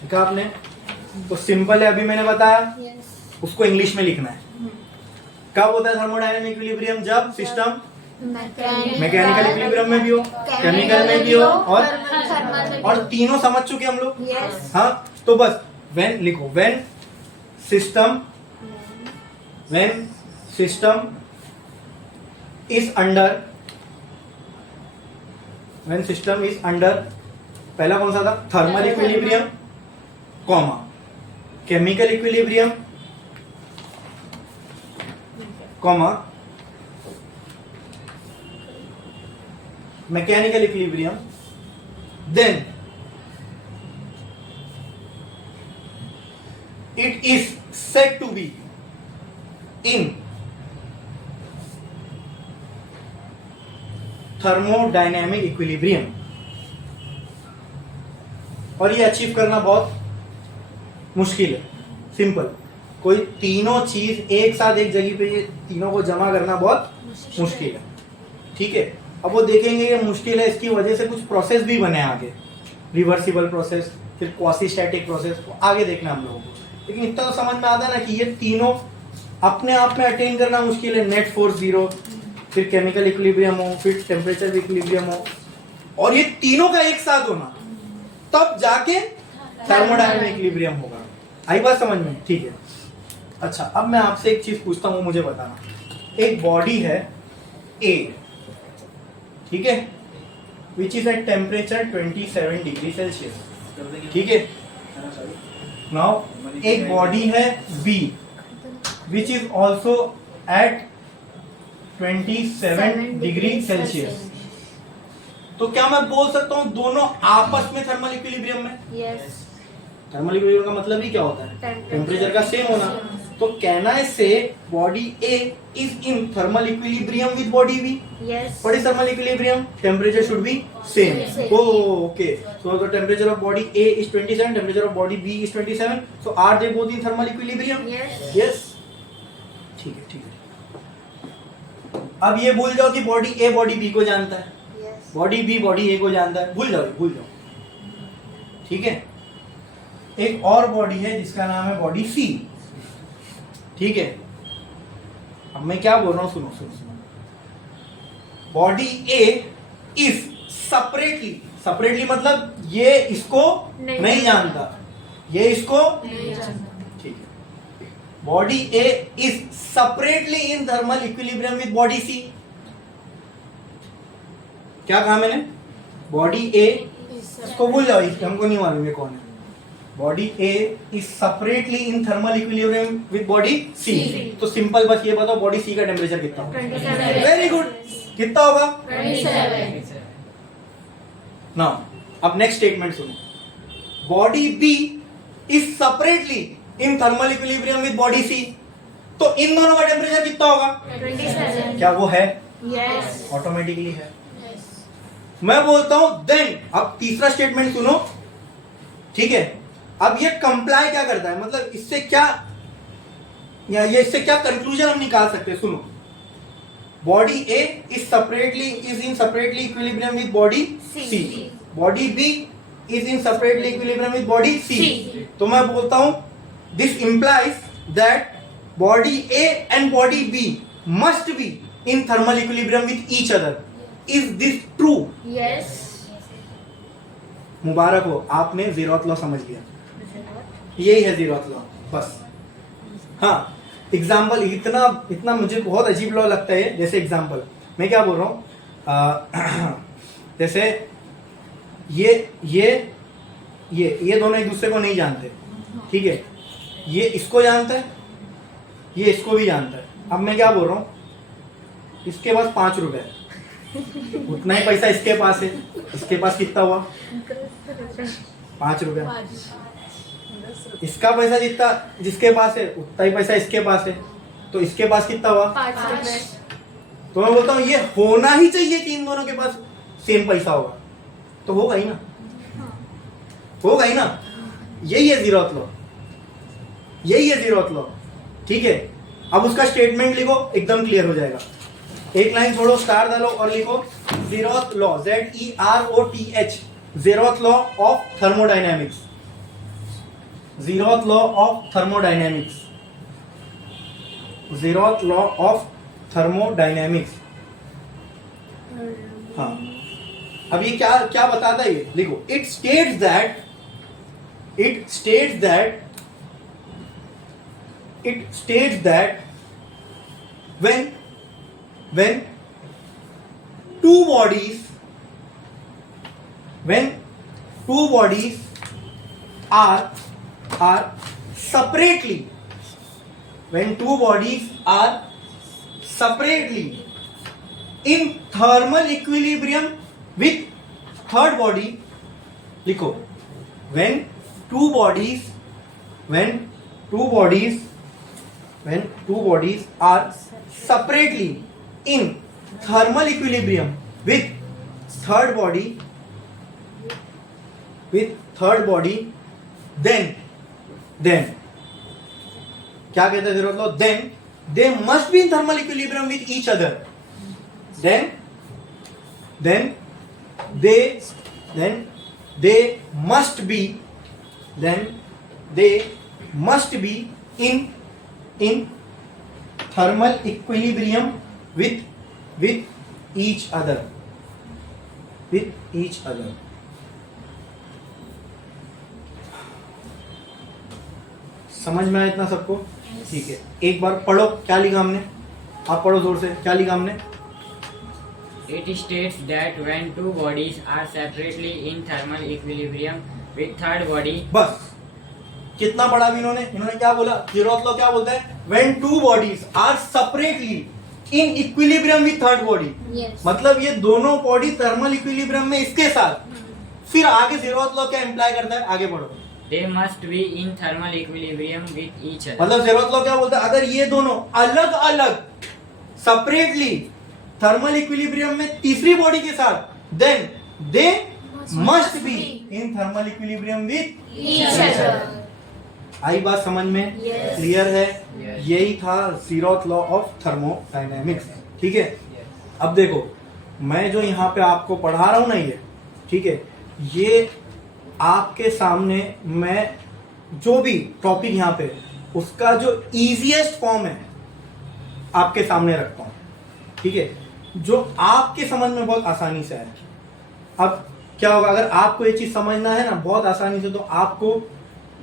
ठीक है आपने? तो सिंपल है, अभी मैंने बताया. उसको इंग्लिश में लिखना है. कब होता है थर्मोडायनेमिक इक्विलिब्रियम? जब सिस्टम मैकेनिकल इक्विलिब्रियम में भी हो, केमिकल में भी हो और तीनों समझ चुके हम लोग. हाँ, तो बस व्हेन लिखो, when system is under, when system is under, पहला कौन सा था? Thermal equilibrium, comma chemical equilibrium, comma mechanical equilibrium, then it is said to be in thermodynamic equilibrium. और ये अचीव करना बहुत मुश्किल है. सिंपल, कोई तीनों चीज एक साथ एक जगह पे, ये तीनों को जमा करना बहुत मुश्किल है. ठीक है, अब वो देखेंगे ये मुश्किल है, इसकी वजह से कुछ प्रोसेस भी बने आगे, रिवर्सिबल प्रोसेस, फिर क्वासी-स्टैटिक प्रोसेस, आगे देखना हम लोगों को. लेकिन इतना तो समझ में आता है ना कि ये तीनों अपने आप में अटेन करना मुश्किल है. नेट फोर्स 0, फिर केमिकल इक्विलिब्रियम हो, फिर टेम्परेचर इक्विलिब्रियम हो, और ये तीनों का एक साथ होना, तब जाके थर्मोडायनेमिक इक्विलिब्रियम होगा. आई बात समझ में? ठीक है. अच्छा, अब मैं आपसे एक चीज पूछता हूँ, मुझे बताना. एक बॉडी है 8, ठीक है, which is at temperature 27 degree Celsius, ठीक है। नाउ एक बॉडी है B which is also at 27 degree Celsius. तो क्या मैं बोल सकता हूं दोनों आपस में थर्मल इक्विलिब्रियम में? यस। थर्मल इक्विलिब्रियम का मतलब ही क्या होता है? टेम्परेचर का सेम होना। तो कहना है से body A is in thermal equilibrium with body B. Yes. What is thermal equilibrium? Temperature should be same. Okay, so the temperature of body A is 27, temperature of body B is 27, so are they both in thermal equilibrium? Yes. Yes, ठीक है, ठीक है। अब ये भूल जाओ कि body a body B को जानता है, यस। बॉडी बी बॉडी ए को जानता है, भूल जाओ, भूल जाओ, ठीक है। एक और बॉडी है जिसका नाम है बॉडी सी, ठीक है। अब मैं क्या बोल रहा हूं, सुनो सुनो सुनो। बॉडी ए इज सेपरेटली मतलब ये इसको नहीं जानता, ये इसको नहीं जानता। ठीक है। Body A is separately in thermal equilibrium with body C. क्या कहा मैंने? बॉडी ए, इसको भूल जाओ, हमको नहीं मालूम ये कौन है। Body A is separately in thermal equilibrium with body C. तो सिंपल बस ये बताओ बॉडी सी का टेम्परेचर कितना होगा? 27। वेरी गुड, कितना होगा? 27। नाउ अब नेक्स्ट स्टेटमेंट सुनो। Body B is separately in thermal equilibrium with body C. तो इन दोनों का टेम्परेचर कितना होगा? 27। क्या वो है? यस। ऑटोमेटिकली है। मैं बोलता हूं देन, अब तीसरा स्टेटमेंट सुनो, ठीक है। अब ये कंप्लाई क्या करता है, मतलब इससे क्या, या ये इससे क्या कंक्लूजन हम निकाल सकते हैं? सुनो, body A is in separately equilibrium with body C, body B is in separately equilibrium with body C. तो मैं बोलता हूं this implies that body A and body B must be in thermal equilibrium with each other. Is this true? Yes. मुबारक हो, आपने zeroth law समझ लिया। यही है जीरोथ लॉ, बस। हाँ, एग्जाम्पल इतना मुझे बहुत अजीब लॉ लगता है। जैसे एग्जाम्पल मैं क्या बोल रहा हूं, जैसे ये दोनों एक दूसरे को नहीं जानते, ठीक है। ये इसको जानता है, ये इसको भी जानता है। अब मैं क्या बोल रहा हूं, इसके पास 5 रुपए है, उतना ही पैसा इसके पास है। इसके पास कितना हुआ? 5 रुपया। इसका पैसा जितना जिसके पास है उतना ही पैसा इसके पास है, तो इसके पास कितना हुआ? 5 रुपए। तो मैं बोलता हूँ ये होना ही चाहिए कि इन दोनों के पास सेम पैसा होगा, तो होगा ही ना, होगा ही ना। यही है जीरोथ लॉ, यही है जीरोथ लॉ, ठीक है। अब उसका स्टेटमेंट लिखो, एकदम क्लियर हो जाएगा। एक लाइन छोड़ो, स्टार डालो और लिखो zeroth law, ZEROTH, zeroth law of thermodynamics, zeroth law of thermodynamics, zeroth law of thermodynamics. हाँ, अब ये क्या क्या बताता है ये लिखो। It states that when two bodies are separately in thermal equilibrium with third body, लिखो, when two bodies are separately in thermal equilibrium with third body, then क्या कहते हैं zeroth law? then they must be in thermal equilibrium with each other, then they must be in thermal equilibrium with each other. समझ में आया इतना सबको? ठीक है, एक बार पढ़ो क्या लिखा हमने, आप पढ़ो जोर से, क्या लिखा हमने? It states that when two bodies are separately in thermal equilibrium with third body, बस कितना पढ़ा भी इन्होंने क्या बोला? ज़ीरोथ लॉ क्या बोलता है? When two bodies are separately in equilibrium with third body, Yes. मतलब ये दोनों बॉडी थर्मल इक्विलिब्रियम में इसके साथ, फिर आगे ज़ीरोथ लॉ क्या इंप्लाई करता है? आगे बढ़ो। they must be in thermal equilibrium with each other. मतलब ज़ीरोथ लॉ क्या बोलता है? अगर ये दोनों अलग अलग सेपरेटली थर्मल इक्विलिब्रियम में तीसरी बॉडी के साथ, then they must be in thermal equilibrium with Each other. आई बात समझ में? Yes. क्लियर है? Yes. यही था ज़ीरोथ लॉ ऑफ थर्मोडायनेमिक्स। ठीक है, Yes. अब देखो मैं जो यहाँ पे आपको पढ़ा रहा हूँ ना, ये ठीक है, ये आपके सामने मैं जो भी टॉपिक यहाँ पे उसका जो इजीएस्ट फॉर्म है आपके सामने रखता हूँ। ठीक है, जो आपके समझ में बहुत आसानी से आए। अब क्या होगा, अगर आपको ये चीज़ समझना है ना बहुत आसानी से, तो आपको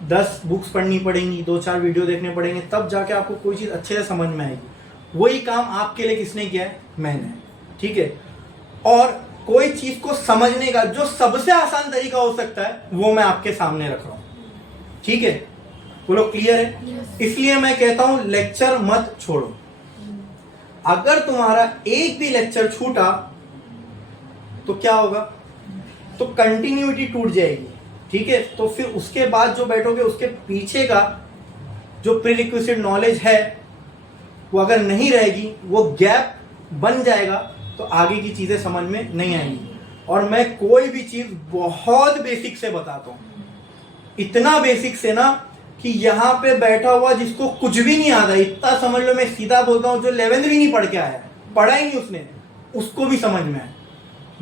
10 बुक्स पढ़नी पड़ेंगी, 2-4 वीडियो देखने पड़ेंगे, तब जाके आपको कोई चीज़ अच्छे से समझ में आएगी। वही काम आपके लिए किसने किया है? मैंने। ठीक है, और कोई चीज़ को समझने का जो सबसे आसान तरीका हो सकता है वो मैं आपके सामने रख रहा हूँ। ठीक है, बोलो क्लियर है? इसलिए मैं कहता हूँ लेक्चर मत छोड़ो। अगर तुम्हारा एक भी लेक्चर छूटा तो क्या होगा? तो कंटिन्यूटी टूट जाएगी। ठीक है, तो फिर उसके बाद जो बैठोगे उसके पीछे का जो प्रीरिक्विजिट नॉलेज है वो अगर नहीं रहेगी, वो गैप बन जाएगा, तो आगे की चीजें समझ में नहीं आएंगी। और मैं कोई भी चीज बहुत बेसिक से बताता हूँ, इतना बेसिक से ना कि यहाँ पे बैठा हुआ जिसको कुछ भी नहीं आता, इतना समझ लो, मैं सीधा बोलता हूँ, जो 11th भी नहीं पढ़ के आया, पढ़ा ही नहीं उसने, उसको भी समझ में आए।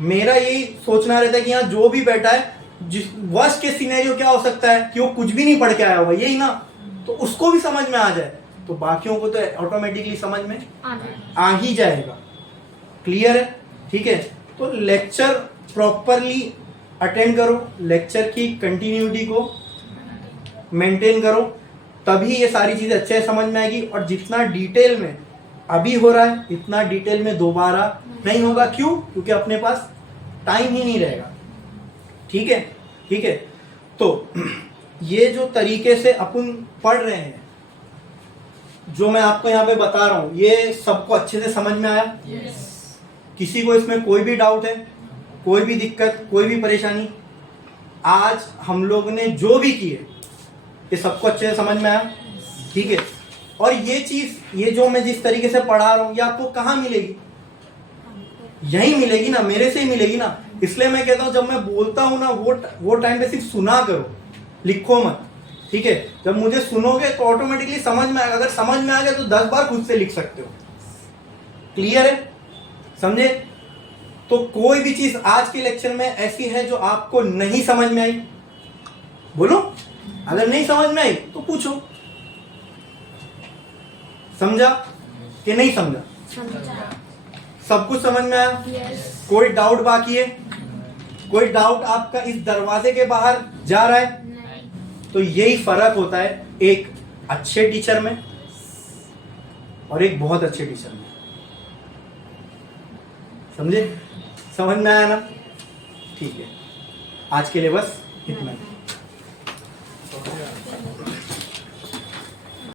मेरा यही सोचना रहता है कि यहाँ जो भी बैठा है, जिस वर्स्ट के सिनेरियो क्या हो सकता है कि वो कुछ भी नहीं पढ़ के आया होगा, यही ना, तो उसको भी समझ में आ जाए, तो बाकियों को तो ऑटोमेटिकली समझ में आ ही जाएगा। क्लियर है? ठीक है, तो लेक्चर प्रॉपरली अटेंड करो, लेक्चर की कंटिन्यूटी को मेंटेन करो, तभी ये सारी चीज़ें अच्छे से समझ में आएगी। और जितना डिटेल में अभी हो रहा है इतना डिटेल में दोबारा नहीं होगा। क्यों? क्योंकि अपने पास टाइम ही नहीं रहेगा। ठीक है? ठीक है, तो ये जो तरीके से अपन पढ़ रहे हैं, जो मैं आपको यहाँ पे बता रहा हूँ, ये सबको अच्छे से समझ में आया? Yes. किसी को इसमें कोई भी डाउट है, कोई भी दिक्कत, कोई भी परेशानी? आज हम लोग ने जो भी किए ये सबको अच्छे से समझ में आया? ठीक है, और ये चीज़, ये जो मैं जिस तरीके से पढ़ा रहा हूँ, ये आपको कहाँ मिलेगी? यही मिलेगी ना, मेरे से ही मिलेगी ना। इसलिए मैं कहता हूँ जब मैं बोलता हूँ ना, वो टाइम पे सिर्फ सुना करो, लिखो मत। ठीक है, जब मुझे सुनोगे तो ऑटोमेटिकली समझ में आएगा। अगर समझ में आ गया तो 10 बार खुद से लिख सकते हो। क्लियर है? समझे? तो कोई भी चीज आज के लेक्चर में ऐसी है जो आपको नहीं समझ में आई, बोलो। अगर नहीं समझ में आई तो पूछो, समझा कि नहीं समझा? समझा। सब कुछ समझ में आया? Yes. कोई डाउट बाकी है? कोई डाउट आपका इस दरवाजे के बाहर जा रहा है? नहीं। तो यही फर्क होता है एक अच्छे टीचर में और एक बहुत अच्छे टीचर में। समझे? समझ में आया ना? ठीक है, आज के लिए बस इतना ही।